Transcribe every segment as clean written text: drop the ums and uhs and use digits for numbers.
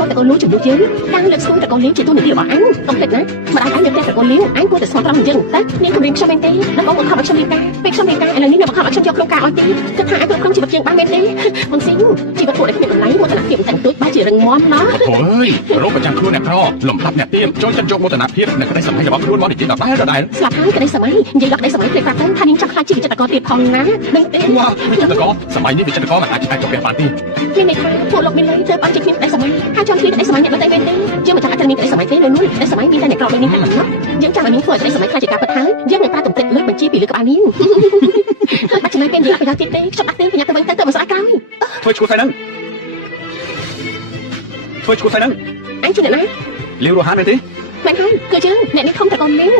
ចូលតកូលលូជំនួសយើងការលើកស្ទួយតកូលលៀងជាទូនាទីរបស់អញកុំភ្លេចណាម្ដាយអញនៅផ្ទះតកូលលៀងអញគួរតែស្មោះត្រង់យ៉ាងតែនាងគម្រាមខ្ញុំមែនទេដល់បងមកខំឲ្យខ្ញុំរៀបការពេលខ្ញុំរៀបការឥឡូវនេះអ្នកបង្ខំឲ្យខ្ញុំយកក្នុងការឲ្យទីគិតថាអញគ្រប់គ្រងជីវិតយើងបានមែនទេបងស៊ីជីវិតពួកដែលគ្មានតម្លៃមោទនភាពតែទួចបែរជារឹងមាំណាអូយរោគប្រចាំខ្លួនអ្នកក្រលំដាប់អ្នកទៀមចូលចិត្តយកមោទនភាពនៅក្តីសម័យរបស់ខ្លួនមកនិយាយដល់ដែរស្លាប់ហើយក្តីសម័យនិយាយដល់ក្តីសម័យព្រេងប្រាប់ថានាងចង់ខ្លាចជាវិចិត្រករទៀតផងណាដឹងទេវ៉ាវិចិត្រករសម័យនេះវិចិត្រករមិនអាចចុះបានទេមានន័យថាពួកលោកមានលុយទៅអត់ជាគ្នាក្តីសម័យហើយចង់គ្នាក្តីសម័យអ្នកដទៃមែនទេយើងមិនចាំអាចមានក្តីសម័យទេនៅនោះក្តីសម័យមានតែអ្នកក្រដូចនាងតែប៉ុណ្ណោះយើងចាំឲ្យនាងធ្វើក្តីសម័យខ្លាចជាការពិតហើយយើងនឹងប្រើទំតិចលុយបញ្ជីពីលើក្បាលនាងបាច់ចំណាយពេលនិយាយប្រយោជន៍ទៀតទេខ្ញុំដាក់ទេបញ្ញាទៅវិញទៅមកស្អាតក្រោយធ្វើឈ្មោះស្អីហ្នឹងធ្វើឈ្មោះស្អីហ្នឹងអញជាអ្នកណាលាវរហ័នមែនទេមែនហើយគឺយើងអ្នកនេះធំតកូនលាវ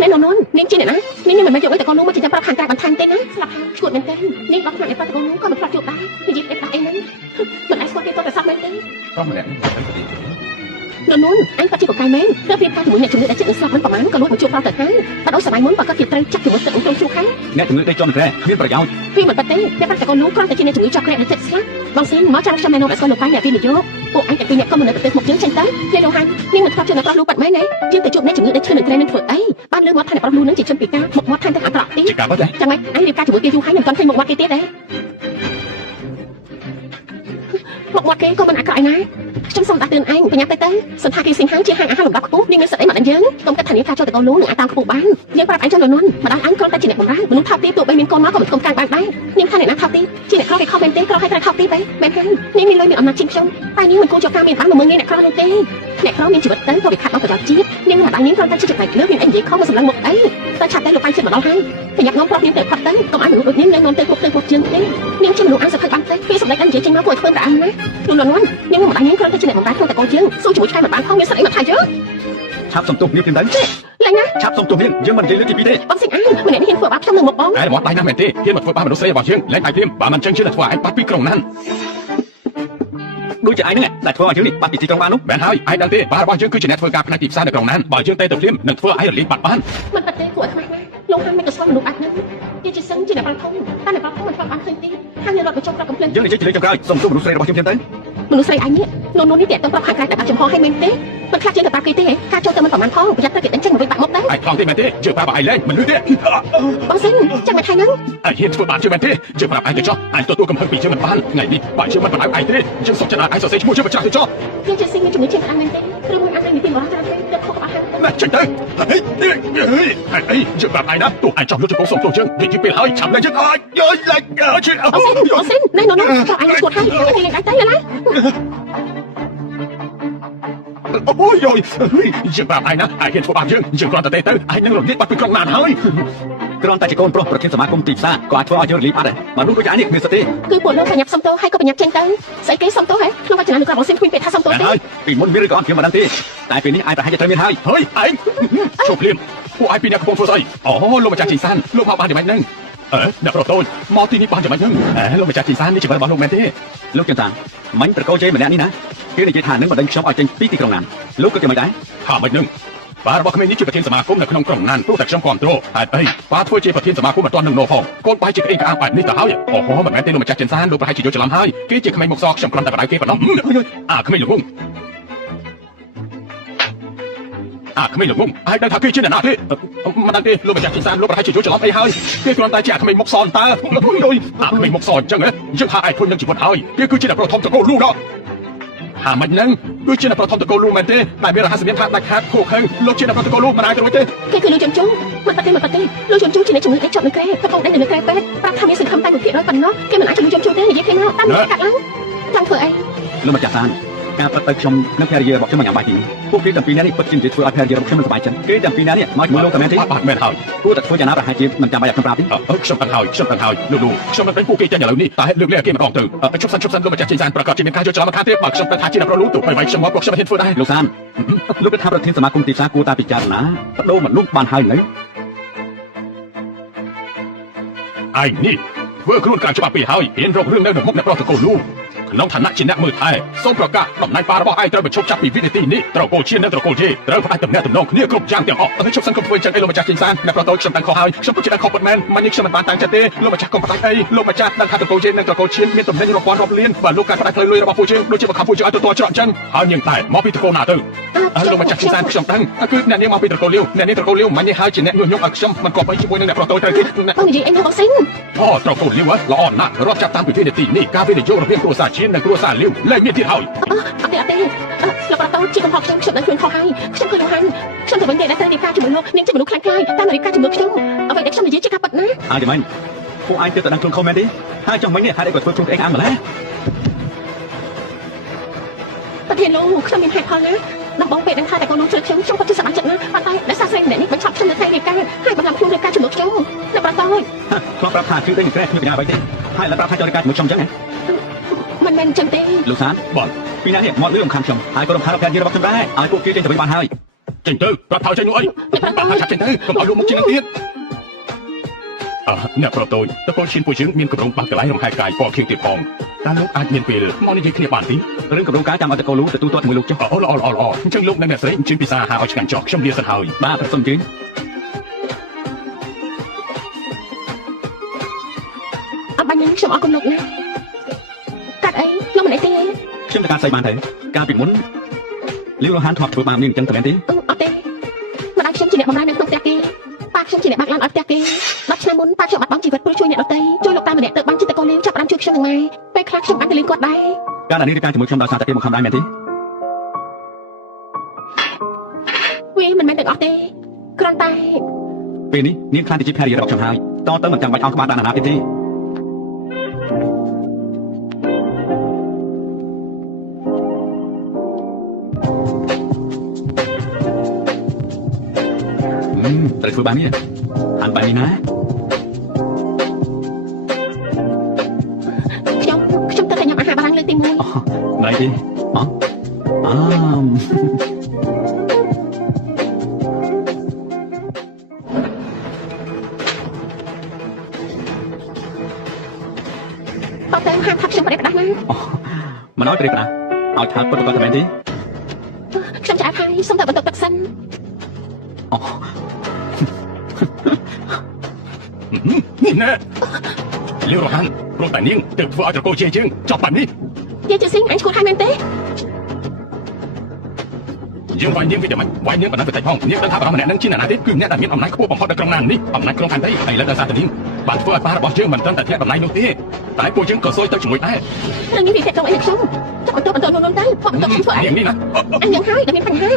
អ្នកនោះនាងជាអ្នកណានាងមិនមែនយកឲ្យតកូននោះមកជាតែប្រាប់ខាងក្រៅបន្ថែមទេណាស្លាប់ហើយឈួតមែនទេនាងដល់ថ្នាក់ឯប្រាប់តកូននោះក៏មិនប្រាប់ជួបដែរនិយាយអីដាក់អីហ្នឹងមិនអាចស្គាល់គេទៅតែសោះមែនទេប្រមម្នាក់នោះអញគាត់ជាកកាយមែនទៅព្រៀបការជាមួយអ្នកជំងឺដែលចិត្តស្លាប់មិនប្រមាណក៏លួចមកជួបប្រោតទៅហើយបដោសម័យមុនក៏គាត់ជាត្រូវចាប់ជាមួយទឹកអង្គជួបខាងអ្នកជំងឺដេកជាប់ក្រែគ្មានប្រយោជន៍វាមិនប៉ិតទេតែប្រាប់តកូននោះគ្រាន់តែជាអ្នកជំងឺចាប់ក្រែដែលចិត្តស្លាប់បងស៊ីមកចាំខ្ញុំណែនាំឲ្យស្គាល់លោកប៉ៃអ្នកវិនិយោគពួកអញតែពីអ្នកក៏មិននៅប្រទេសមកយើងចេញទៅលេលោកហាននាងមិនធ្លាប់ជឿនៅប្រុសលូប៉ាត់មែនទេយើងទៅជួបអ្នកជំងឺដែលឈឺនឹងក្រែនឹងធ្វើអីបានលើមកថាអ្នកប្រុសលូនឹងជាជនពិការមុខមាត់ថែមទាំងអាក្រក់ទៀតចាំម៉េចអញរៀបការជាមួយគេយូរហើយខ្ញុំមិនទាន់ឃើញមុខមាត់គេទៀតទេមុខមាត់គេក៏មិនអាក្រក់ឯណាខ្ញុំសូមដាក់ទឿនអញបញ្ញាទៅសន្តាគារសិង្ហាជាហាងអាហារលំដាប់ខ្ពស់នាងមានសិទ្ធិអីមកដល់យើងកុំគិតថានាងការចូលតកូលលូនឹងអាចតាមខ្ពស់បានយើងប្រាប់អញចង់លនួនម្ដាយអញគ្រាន់តែជាអ្នកបម្រើមនុស្សថោកទាបទោះបីមានកូនមកក៏មិនគុំកាំងបានដែរនាងថាអ្នកណាថោកទាបជាអ្នកក្រគេខុសមែនទេក្រឲ្យតែថោកទាបទេមែនហើយនាងមានលុយមានអំណាចជាងខ្ញុំតែនាងមិនគួរចូលការមានបានមកមើលងាយអ្នកក្រនោះទេអ្នកក្រមានជីវិតទៅក៏វាខាត់ដល់ប្រយោជន៍ជាតិនាងម្ដាយនាងគ្រាន់តែជាចំណែកលើមានអីនិយាយខុសមកសម្លឹងមុខអីតែឆាប់តែលោកប៉ៃជិតមកដល់ហើយប្រញាប់នាំប្រុសនាងទៅផាត់ទៅកុំឲ្យមនុស្សដូចនាងនៅនាំទៅគ្រប់ទៅគ្រប់ជើងទេនាងជាមនុស្សអានសភ័យបានទេពេលសម្ដេចអញនិយាយចេញមកគួរឲ្យធ្វើប្រអើណាលួននាងម្ដាយនាងគ្រាន់តែជាអ្នកបម្រើក្នុងតកូលយើងสู้ជាមួយឆ្កែមិនបានផងមានសិទ្ធិអីមកថាយើងឆាប់សុំទោសនាងព្រមទៅឡើងណាឆាប់សុំទោសនាងយើងមិននិយាយលើទីពីរទេបងសិង្ហអាម្នាក់នេះហ៊ានធ្វើបាបខ្ញុំនឹងមកបងតែមកដៃណាស់មែនទេហ៊ានមកធ្វើបាបមនុស្សស្រីរបស់យើងលែងដៃព្រាមបើមិនចឹងជឿថាធ្វើឲ្យបាត់ពីក្រុងណានដូចជាឯងហ្នឹងដែលធ្វើឲ្យយើងនេះបាត់ពីទីក្រុងបាននោះមែនហើយឯងដឹងទេបាររបស់យើងគឺជាអ្នកធ្វើការផ្នែកទីផ្សារនៅក្រុងណានបើយើងទៅព្រាមនឹងធ្វើឲ្យរលាយបាត់បានមិនប៉ិតទេគួរឲ្យខ្មាស់ណាស់លោកហានមិនក៏ស្គាល់មនុស្សអាចហ្នឹងជាជាសឹងជាអ្នកប្រធំតែអ្នកប្រធំមិនស្គាល់បានឃើញទេហាងរត់មកចុះប្រកកំភ្លើងយើងនិយាយជាលើកចុងក្រោយសុំទោសមនុស្សស្រីរបស់យើងទៅមនុស្សស្រីឯងនេះនោះនេះតែទៅប្រាប់ខាងក្រៅតែបាក់ចំហឲ្យមែនទេមិនខ្លាចជាងកតាគេទេការចូលទៅមិនប្រមាណផងប្រយ័ត្នទៅគេដេញចេញមកវិញបាក់មកទៅឯងខ្លងទេមែនទេយើងប្រាប់ឯងលែងមិនលឺទេបងសិនចាំមិនថៃហ្នឹងឯងហ៊ានធ្វើបាបយើងមែនទេយើងប្រាប់ឯងទៅចុះឯងទទួលកំហឹងពីយើងមិនបានថ្ងៃនេះបើយើងមិនប្រដៅឯងទេយើងសុំចិត្តឲ្យឯងសរសេរឈ្មោះយើងបញ្ច្រាស់ទៅចុះយើងជាស៊ីមានជំនឿជាងឯងមែនទេឬមួយអាចមានទីបរិយាកាសទេទៅខុសក្បាលហើយណាចេញទៅអីយើងប្រាប់ឯងណាទោះឯងចង់លុបជង្គង់សុំទោសយើងនិយាយពេលហើយឆាប់លែងយើងអើយលែងជិះបងសិនណែនោះចុះឯងឈួតហើយគេលេងដៃទៅឡើយអូយយើងប្រាប់ឯងណាឯងហ៊ានធ្វើបាបយើងគ្រាន់តែទៅឯងនឹងរលាយបាត់ពីក្រុងណានហើយគ្រាន់តែជាកូនប្រុសប្រធានសមាគមទីផ្សារក៏អាចធ្វើឲ្យយើងរលាយបាត់ដែរមនុស្សដូចឯងនេះគ្មានសិទ្ធិទេគឺពួកលោកបញ្ញាប់សុំទោសហើយក៏បញ្ញាប់ចេញទៅស្អីគេសុំទោសហ៎ក្នុងវចនានុក្រមរបស់ស៊ីមគ្មានពេកថាសុំទោសទេហើយពីមុនមានឬក៏អត់ខ្ញុំមិនដឹងទេតែពេលនេះឯងប្រហែលជាត្រូវមានហើយឯងចូលភ្លាមពួកឯងពីអ្នកកំពុងធ្វើស្អីអូលោកម្ចាស់ជីសានលោកមកបានយ៉ាងម៉េចហ្នឹងអ្នកប្រុសតូចមកទីនេះបានយ៉ាងម៉េចហ្នឹងលោកម្ចាស់ជីសាននេះជីវិតរបស់លោកមែនទេលោកចន្ទតាមិញប្រកោជ័យម្នាក់នេះណាគេនិយាយថានឹងបណ្ដឹងខ្ញុំឲ្យចេញពីទីក្រុងណានលោកគិតយ៉ាងម៉េចដែរថាមិននឹងបាទរបស់ក្មេងនេះជាប្រធានសមាគមនៅក្នុងក្រុងណានព្រោះតែខ្ញុំគ្រប់គ្រងហេតុអីបាទធ្វើជាប្រធានសមាគមមិនទាន់នឹងនោះផងកូនបាយជាក្អេងក្អាងបែបនេះទៅហើយអូហូមិនមែនទេលោកម្ចាស់ចិនសានលោកប្រហែលជាយល់ច្រឡំហើយគេជាក្មេងមុខសខ្ញុំគ្រាន់តែបដៅគេប៉ុណ្ណោះក្មេងលោកងក្មេងលោកងហើយដឹងថាគេជាអ្នកណាទេមិនដឹងទេលោកម្ចាស់ចិនសានលោកប្រហែលជាយល់ច្រឡំអីហើយគេគ្រាន់តែជាក្មេងមុខសតើក្មេងមុខសអញ្ចឹងយើងថាឯងធុញនឹងជីវិតហើយគេគឺជាអ្នកប្រធមតកូលលូដល់ហាមិនហ្នឹងគឺជាអ្នកប្រធមតកូលលូមែនទេដែលមានរហស្សនាមថាដាច់ខាតខូខើលោកជាអ្នកប្រធមតកូលលូមិនអាចទៅរួចទេគេគឺលោកចំជូមិនប៉ះទេលោកចំជូជាអ្នកជំងឺដេកជាប់នឹងក្រែកំពុងដេញនៅលើក្រែពេទ្យប្រាប់ថាមានសង្ឃឹមតែ1%ប៉ុណ្ណោះគេមិនអាចជំងឺចំជូទេនិយាយគេមកតាមកាត់ឡើងចង់ធ្វើអីលោកម្ចាស់សានការប៉ັດទៅខ្ញុំនិងភរិយារបស់ខ្ញុំមិនញ៉ាំបាយទីនេះពួកគេទាំងពីរនាក់នេះពិតជានិយាយធ្វើឲ្យភរិយារបស់ខ្ញុំមិនសប្បាយចិត្តគេទាំងពីរនាក់នេះមកជាមួយលោកតែមែនទេបាទមែនហើយគួរតែធ្វើយ៉ាងណាប្រហែលជាមិនចាំបាច់ឲ្យខ្ញុំប្រាប់ទេខ្ញុំដឹងហើយលោកខ្ញុំមិនដឹងពួកគេចេញឥឡូវនេះតែលើកលែងគេម្ដងទៅជប់សិនលោកម្ចាស់ចេញសានប្រកាសជាមានការយល់ច្រឡំខាងទៀតបើខ្ញុំទៅថាជាអ្នកប្រលូទៅបីខ្ញុំមកពួកខ្ញុំមិនហ៊ានធ្វើដែរលោកសានលោកថាប្រធានសមាគមទីផ្សារគួរតែពិចារណាបដូរមនុស្សបានហើយនៅឯងនេះធ្វើខ្លួនកាំងច្បាប់ពីហើយហ៊ានរករឿងនៅមុខអ្នកប្រុសតកូលលូ ក្នុងឋានៈជាអ្នកមើលថែសូមប្រកាសតំណែងប៉ារបស់ឯងត្រូវបញ្ឈប់ចាប់ពីវិនាទីនេះត្រកូលឈៀននិងត្រកូលជេត្រូវផ្ដាច់ទំនាក់ទំនងគ្នាគ្រប់យ៉ាងទាំងអស់ហើយជប់សង្ឃឹមធ្វើចឹងអីលោកម្ចាស់ចេញសានអ្នកប្រតូចខ្ញុំតាំងខុសហើយខ្ញុំពិតជាដឹងខុសពិតមែនមិននេះខ្ញុំមិនបានតាំងចិត្តទេលោកម្ចាស់កុំផ្ដាច់អីលោកម្ចាស់ដឹងថាត្រកូលជេនិងត្រកូលឈៀនមានតំណែងរាប់ពាន់រាប់លានបើលោកការផ្ដាច់ផ្លូវលុយរបស់ពួកយើងដូចជាបង្ខំពួកយើងឲ្យទទួលច្រកចឹងហើយនាងតែមកពីត្រកូលណាទៅលោកម្ចាស់ចេញសានខ្ញុំដឹងគឺអ្នកនាងមកពីត្រកូលលាវអ្នកនាងត្រកូលលាវមិននេះហើយជាអ្នកញុះញង់ឲ្យខ្ញុំមិនគប្បីជាមួយនឹងអ្នកប្រតូចទៅទេ បងនិយាយអីណាបងសិន អូត្រកូលលាវល្អណាស់រាប់ចាប់តាំងពីវិនាទីនេះការវិនិយោគរវាងគ្រួសារឈៀននិងគ្រួសារលាវលែងមានទៀតហើយ អត់ទេលោកប្រតូចជាកំហុសខ្ញុំដឹងខ្លួនខុសហើយខ្ញុំគឺយូហានខ្ញុំទៅវិញតែត្រូវរៀបការជាមួយលោកនាងជាមនុស្សខ្លាំងខ្លាយតាមរៀបការជាមួយខ្ញុំអ្វីដែលខ្ញុំនិយាយជាការពិតណា អាចមិនពួកឯងទៅដឹងខ្លួនខុសមែនទេហើយចង់មិញនេះហេតុអីក៏ធ្វើខ្លួនឯងអានម្ល៉េះ ប្រធានលោកខ្ញុំមានហេតុផលណាដំបងពេលដឹងថាតែកូននោះជួយខ្ញុំពិតជាសប្បាយចិត្តណាស់ប៉ុន្តែដោយសារស្រីម្នាក់នេះបញ្ឈប់ខ្ញុំនៅថ្ងៃរៀបការហើយបង្ហាញខ្លួនរៀបការជាមួយខ្ញុំលោកប្រតូច ខ្ញុំប្រាប់ថាគឺដូចក្រែគ្មានបញ្ញាអ្វីទេហើយឥឡូវប្រាប់ថាចង់រៀបការជាមួយខ្ញុំអញ្ចឹងហ៎ មិនមែនអញ្ចឹងទេ លោកសាន បាទ ពីណានេះមកលឺរំខានខ្ញុំហើយក៏រំខានអភ័យរបស់ខ្ញុំដែរឲ្យពួកគេចេញទៅវិញបានហើយ ចេញទៅប្រាប់ថាចេញនោះអីប្រាប់ថាចេញទៅកុំឲ្យលោកមុខជាងនឹងទៀតអ្នកប្រតូចតកូលឈៀនពួកយើងមានកម្រងបាក់កន្លែងរំហែកកាយពណ៌ខៀវទៀតផងតើលោកអាចមានពេលមកនិយាយគ្នាបានទេ រឿងកម្រងការចាំឲ្យតកូលូទទួលទាត់ជាមួយលោកចុះ ល្អអញ្ចឹងលោកនិងអ្នកស្រីអញ្ជើញពិសាហាឲ្យឆ្ងាញ់ចោះខ្ញុំលាសិនហើយ បាទប្រសិនជឿ អត់បាញ់ខ្ញុំអរគុណលោកណាកាត់អីលោកមិនអីទេ ខ្ញុំទៅការស្អីបានទៅការពីមុនលីវរហានធ្លាប់ធ្វើបាបនាងអញ្ចឹងទៅមែនទេ អត់ទេម្ដាយខ្ញុំជាអ្នកបម្រើនៅក្នុងផ្ទះគេប៉ាខ្ញុំជាអ្នកបើកឡានឲ្យផ្ទះគេ10ឆ្នាំមុនប៉ាខ្ញុំបាត់បង់ជីវិតព្រោះជួយអ្នកដទៃជួយលោកតាម្នាក់ទៅបានចិត្តកូនលេងចាប់បានជួយខ្ញុំនឹងម៉ែពេលខ្លះខ្ញុំអាចទៅលេងគាត់ដែរ ការដែលនាងរៀបការជាមួយខ្ញុំដោយសារតែគេបង្ខំដែរមែនទេ វាមិនមែនទាំងអស់ទេគ្រាន់តែ ពេលនេះនាងខ្លាចទៅជាភរិយារបស់ខ្ញុំហើយតទៅមិនចាំបាច់អោនក្បាលដាក់ណាទៀតទេត្រូវធ្វើបាននេះអានបែបនេះណា ខ្ញុំទៅតែញ៉ាំអាហារបារាំងលើកទី1 មិនអីទេអតើហាងថាខ្ញុំប្រេះផ្ដាស់ណា មិនឲ្យប្រេះផ្ដាស់ឲ្យថាពិតប្រកបតែមែនទេ ខ្ញុំឆ្អែតហើយសុំតែបន្ទប់ទឹកសិន នេះណែលាវរហានព្រោះតែនាងទៅធ្វើឲ្យត្រកូលជេជាងចប់បែបនេះ យាយជាស៊ីងអញឈួតហើយមែនទេ យើងវាយនាងវិតែមិនវាយនាងបណ្ដាទៅតែផងនាងដឹងថាបរិមម្នាក់នឹងជាអ្នកណាទេគឺអ្នកដែលមានអំណាចខ្ពស់បំផុតនៅក្នុងណាននេះអំណាចក្នុងផែនដីហើយឥឡូវដោយសារតែនាងបានធ្វើឲ្យប៉ារបស់យើងមិនត្រឹមតែធ្លាក់តម្លៃនោះទេតែពួកយើងក៏សួយទៅជាមួយដែរ នឹងនេះវាតែចង់អីខ្ញុំចាប់បន្ទប់នោះទៅពួកបន្ទប់ខ្ញុំធ្វើអី នាងនេះណា អញយ៉ាងហើយដែលមានបញ្ហា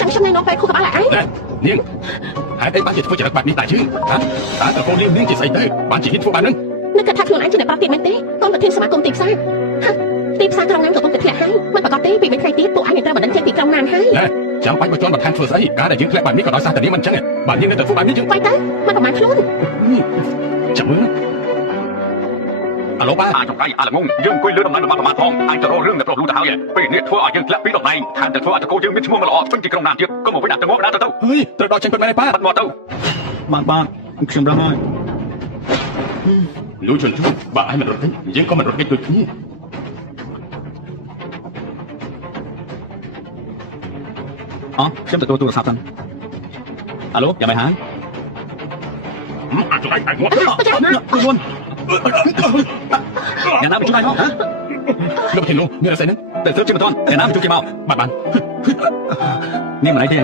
ចាំខ្ញុំណែនាំពេលខួរក្បាលឲ្យឯង នាងហេតុអីបានជាធ្វើចរិតបែបនេះតែយើងតើត្រកូលលាវនាងជាស្អីទៅបានជាហ៊ានធ្វើបែបហ្នឹង នឹកថាខ្លួនអញជាអ្នកប្រាប់ទៀតមែនទេកូនប្រធានសមាគមទីផ្សារទីផ្សារក្រុងណានកំពុងតែធ្លាក់ហើយមិនប្រកបទេពី3ថ្ងៃទៀតពួកអញនឹងត្រូវបណ្ដឹងចេញពីក្រុងណានហើយ ចាំបាច់មកជន់បន្ថែមធ្វើស្អីការដែលយើងធ្លាក់បែបនេះក៏ដោយសារតែនាងមិនអញ្ចឹងបាទនាងនៅតែធ្វើបែបនេះយើង បាយទៅមិនប្រមាណខ្លួន ចាំមើលអាឡូបាទ អាចង្រៃអាល្ងងយើងអង្គុយលើដំណើររបស់ប្រមាណផងអញទៅរករឿងនៅប្រុសលូទៅហើយពេលនេះធ្វើឲ្យយើងធ្លាក់ពីតំណែងថែមទាំងធ្វើឲ្យតកូលយើងមានឈ្មោះមិនល្អពេញទីក្រុងណានទៀតក៏មកវិញដាក់ទៅងប់ដាក់ទៅ ហេត្រូវដល់ចេញពិតមែនទេប៉ា បាត់មកទៅបាទខ្ញុំរំហើយ លូជន់បាទឲ្យមិនរត់ទេយើងក៏មិនរត់គេដូចគ្នា ខ្ញុំទទួលទូរស័ព្ទសិនអាឡូយ៉ាងម៉េចហើយ អាចជួយអាចមក ខ្លួនយ៉ាងណាមកជួយមកហ៎ លោកធានលោកមានអីហ្នឹង តែទើបជិះមិនទាន់យ៉ាងណាមកជួយគេមក បាទ នេះមិនអីទេ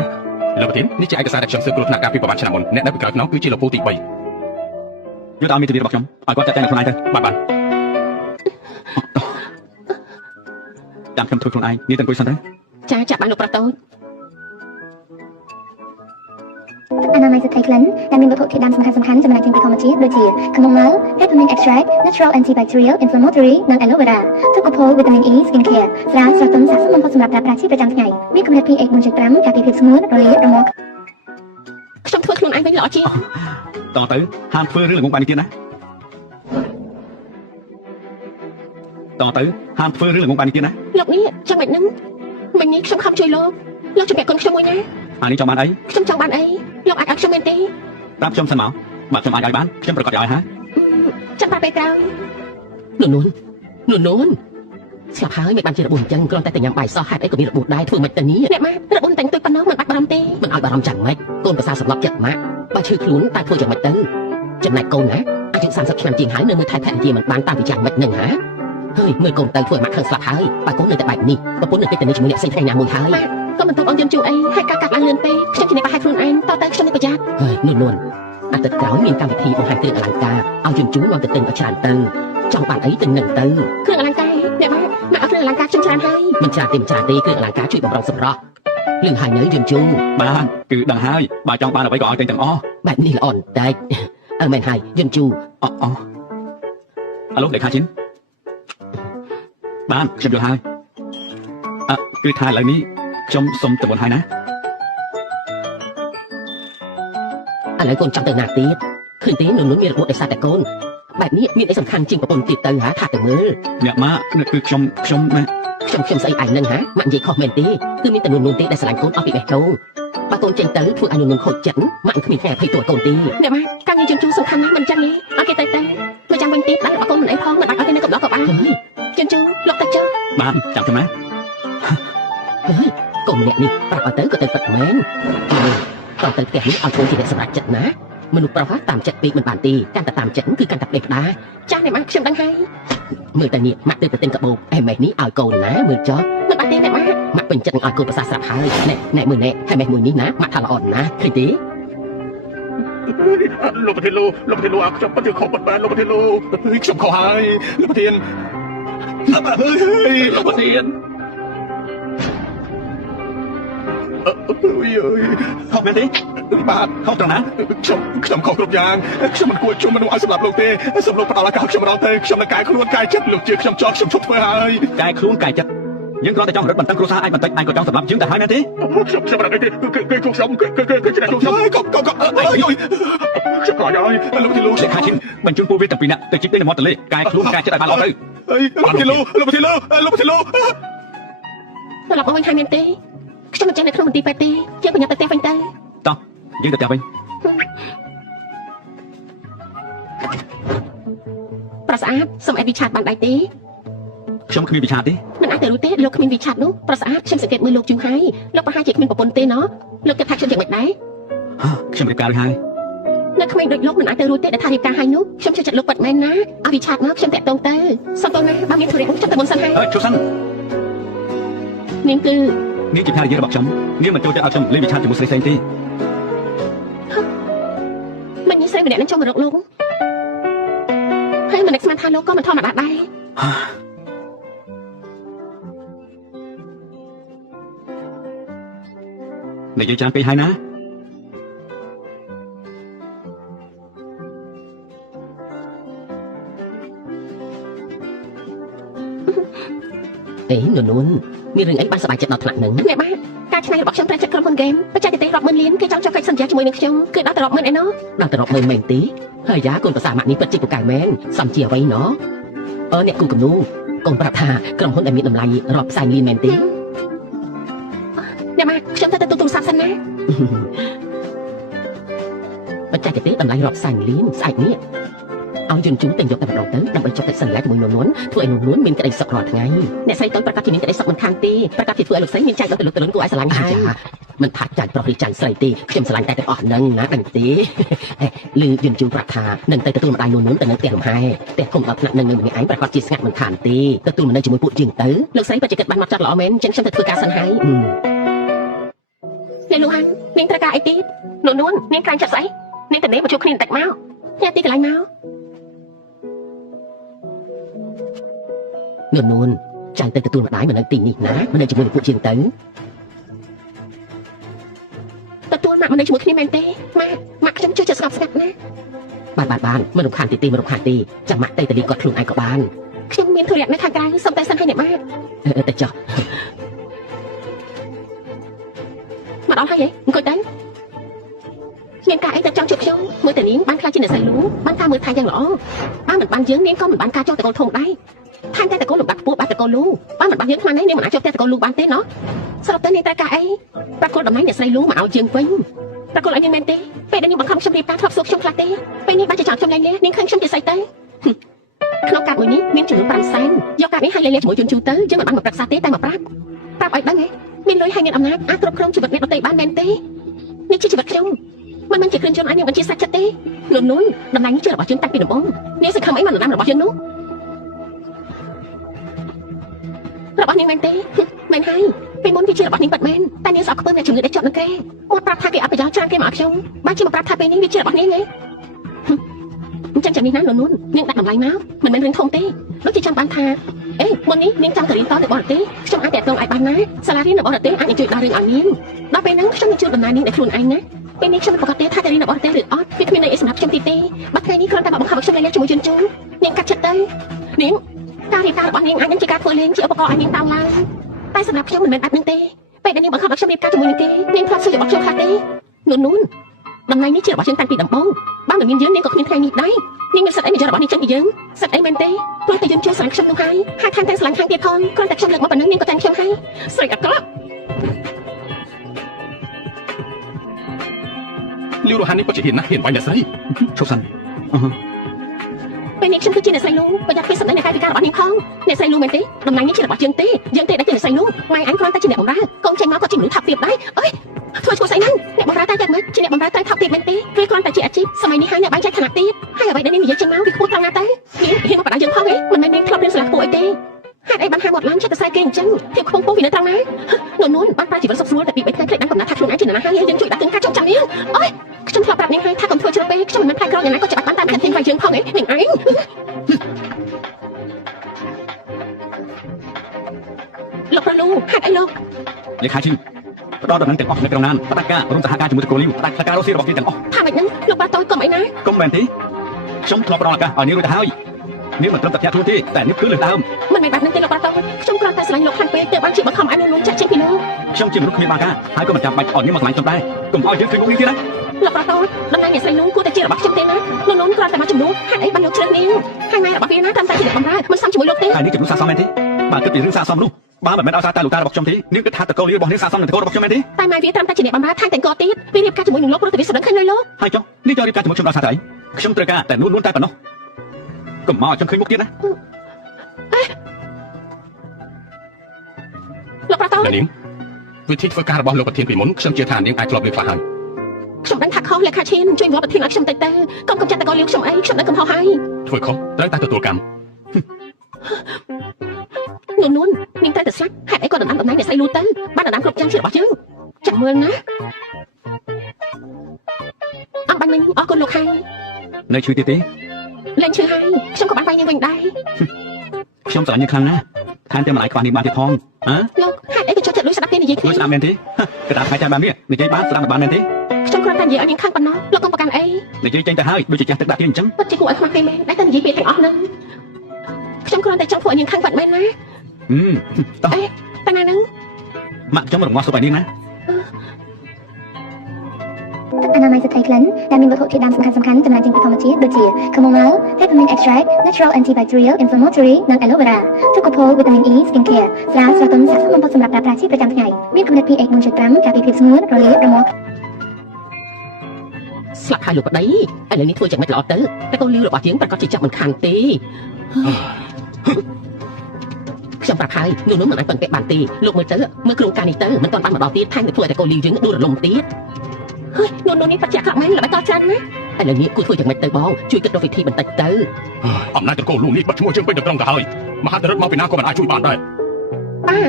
លោកធាននេះជាឯកសារដែលខ្ញុំស៊ើបគ្រោះថ្នាក់ការពីប្រហែលឆ្នាំមុនអ្នកនៅពីក្រោយខ្នងគឺជាលោកពូទី3 យកទៅឲ្យមីធាវីរបស់ខ្ញុំឲ្យគាត់ចាត់ចែងខ្លួនឯងទៅ បាទ តាមខ្ញុំធ្វើខ្លួនឯងនេះទៅអង្គុយសិនទៅ ចាចាប់បានលោកប្រតូច អនាម័យសទ្ធីក្លិនដែលមានវត្ថុធាតុដើមសំខាន់ៗចំណែកចេញពីធម្មជាតិដូចជា chamomile, peppermint extract, natural antibacterial, inflammatory និង aloe vera ទឹកកូវីតាមីន E skin care ស្រាលស្រស់ទន់ស័ក្តិសមបំផុតសម្រាប់ប្រើប្រាស់ជាប្រចាំថ្ងៃមានកម្រិត pH 4.5 ការពារភាពស្ងួតរលាករមាស់ ខ្ញុំធ្វើខ្លួនឯងវិញល្អជាង តទៅហាមធ្វើរឿងល្ងងបែបនេះទៀតណាតទៅហាមធ្វើរឿងល្ងងបែបនេះទៀតណា លោកនេះចាំមិននឹងមិញនេះខ្ញុំខំជួយលោកជំរាបគុណខ្ញុំមួយណា អានេះចង់បានអី ខ្ញុំចង់បានអីលោកអាចឲ្យខ្ញុំមែនទេ ប្រាប់ខ្ញុំសិនមកបើខ្ញុំអាចឲ្យបានខ្ញុំប្រកាសឲ្យហើយ ចាំបានពេលក្រោយ នួន ស្លាប់ហើយមិនបានជារបួសអញ្ចឹងគ្រាន់តែញ៉ាំបាយសោះហេតុអីក៏មានរបួសដែរធ្វើមិនទៅនេះអ្នកម៉ារបួសតែទុយប៉ុណ្ណោះមិនបាច់បារម្ភទេមិនឲ្យបារម្ភចាំម៉េចកូនប្រសាសម្លាប់ចិត្តម៉ាក់បើឈឺខ្លួនតែធ្វើយ៉ាងម៉េចទៅចំណែកកូនណាអាយុ30ឆ្នាំជាងហើយនៅមើលថែភរិយាមិនបានតាមវិចារម៉េចនឹងហាហើយមើលកូនទៅធ្វើម៉ាក់ខឹងស្លាប់ហើយបើកូននៅតែបែបនេះប្រពន្ធនៅពេលទៅនេះជាមួយអ្នកផ្សេងថ្ងៃណាមួយហើយក៏មិនទុកអូនយំជូអីហើយការកាត់ឡើងលឿនពេកខ្ញុំជាអ្នកប្រហែលខ្លួនឯងតទៅខ្ញុំនឹងប្រយ័ត្នហើយនួនអាទិត្យក្រោយមានកម្មវិធីបង្ហាញគ្រឿងអលង្ការឲ្យយំជូនាំទៅទិញឲ្យច្រើនទៅចង់បានអីទៅនឹងទៅគ្រឿងអលង្ការអ្នកម៉ាក់ឲ្យគ្រឿងអលង្ការខ្ញុំច្រើនហើយមិនច្រើនទេគ្រឿងអលង្ការជួយបំរុងសម្រស់លឿនហើយនៅយំជូបានគឺដឹងហើយបើចង់បានអ្វីក៏ឲ្យទិញទាំងអស់បែបនេះល្អបន្តិចមែនហើយយំជូអាឡូលេខាឈិនបានខ្ញុំយល់ហើយគឺថាឥឡូវនេះខ្ញុំសុំទៅមុនហើយណាឥឡូវកូនចង់ទៅណាទៀតឃើញទេនួនមានរបួសដោយសារតែកូនបែបនេះមានអីសំខាន់ជាងប្រពន្ធទៀតទៅហ่าថាទៅមើលអ្នកម៉ាក់គឺខ្ញុំណាខ្ញុំស្អីឯងនឹងហ่าម៉ាក់និយាយខុសមែនទេគឺមានតែនួនទេដែលស្រឡាញ់កូនអស់ពីបេះដូងបើកូនចេញទៅធ្វើឲ្យនួនខូចចិត្តម៉ាក់គ្មានថ្ងៃអភ័យទោសកូនទេអ្នកម៉ាក់ការងារជញ្ជូនសំខាន់ណាស់មិនចឹងទេអត់គេទៅមកចាំវិញទៀតដែរបើកូនមិនអីផងមិនបាច់ឲ្យគេនៅកំដរក៏បានជញ្ជូលុកទៅចុះបានចាំចាំណាហើយកូនអ្នកនេះប្រាប់ឲ្យទៅក៏ទៅពិតមែនតោះទៅផ្ទះនេះឲ្យកូនជាអ្នកសម្រេចចិត្តណាមនុស្សប្រុសតាមចិត្តពេកមិនបានទេកាន់តែតាមចិត្តគឺកាន់តែពេកដាចាស់អ្នកម៉ាក់ខ្ញុំដឹងហើយមើលតែនេះម៉ាក់ទៅទិញកាបូបអេមេសនេះឲ្យកូនណាមើលចុះមិនបានទេអ្នកម៉ាក់ម៉ាក់ពេញចិត្តនឹងឲ្យកូនប្រសាស្រាប់ហើយណែមើលណែហើយមេសមួយនេះណាម៉ាក់ថាល្អណាស់ឃើញទេលោកប្រធានលោកប្រធានលោកខ្ញុំពិតជាខុសបាត់លោកប្រធានលោកខ្ញុំខុសហើយលោកប្រធានលោកប្រធានខុសមែនទេបាទខុសត្រង់ណាខ្ញុំខុសគ្រប់យ៉ាងខ្ញុំមិនគួរជួបមនុស្សឲ្យសម្លាប់លោកទេសូមលោកផ្ដល់ឱកាសខ្ញុំម្ដងទៅខ្ញុំនឹងកែខ្លួនកែចិត្តលោកជឿខ្ញុំចោលខ្ញុំឈប់ធ្វើហើយកែខ្លួនកែចិត្តយើងគ្រាន់តែចង់រឹតបន្តឹងគ្រួសារឯងបន្តិចឯងក៏ចង់សម្លាប់យើងទៅហើយមែនទេខ្ញុំមិនដឹងទេគឺខ្ញុំគឺខ្ញុំក៏ខ្ញុំក្រោយហើយលោកទីលោកលេខាឈិនបញ្ជូនពួកវាទាំងពីរនាក់ទៅជីកនៅមាត់ទន្លេកែខ្លួនកែចិត្តឲ្យបានល្អទៅលោកទីលោកត្រឡប់មកវិញហើយមែនទេខ្ញុំមិនចេះនៅក្នុងមន្ទីរពេទ្យទេយើងបញ្ញាទៅផ្ទះវិញទៅតោះយើងទៅផ្ទះវិញប្រសាទសុំអេវិឆាតបានដែរទេខ្ញុំគ្មានវិឆាតទេមិនអាចទៅរួចទេលោកគ្មានវិឆាតនោះប្រសាទខ្ញុំសង្កេតមើលលោកយូរហើយលោកប្រហែលជាគ្មានប្រពន្ធទេណោះលោកគិតថាខ្ញុំយ៉ាងម៉េចដែរខ្ញុំរៀបការរួចហើយនៅក្មេងដូចលោកមិនអាចទៅរួចទេដែលថារៀបការហើយនោះខ្ញុំជឿចិត្តលោកពិតមែនណាអវិឆាតមកខ្ញុំតាក់ទងទៅសុំតោះណាបើមានធុរៈខ្ញុំទៅមុនសិនហើយជួបសិននាងគឺនាងជាភរិយារបស់ខ្ញុំនាងមិនចូលចិត្តឲ្យខ្ញុំលេងវិឆាតជាមួយស្រីផ្សេងទេមិនញីស្រីម្នាក់នឹងចង់មករកលោកហើយមិននឹកស្មានថាលោកក៏មិនធម្មតាដែរនិយាយច្រើនពេកហើយណាអេនួនមានរឿងអីបានសប្បាយចិត្តដល់ថ្នាក់ហ្នឹងអ្នកម៉ាការឆ្នៃរបស់ខ្ញុំត្រូវចិត្តក្រុមហ៊ុនហ្គេមបច្ចេកទេសរាប់ម៉ឺនលានគេចង់ចុះកិច្ចសន្យាជាមួយនឹងខ្ញុំគឺដល់ទៅរាប់ម៉ឺនឯណោះដល់ទៅរាប់ម៉ឺនមែនទេហើយយ៉ាកូនប្រសាម៉ាក់នេះពិតជាពូកែមែនសំជាអ្វីណោះអ្នកគូគំនូកូនប្រាប់ថាក្រុមហ៊ុនដែលមានតម្លៃរាប់ផ្សាយលានមែនទេអ្នកម៉ាខ្ញុំទៅទូរស័ព្ទសិនណាបច្ចេកទេសតម្លៃរាប់ផ្សាយលានស្អែកនេះឲ្យយន្តជូនតែយកតែម្ដងទៅដើម្បីចុះកិច្ចសន្យាជាមួយនួនធ្វើឲ្យនួនមានក្តីសុខរាល់ថ្ងៃអ្នកស្រីតូចប្រកាសជាមានក្តីសុខមិនខានទេប្រកាសជាធ្វើឲ្យលោកស្រីមានចែកទៅលោកទៅលុនគួរឲ្យស្រឡាញ់ហើយមិនថាចាញ់ប្រុសឬចាញ់ស្រីទេខ្ញុំស្រឡាញ់តែទាំងអស់ហ្នឹងណាដឹងទេឮយន្តជូនប្រាប់ថានឹងទៅទទួលម្ដាយនួនទៅនៅផ្ទះលំហែផ្ទះគុំដល់ថ្នាក់នឹងម្នាក់ឯងប្រកាសជាស្ងាត់មិនខានទេទទួលមកនៅជាមួយពួកយើងទៅលោកស្រីពិតជាគិតបានមកចាត់ល្អមែនចឹងខ្ញុំទៅធ្វើការសិនហើយអ្នកលោកហាន់នាងត្រូវការអីទៀតនួននាងខ្លាញ់ចិត្តស្អីនាងទៅនេះមកជួបគ្នាបន្តិចមកញ៉ាំទីកន្លែងមកនួនចាញ់ទៅទទួលម្ដាយមកនៅទីនេះណាមកនៅជាមួយពួកយើងទៅទទួលម៉ាក់មកនៅជាមួយគ្នាមែនទេម៉ាក់ខ្ញុំជួយចិត្តស្ងប់ស្ងាត់ណាបានមិនរំខានទេមិនរំខានទេចាំម៉ាក់ទៅទៅគាត់ខ្លួនឯងក៏បានខ្ញុំមានធុរៈនៅខាងក្រៅសុំតែសិនឲ្យអ្នកម៉ាក់ទៅចុះមកដល់ហើយហ៎អង្គុយទៅមានការអីទៅចង់ជួបខ្ញុំមើលតែនាងបានខ្លាចជាអ្នកស្រីលូបានការមើលថែយ៉ាងល្អបើមិនបានយើងនាងក៏មិនបានការចោះតកូលធំដែរថែមតែតកូលលំដាប់ខ្ពស់បានតកូលលូបើមិនបានយើងខ្មាស់នេះនាងមិនអាចចុះផ្ទះតកូលលូបានទេណោះសរុបទៅនាងត្រូវការអីប្រកួតតំណែងអ្នកស្រីលូមកឲ្យយើងវិញប្រកួតឲ្យនាងមែនទេពេលដែលនាងបង្ខំខ្ញុំរៀបការធ្លាប់សួរខ្ញុំខ្លះទេពេលនេះបានជាចោលខ្ញុំលែងលះនាងឃើញខ្ញុំជាស្អីទៅ ក្នុងកាតមួយនេះមានចំនួន5សែនយកកាតនេះឲ្យលេងជាមួយជនជួទៅយើងមិនបានមកប្រឹក្សាទេតែមកប្រាប់ឲ្យដឹងហ៎មានលុយហើយមានអំណាចអាចគ្រប់គ្រងជីវិតអ្នកដទៃបានមែនទេនេះជាជីវិតខ្ញុំមិនមែនជាគ្រឿងយន្តអាចនឹងបញ្ជាសាច់ចិត្តទេនួនតំណែងនេះជារបស់យើងតាំងពីដំបូងនេះសង្ឃឹមអីមិនដំរបស់យើងនោះរបស់នាងមែនទេមែនហើយពេលមុនវាជារបស់នាងពិតមែនតែនាងស្អប់ខ្ពើមអ្នកជំងឺដែលជាប់នឹងគេមកប្រាប់ថាគេអត់ប្រយោជន៍ច្រើនគេមកខ្ញុំបើជាមកប្រាប់ថាពេលនេះវាជារបស់នាងឯងអញ្ចឹងចាំនេះណានួននាងដាក់តម្លៃមកមិនមែនរឿងធំទេដូចជាចាំបានថាអេមុននេះនាងចង់ទៅរៀនតនៅបរទេសខ្ញុំអាចតាក់ទងឲ្យបានណាសាលារៀននៅបរទេសអាចជួយដល់រឿងឲ្យនាងដល់ពេលហ្នឹងខ្ញុំនឹងជួយដំណើរនាងដោយខ្លួនឯងណាពេលនេះខ្ញុំមិនប្រកាសទេថាទៅរៀននៅបរទេសឬអត់វាគ្មានន័យអីសម្រាប់ខ្ញុំទីទេបើថ្ងៃនេះគ្រាន់តែមកបង្ខំឲ្យខ្ញុំលេងជាមួយជនជួនាងកាត់ចិត្តទៅនាងការរៀបការរបស់នាងអាចនឹងជាការធ្វើលេងជាឧបករណ៍ឲ្យនាងតាមឡើងតែសម្រាប់ខ្ញុំមិនមែនអាចនឹងទេពេលដែលនាងបង្ខំឲ្យខ្ញុំរៀបការជាមួយនឹងគេនាងធ្លាប់សួររបស់ខ្ញុំខ្លះទេនួនតំណែងនេះជារបស់យើងតាំងពីដំបូងបើមិនមានយើងនាងក៏គ្មានថ្ងៃនេះដែរនាងមានសិទ្ធិអីមកយករបស់នេះចេញពីយើងសិទ្ធិអីមែនទេព្រោះតែយើងជួយស្រឡាញ់ខ្ញុំនោះហើយហើយខាងតែស្រឡាញ់ខាងទៀតផងគ្រាន់តែខ្ញុំលើកមកប៉ុណ្ណឹងនាងក៏ចាញ់ខ្ញុំហើយស្រេចអាក្រក់លីវរ៉ូហាននេះពិតជាហ៊ានណាស់ហ៊ានបាញ់អ្នកស្រីឈប់សិនពេលនេះខ្ញុំគឺជាអ្នកស្រីលូប្រយ័ត្នពេលសម្ដែងនៃកាយវិការរបស់នាងផងអ្នកស្រីលូមែនទេតំណែងនេះជារបស់យើងទេយើងទេដែលជាអ្នកស្រីលូម៉ែអញគ្រាន់តែជាអ្នកបម្រើកូនចេញមកក៏ជាមនុស្សថាប់ទាបដែរអើយធ្វើឈ្មោះស្អីហ្នឹងអ្នកបម្រើតែតែមិនជាអ្នកបម្រើតែថាប់ទាបមែនទេឬគ្រាន់តែជាអាជីពសម័យនេះហើយអ្នកបែងចែកឋានៈទាបហើយអ្វីដែលនាងនិយាយចេញមកវាខ្ពស់ត្រង់ណាទៅនាងហ៊ានមកបដៅយើងផងហ៎មិនមែននាងធ្លាប់រៀនសាលាខ្ពស់អីទេហេតុអីបានហាមាត់ឡើងចិត្តតែខ្សែគេអញ្ចឹងភាពខ្ពង់ពោះវានៅត្រង់ណានួនបានប្រើជីវិតសុខស្រួលតែពី3ថ្ងៃភ្លេចដឹងកំណត់ថាខ្លួនឯងជានរណាហើយយើងជួយដាក់ទិញការចងចាំនាងអើយខ្ញុំធ្លាប់ប្រាប់នាងហើយថាកុំធ្វើជ្រុលពេកខ្ញុំមិនមែនផ្លែក្រយ៉ាងណាក៏ច្បាស់បានតាមតែទិញវាយើងផងហ៎នាងឯងលោកប្រលូហេតុអីលោកលេខាជីផ្ដល់ដំណឹងទាំងអស់នៅក្នុងណានផ្ដាច់ការរួមសហការជាមួយតកូលីវផ្ដាច់ការរស់ស៊ីរបស់គេទាំងអស់ថាម៉េចហ្នឹងលោកបាតូចកុំអីណាកុំមែនទេខ្ញុំធ្លាប់ផ្ដល់ឱកាសឲ្យនាងរួចទៅហើយនាងមិនត្រឹមតែខ្លួនទេតែនាងគឺលើដើមមិនមែនបែបហ្នឹងទេលោកបាតូចខ្ញុំគ្រាន់តែស្រឡាញ់លោកខ្លាំងពេកទើបបានជាបង្ខំឲ្យនួនចាក់ចេញពីលោកខ្ញុំជាមនុស្សគ្មានបាកាហើយក៏មិនចាំបាច់ឲ្យនាងមកស្រឡាញ់ខ្ញុំដែរកុំឲ្យយើងឃើញមុខនាងទៀតណាលោកបាតូចដំណែងអ្នកស្រីនួនគួរតែជារបស់ខ្ញុំទេណានួនគ្រាន់តែមកជំនួសហេតុអីបានលោកជ្រើសនាងហើយម៉ែរបស់វាណាតាមតែជាអ្នកបម្រើមិនសមជាមួយលោកទេហើយនាងជាមនុស្សស័ក្តិសមមែនទេបើគិតពីរឿងស័ក្តិសមនោះបើមិនមែនឲ្យសារតែលោកតារបស់ខ្ញុំទេនាងគិតថាតកូលីរបស់នាងស័ក្តិសមនឹងតកូលរបស់ខ្ញុំមែនទេតែម៉ែវាត្រឹមតែជាអ្នកបម្រើថែមទាំងកទៀតវារៀបការជាមួយនឹងលោកព្រោះតែវាសម្លឹងឃើញនៅលោកហើយចុះនេះចូលរៀបការជាមួយខ្ញុំដល់សារតែខ្ញុំត្រូវការតែនួនតែប៉ុណ្ណោះកុំមកឲ្យខ្ញុំឃើញមុខទៀតណាលោកប្រតោនាងវិធីធ្វើការរបស់លោកប្រធានពីមុនខ្ញុំជឿថានាងអាចធ្លាប់លើខ្លះហើយខ្ញុំដឹងថាខុសលេខាឈានជួយវត្តប្រធានឲ្យខ្ញុំតិចទៅកុំចាត់តកូលីខ្ញុំអីខ្ញុំដឹងកំហុសហើយធ្វើខុសត្រូវតែទទួលកម្មនួននាងត្រូវតែស្លាប់ហេតុអីក៏ដណ្ដើមតំណែងអ្នកស្រីលូទៅបានដណ្ដើមគ្រប់យ៉ាងជារបស់យើងចាំមើលណាអំបញ្ញអរគុណលោកហើយនៅជួយទៀតទេលេងឈឺហើយខ្ញុំក៏បានវាយនាងវិញដែរខ្ញុំស្រឡាញ់នាងខ្លាំងណាស់ថែមទាំងមិនអាចខ្វះនាងបានទៀតផងលោកហេតុអីក៏ចូលចិត្តលួចស្ដាប់គេនិយាយគ្នាលួចស្ដាប់មែនទេគេថាថ្ងៃចាំបាននេះនិយាយបានស្ដាប់បានមែនទេខ្ញុំគ្រាន់តែនិយាយឲ្យនាងខាងប៉ុណ្ណោះលោកកុំប្រកាន់អីនិយាយចេញទៅហើយដូចជាចាស់ទឹកដាក់ទៀតអញ្ចឹងពិតជាគួរឲ្យខ្មាស់គេមែនតែតែនិយាយពាក្យទាំងអស់ហ្នឹងខ្ញុំគ្រាន់តែចង់ធ្វើឲ្យនាងខាងបាត់មែនណាតោះតែណាហ្នឹងម៉ាក់ខ្ញុំរងាស់សុបឲ្យនាងណាអនាម័យស្ត្រីក្លិនដែលមានវត្ថុធាតុដើមសំខាន់ៗចំណែកចេញពីធម្មជាតិដូចជា Chamomile, Peppermint Extract, Natural Antibacterial, Inflammatory និង Aloe Vera ជូកូផូ Vitamin E Skin Care ស្រាស្រទន់ស័ក្តិសមបំផុតសម្រាប់ប្រើប្រាស់ជាប្រចាំថ្ងៃមានគំនិត pH 4.5 ការពារភាពស្ងួតរលាករមាស់ស្លាប់ហើយលោកប្តីឥឡូវនេះធ្វើយ៉ាងម៉េចល្អទៅតែកូនលីវរបស់យើងប្រកាសជាចាប់មិនខានទេខ្ញុំប្រាប់ហើយនួនមិនអាចពឹងពាក់បានទេលោកមើលទៅមើលក្រុមការនេះទៅមិនទាន់បានមកដល់ទៀតថែមទាំងធ្វើតែកូនលីវយើងដួលរលំទៀតហើយនួននេះប្រជាក់ក្រក់មែនល្បិចតច្រើនណាឥឡូវនេះគួរធ្វើយ៉ាងម៉េចទៅបងជួយគិតរកវិធីបន្តិចទៅអំណាចតកូលលូនេះបាត់ឈ្មោះយើងពេញទៅត្រង់ទៅហើយមហាតរិទ្ធមកពីណាក៏មិនអាចជួយបានដែរ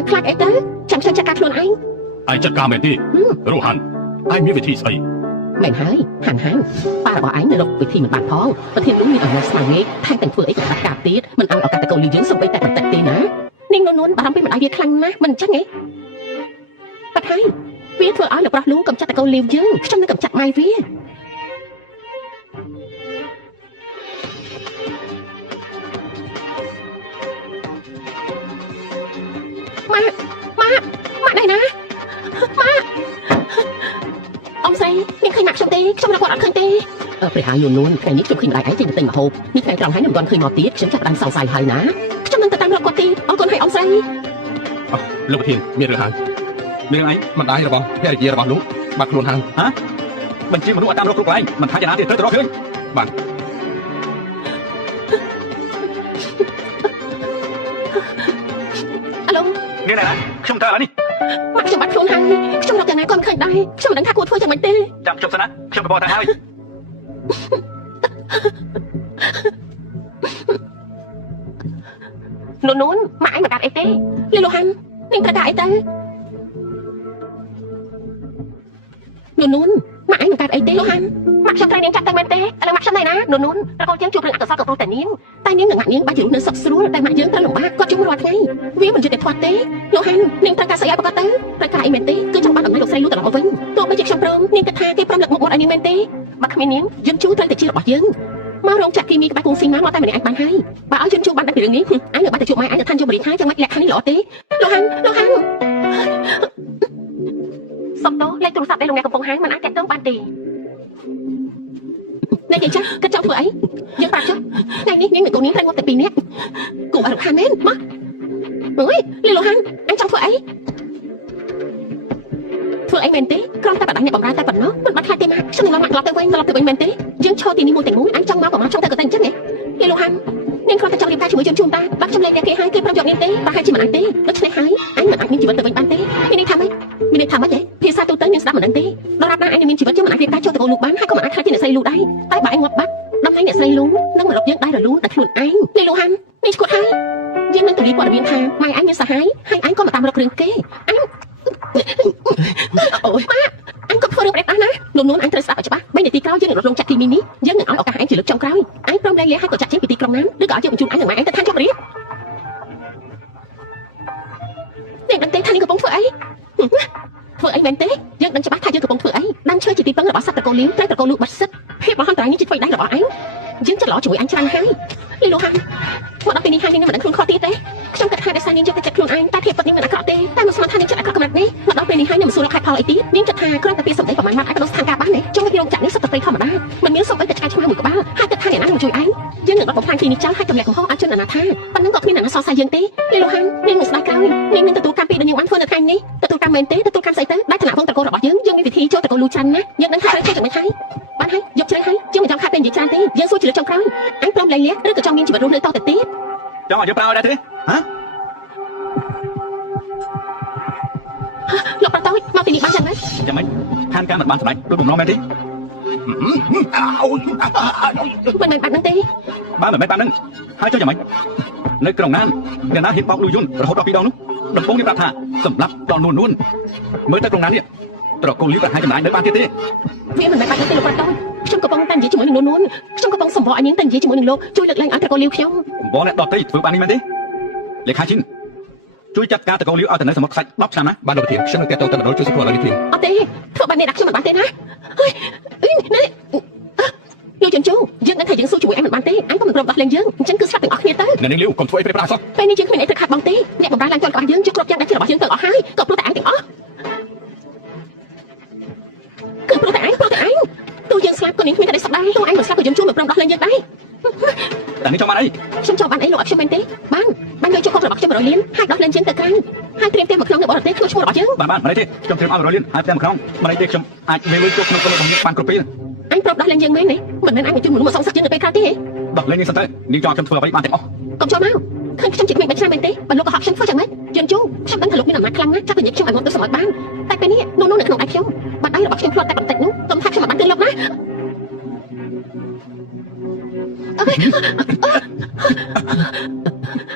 ខ្លាចអីទៅចាំខ្ញុំចាត់ការខ្លួនឯងចាត់ការមែនទេរੂហានឯងមានវិធីស្អីមែនហើយហាន់ប៉ារបស់ឯងនៅរកវិធីមិនបានផងប្រធាននោះមានអំណាចស្មារតីថែមទាំងធ្វើអីក៏បាត់ការទៀតមិនឲ្យឱកាសតកូលលីវយើងសំបីតែបន្តិចទេណានាងនួនបារម្ភពីមិនឲ្យវាខ្លាំងណាស់មិនអញ្ចឹងទេបាត់ហើយវាធ្វើឲ្យលោកប្រុសលូកំចាត់តកូលលីវយើងខ្ញុំនឹងកំចាត់ម៉ៃវាម៉ាក់ដៃណាម៉ាក់អ៊ំស្រីនាងឃើញម៉ាក់ខ្ញុំទេខ្ញុំរកគាត់អត់ឃើញទេព្រះហាយនួនថ្ងៃនេះខ្ញុំឃើញម្ដាយឯងចេញទៅទិញម្ហូបនេះថ្ងៃត្រង់ហើយនឹងមិនទាន់ឃើញមកទៀតខ្ញុំចាប់ផ្ដើមសង្ស័យហើយណាខ្ញុំនឹងទៅតាមរកគាត់ទៀតអរគុណហើយអ៊ំស្រីលោកប្រធានមានរឿងហើយមានរឿងអីម្ដាយរបស់ភរិយារបស់លោកបាត់ខ្លួនហើយបញ្ជាមនុស្សឲ្យតាមរកគ្រប់កន្លែងមិនថាយ៉ាងណាទៀតត្រូវទៅរកឃើញបាទ នេះណាខ្ញុំតើនេះ មកខ្ញុំបាត់ខ្លួនហើយខ្ញុំរកយ៉ាងណាក៏មិនឃើញដែរខ្ញុំមិនដឹងថាគួរធ្វើយ៉ាងម៉េចទេ ចាំខ្ញុំសិនណាខ្ញុំក៏បកតែហើយ នួនម៉ាក់ឯងមិនកាត់អីទេលីលូហាន់នាងត្រូវការអីទៅនួនម៉ាក់ឯងមិនកាត់អីទេលូហាន់ម៉ាក់ខ្ញុំត្រូវនាងចាត់ទៅមែនទេឥឡូវម៉ាក់ខ្ញុំណៃណានួនប្រកបជាងជួបរឿងអកុសលក៏ព្រោះតែនាងនិងម៉ាក់នាងបាច់ជារូបនៅសុខស្រួលតែម៉ាក់យើងត្រូវលំបាកគាត់ជុំរាល់ថ្ងៃវាមិនជាតែធាត់ទេលូហាន់នាងត្រូវការស្អីឲ្យប្រកាសទៅត្រូវការអីមែនទេគឺចង់បានអំណាចលោកស្រីលូត្រឡប់មកវិញទោះបីជាខ្ញុំព្រមនាងគិតថាគេព្រមលើកមុខមាត់ឲ្យនាងមែនទេបើគ្មាននាងយើងជួត្រូវតែជារបស់យើងមករោងចក្រគីមីក្បែរគង់ស៊ីណាមកតែម្នាក់ឯងបានហើយបើឲ្យយើងជួបបានតែពីរឿងនេះអញនៅបាត់ទៅជួបម៉ែអញទៅឋានជុំបរិយាយ៉ាងម៉េចលក្ខខណ្ឌនេះល្អទេលោកហាន់សុំតោលេខទូរស័ព្ទដែលលោកអ្នកកំពុងហៅមិនអាចតាក់ទងបានទេអ្នកយាយចាស់គិតចង់ធ្វើអីយើងប្រាប់ចុះថ្ងៃនេះនាងនឹងកូននាងត្រូវងត់តែ2នាក់គូអរខានមែនមកអើយលីលោកហាន់អញចង់ធ្វើអីធ្វើអីមែនទេគ្រាន់តែបដាញ់អ្នកបំរើតែប៉ុណ្ណោះមិនបាច់ខ្លាចទេម៉ាក់ខ្ញុំនឹងមកត្រឡប់ទៅវិញមែនទេយើងឈរទីនេះមួយទាំងមួយអញចង់មកក៏មកចង់ទៅក៏ទៅអញ្ចឹងហ៎លីលោកហាន់នាងគ្រាន់តែចង់រៀបការជាមួយជនជូនតាបាត់ខ្ញុំលេងអ្នកគេហើយគេប្រំយកនាងទេប្រហែលជាមិនអាចទេដូច្នេះហើយអញមិនអាចមានជីវិតទៅវិញបានទេមានន័យថាម៉េចភាសាទូទៅនាងស្ដាប់មិនដឹងទេដរាបណាអញមានជីវិតយើងមិនអាចរៀបការចូលទៅកូនលោកបានហើយក៏មិនអាចខ្លាចជាអ្នកស្រីលូដែរតែបើអញងាប់បាត់ដំណែងអ្នកស្រីលូនឹងមករកយើងដែររលូនតែខ្លួនឯងលីលោកហាន់នេះឈ្មោះហើយយើងនឹងទូលាយព័ត៌មានថាម៉ែអញមានសហាយហើយអញក៏មកតាមរករឿងគេអញអូយម៉ាអញក៏ធ្វើរឿងប្រេតដែរណានួនអញត្រូវស្ដាប់ឲ្យច្បាស់3នាទីក្រោយយើងនឹងរត់លងចាក់ទីមីនេះយើងនឹងឲ្យឱកាសអញជាលើកចុងក្រោយអញព្រមលែងលះហើយក៏ចាក់ចេញពីទីក្រុងណាឬក៏ឲ្យយើងបញ្ជូនអញនិងម៉ែអញទៅឋានជប់រៀបអ្នកដឹងទេថានាងកំពុងធ្វើអីធ្វើអីមែនទេយើងដឹងច្បាស់ថាយើងកំពុងធ្វើអីដាំឈើជាទីពឹងរបស់សត្វត្រកូលលៀងត្រូវត្រកូលលូបាត់សិទ្ធភាពរបស់ហន្តរាយនេះជាធ្វើដៃរបស់អញយើងចិត្តល្អជាមួយអញច្រើនហើយលីលូហាន់មកដល់ពេលនេះហើយនាងមិនដឹងខ្លួនខុសទៀតទេខ្ញុំគិតថាដោយសារនាងយកតែចិត្តខ្លួនឯងតែភាពពិតនាងមិនអាក្រក់ទេតែមិនស្មានថានាងចិត្តអាក្រក់កម្រិតនេះមកដល់ពេលនេះហើយនាងមិនសួរលោកខែផលអីទៀតនាងគិតថាគ្រាន់តែពាក្យសម្ដីប្រមាណម៉ាត់អាចបដូរស្ថានភាពបានទេចុះវិធីរោងចក្រនេះសុទ្ធតែធម្មតាមិនមានសូម្បីតែឆ្កែឆ្មាមួយក្បាលហើយគិតថាអ្នកណានឹងជួយឯងយើងនឹងដកបំផ្លាញទីនេះចោលហើយទម្លាក់កំហុសឲ្យជនអនាថាប៉ុណ្ណឹងក៏គ្មានអ្នកណាសរសើរយើងទេលីលូហាន់នាងមិនស្ដាយក្រោយនាងនឹងទទួលកម្មពីដែលនាងបានធ្វើនៅថ្ងៃនេះទទួលកម្មមែនទេទទួលកម្មស្អីទៅដែលឋានៈវងត្រកូលរបស់យើងមានវិធីចូលត្រកូលលូចាន់ណាយើងនឹងថាត្រូវធ្វើយ៉ាងម៉េចហើយបានហើយយកជ្រៅហើយជាងមិនចង់ខាត់ពេលនិយាយច្រើនទេយើងសួរជាលើកចុងក្រោយអញព្រមលែងលះឬក៏ចង់មានជីវិតរស់នៅតទៅទៀតចង់ឲ្យយើងប្រើឲ្យដែរទេហ៎លោកប្រតូចមកទីនេះបានយ៉ាងម៉េចខានការមិនបានសម្រេចដូចបំណងមែនទេមិនមែនបាត់ហ្នឹងទេបើមិនមែនបានហ្នឹងហើយចុះយ៉ាងម៉េចនៅក្រុងណាអ្នកណាហ៊ានបោកលុយយន្តរហូតដល់2ដងនោះដំបងនេះប្រាប់ថាសម្រាប់ដល់នួនមើលទៅក្រុងណានេះត្រកូលលីប្រហែលចំណាយនៅបានទៀតទេវាមិនមែនបាត់ទេលោកប្រតូចខ្ញុំកំពុងតែនិយាយជាមួយនឹងនួនខ្ញុំកំពុងសម្បកឲ្យនាងតែនិយាយជាមួយនឹងលោកជួយលើកលែងឲ្យត្រកូលលីខ្ញុំបងអ្នកដតទៅធ្វើបាននេះមែនទេលេខាជីនជួយចាត់ការត្រកូលលីឲ្យទៅនៅសមុទ្រខ្សាច់10ឆ្នាំណាបានលោកធានខ្ញុំនឹងតែទៅម្ដងជួយសួរលោកធានអត់ទេធ្វើបាននេះដាក់ខ្ញុំមិនបានទេណានេះលោកជន់ជូយើងនឹងថាយើងសួរជាមួយអញមិនបានទេអញក៏មិនព្រមដោះលែងយើងអញ្ចឹងគឺស្រាប់ទាំងអស់គ្នាទៅអ្នកនាងលីវកុំធ្វើអីប្រេះប្រាសោះពេលនេះយើងគ្មានអីត្រូវខាត់បងទេអ្នកបំរើឡើងជាន់របស់យើងជិះគ្រប់យ៉ាងដែលជារបស់យើងទាំងអស់ហើយក៏ព្រោះតែអញទាំងអស់គឺព្រោះតែអញទោះយើងស្លាប់ក៏នាងគ្មានតែស្ដាយទោះអញមិនស្លាប់ក៏យើងជួបមិនព្រមដោះលែងយើងដែរតែនេះចង់បានអីខ្ញុំចង់បានអីលោកអត់ខ្ញុំមែនទេបានយកជុកកុំរបស់ខ្ញុំ100លានហើយដោះលែងយើងទៅក្រៅហើយត្រៀមផ្ទះមួយក្នុងនៅបរទេសក្នុងឈ្មោះរបស់យើងបានមិនទេខ្ញុំត្រៀមឲ្យ100លានហើយផ្ទះមួយក្នុងមិនទេខ្ញុំអាចមានលុយចូលក្នុងក្រុមរបស់យើងបានគ្រប់ពេលអញប្រាប់ដោះលែងយើងមែនទេមិនមែនអញបញ្ជូនមនុស្សមកសងសឹកយើងនៅពេលក្រោយទេដោះលែងយើងសិនទៅនាងចង់ខ្ញុំធ្វើអ្វីបានទាំងអស់កុំចូលមកឃើញខ្ញុំជាក្មេង3ឆ្នាំមែនទេបើលោកក៏ហៅខ្ញុំធ្វើយ៉ាងម៉េចយន់ជូខ្ញុំដឹងថាលោកមានអំណាចខ្លាំងណាស់ចាប់ពីខ្ញុំឲ្យមកទៅសម្បត្តិបានតែពេលនេះនោះនៅក្នុងដៃខ្ញុំបាត់ដៃរបស់ខ្ញុំផ្លាត់តែបន្តិចនោះកុំថាខ្ញុំមិនបានទិញលោកណា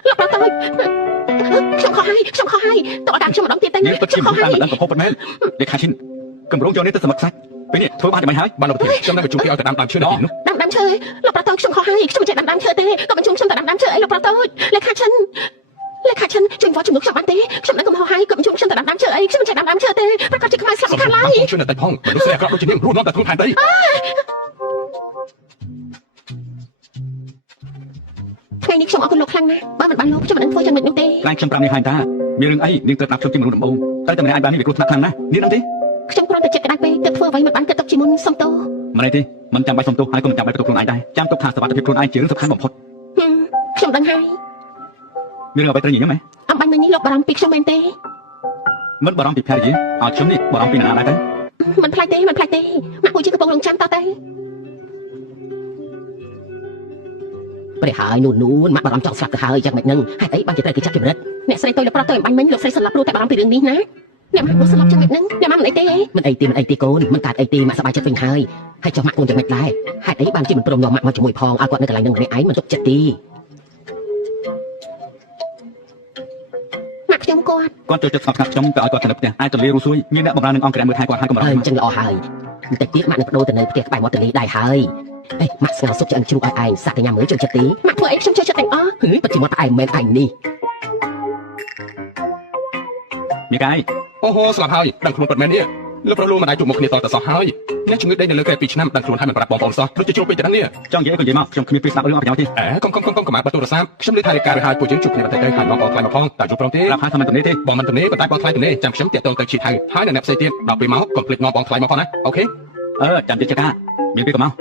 លោកប្រតូចខ្ញុំខុសហើយតើតាមខ្ញុំម្ដងទៀតទៅខ្ញុំខុសហើយមិនដឹងប្រភពប៉ុណ្ណេះលេខាឈិនកម្រងយកនេះទៅសមុទ្រខ្សាច់ពេលនេះធ្វើបានយ៉ាងម៉េចហើយបានលោកធានខ្ញុំនឹងបញ្ជូនគេឲ្យទៅដាំឈើនៅទីនោះដាំឈើលោកប្រតូចខ្ញុំខុសហើយខ្ញុំមិនចេះដាំឈើទេក៏បញ្ជូនខ្ញុំទៅដាំឈើអីលោកប្រតូចលេខាឈិនជួយវត្តជំនួសខ្ញុំបានទេខ្ញុំនឹងកំហុសហើយក៏បញ្ជូនខ្ញុំទៅដាំឈើអីខ្ញុំមិនចេះដាំឈើទេប្រកាសជាខ្មែរស្លាប់ខាងឡើយជួយនៅតែផងមនុស្សស្រីអាក្រក់ដូចជានាងរស់នាំតែខ្លួនថែមទេថ្ងៃនេះខ្ញុំអរគុណលោកខ្លាំងណាស់បើមិនបានលោកខ្ញុំមិននឹងធ្វើយ៉ាងម៉េចនោះទេខ្លាំងខ្ញុំប្រាប់នេះហើយតាមានរឿងអីនាងត្រូវដាប់ខ្ញុំជាមនុស្សដំបូងតែម្នាក់ឯងបាននេះវាគ្រោះថ្នាក់ខ្លាំងណាស់នាងដឹងទេខ្ញុំគ្រាន់តែចិត្តក្តៅពេកទៅធ្វើអ្វីមិនបានគិតទុកជាមុនសុំទោសមិនទេមិនចាំបាច់សុំទោសហើយក៏មិនចាំបាច់បន្ទោសខ្លួនឯងដែរចាំទុកថាសុខភាពខ្លួនឯងជារឿងសំខាន់បំផុតខ្ញុំដឹងហើយមានរឿងអ្វីត្រូវញញឹមហ៎អំបញ្ញមិញនេះលោកបារម្ភពីខ្ញុំមែនទេមិនបារម្ភពីភរិយាឲ្យខ្ញុំនេះបារម្ភពីអ្នកណាដែរទៅមិនផ្លាច់ទេម៉ាក់ពូជាកំពុងរងចាំតទៅព្រះហើយនួនម៉ាក់បារម្ភចង់ស្លាប់ទៅហើយយ៉ាងម៉េចនឹងហេតុអីបានជាត្រូវគេចាប់ជំរិត អ្នកស្រីទៅលើប្រត់ទៅអំបញ្ញមិញលោកស្រីស្លាប់ព្រោះតែបារម្ភពីរឿងនេះណាអ្នកមកស្លាប់ចឹងហ្នឹងអ្នកមកមិនអីទេ មិនអីទេកូនមិនកើតអីទេម៉ាក់សប្បាយចិត្តវិញហើយចុះម៉ាក់កូនយ៉ាងម៉េចដែរហេតុអីបានជាមិនព្រមយកម៉ាក់មកជាមួយផងឲ្យគាត់នៅកន្លែងនឹងម្នាក់ឯងមិនទុកចិត្តទេ ម៉ាក់ខ្ញុំគាត់ គាត់ចូលចិត្តស្ងប់ស្ងាត់ខ្ញុំក៏ឲ្យគាត់ទៅនៅផ្ទះអាចទៅលេងរស់សួយមានអ្នកបម្រើនឹងអង្គរៈមើលថែគាត់ហើយក៏មិន អើ រំ អញ្ចឹងល្អហើយបន្តិចទៀតម៉ាក់នឹងបដូរទៅនៅផ្ទះក្បែរមាត់ទន្លេដែរហើយអេម៉ាក់ស្ងោរសុខឆ្អឹងជ្រូកឲ្យឯងសាក់ទៅញ៉ាំមើលចូលចិត្តទេ ម៉ាក់ធ្វើអីខ្ញុំចូលចិត្តទាំងអស់ ហឺពិតជាមាត់ផ្អែមមែនឯងនេះ មីកាយ អូហូស្លាប់ហើយដឹងខ្លួនពិតមែននេះលោកប្រុសលោកមិនអាចជួបមុខគ្នាតទៅសោះហើយអ្នកជំងឺដេកនៅលើក្រែ2ឆ្នាំដឹងខ្លួនហើយមិនប្រាប់បងប្អូនសោះដូចជាជ្រុលពេកទៅនេះ ចង់និយាយក៏និយាយមកខ្ញុំគ្មានពេលស្ដាប់រឿងអត់ប្រយោជន៍ទេ អេកុំមកបាត់ទូរស័ព្ទខ្ញុំលើថៃរាយការណ៍ឲ្យពួកយើងជួបគ្នាបន្តិចទៅហើយបងប្អូនខ្លាចមកផងតើជួបព្រមទេ ប្រាប់ហើយថាមិនទំនេរទេ បងមិនទំនេរប៉ុន្តែបងខ្លាចទំនេរចាំខ្ញុំតាក់ទងទៅជាតិហើយនៅអ្នកផ្សេងទៀតដល់ពេលមកកុំភ្លេចនាំបងខ្លាចមកផងណាអូខេ ចាំទៀតចកាមានពេលក៏មក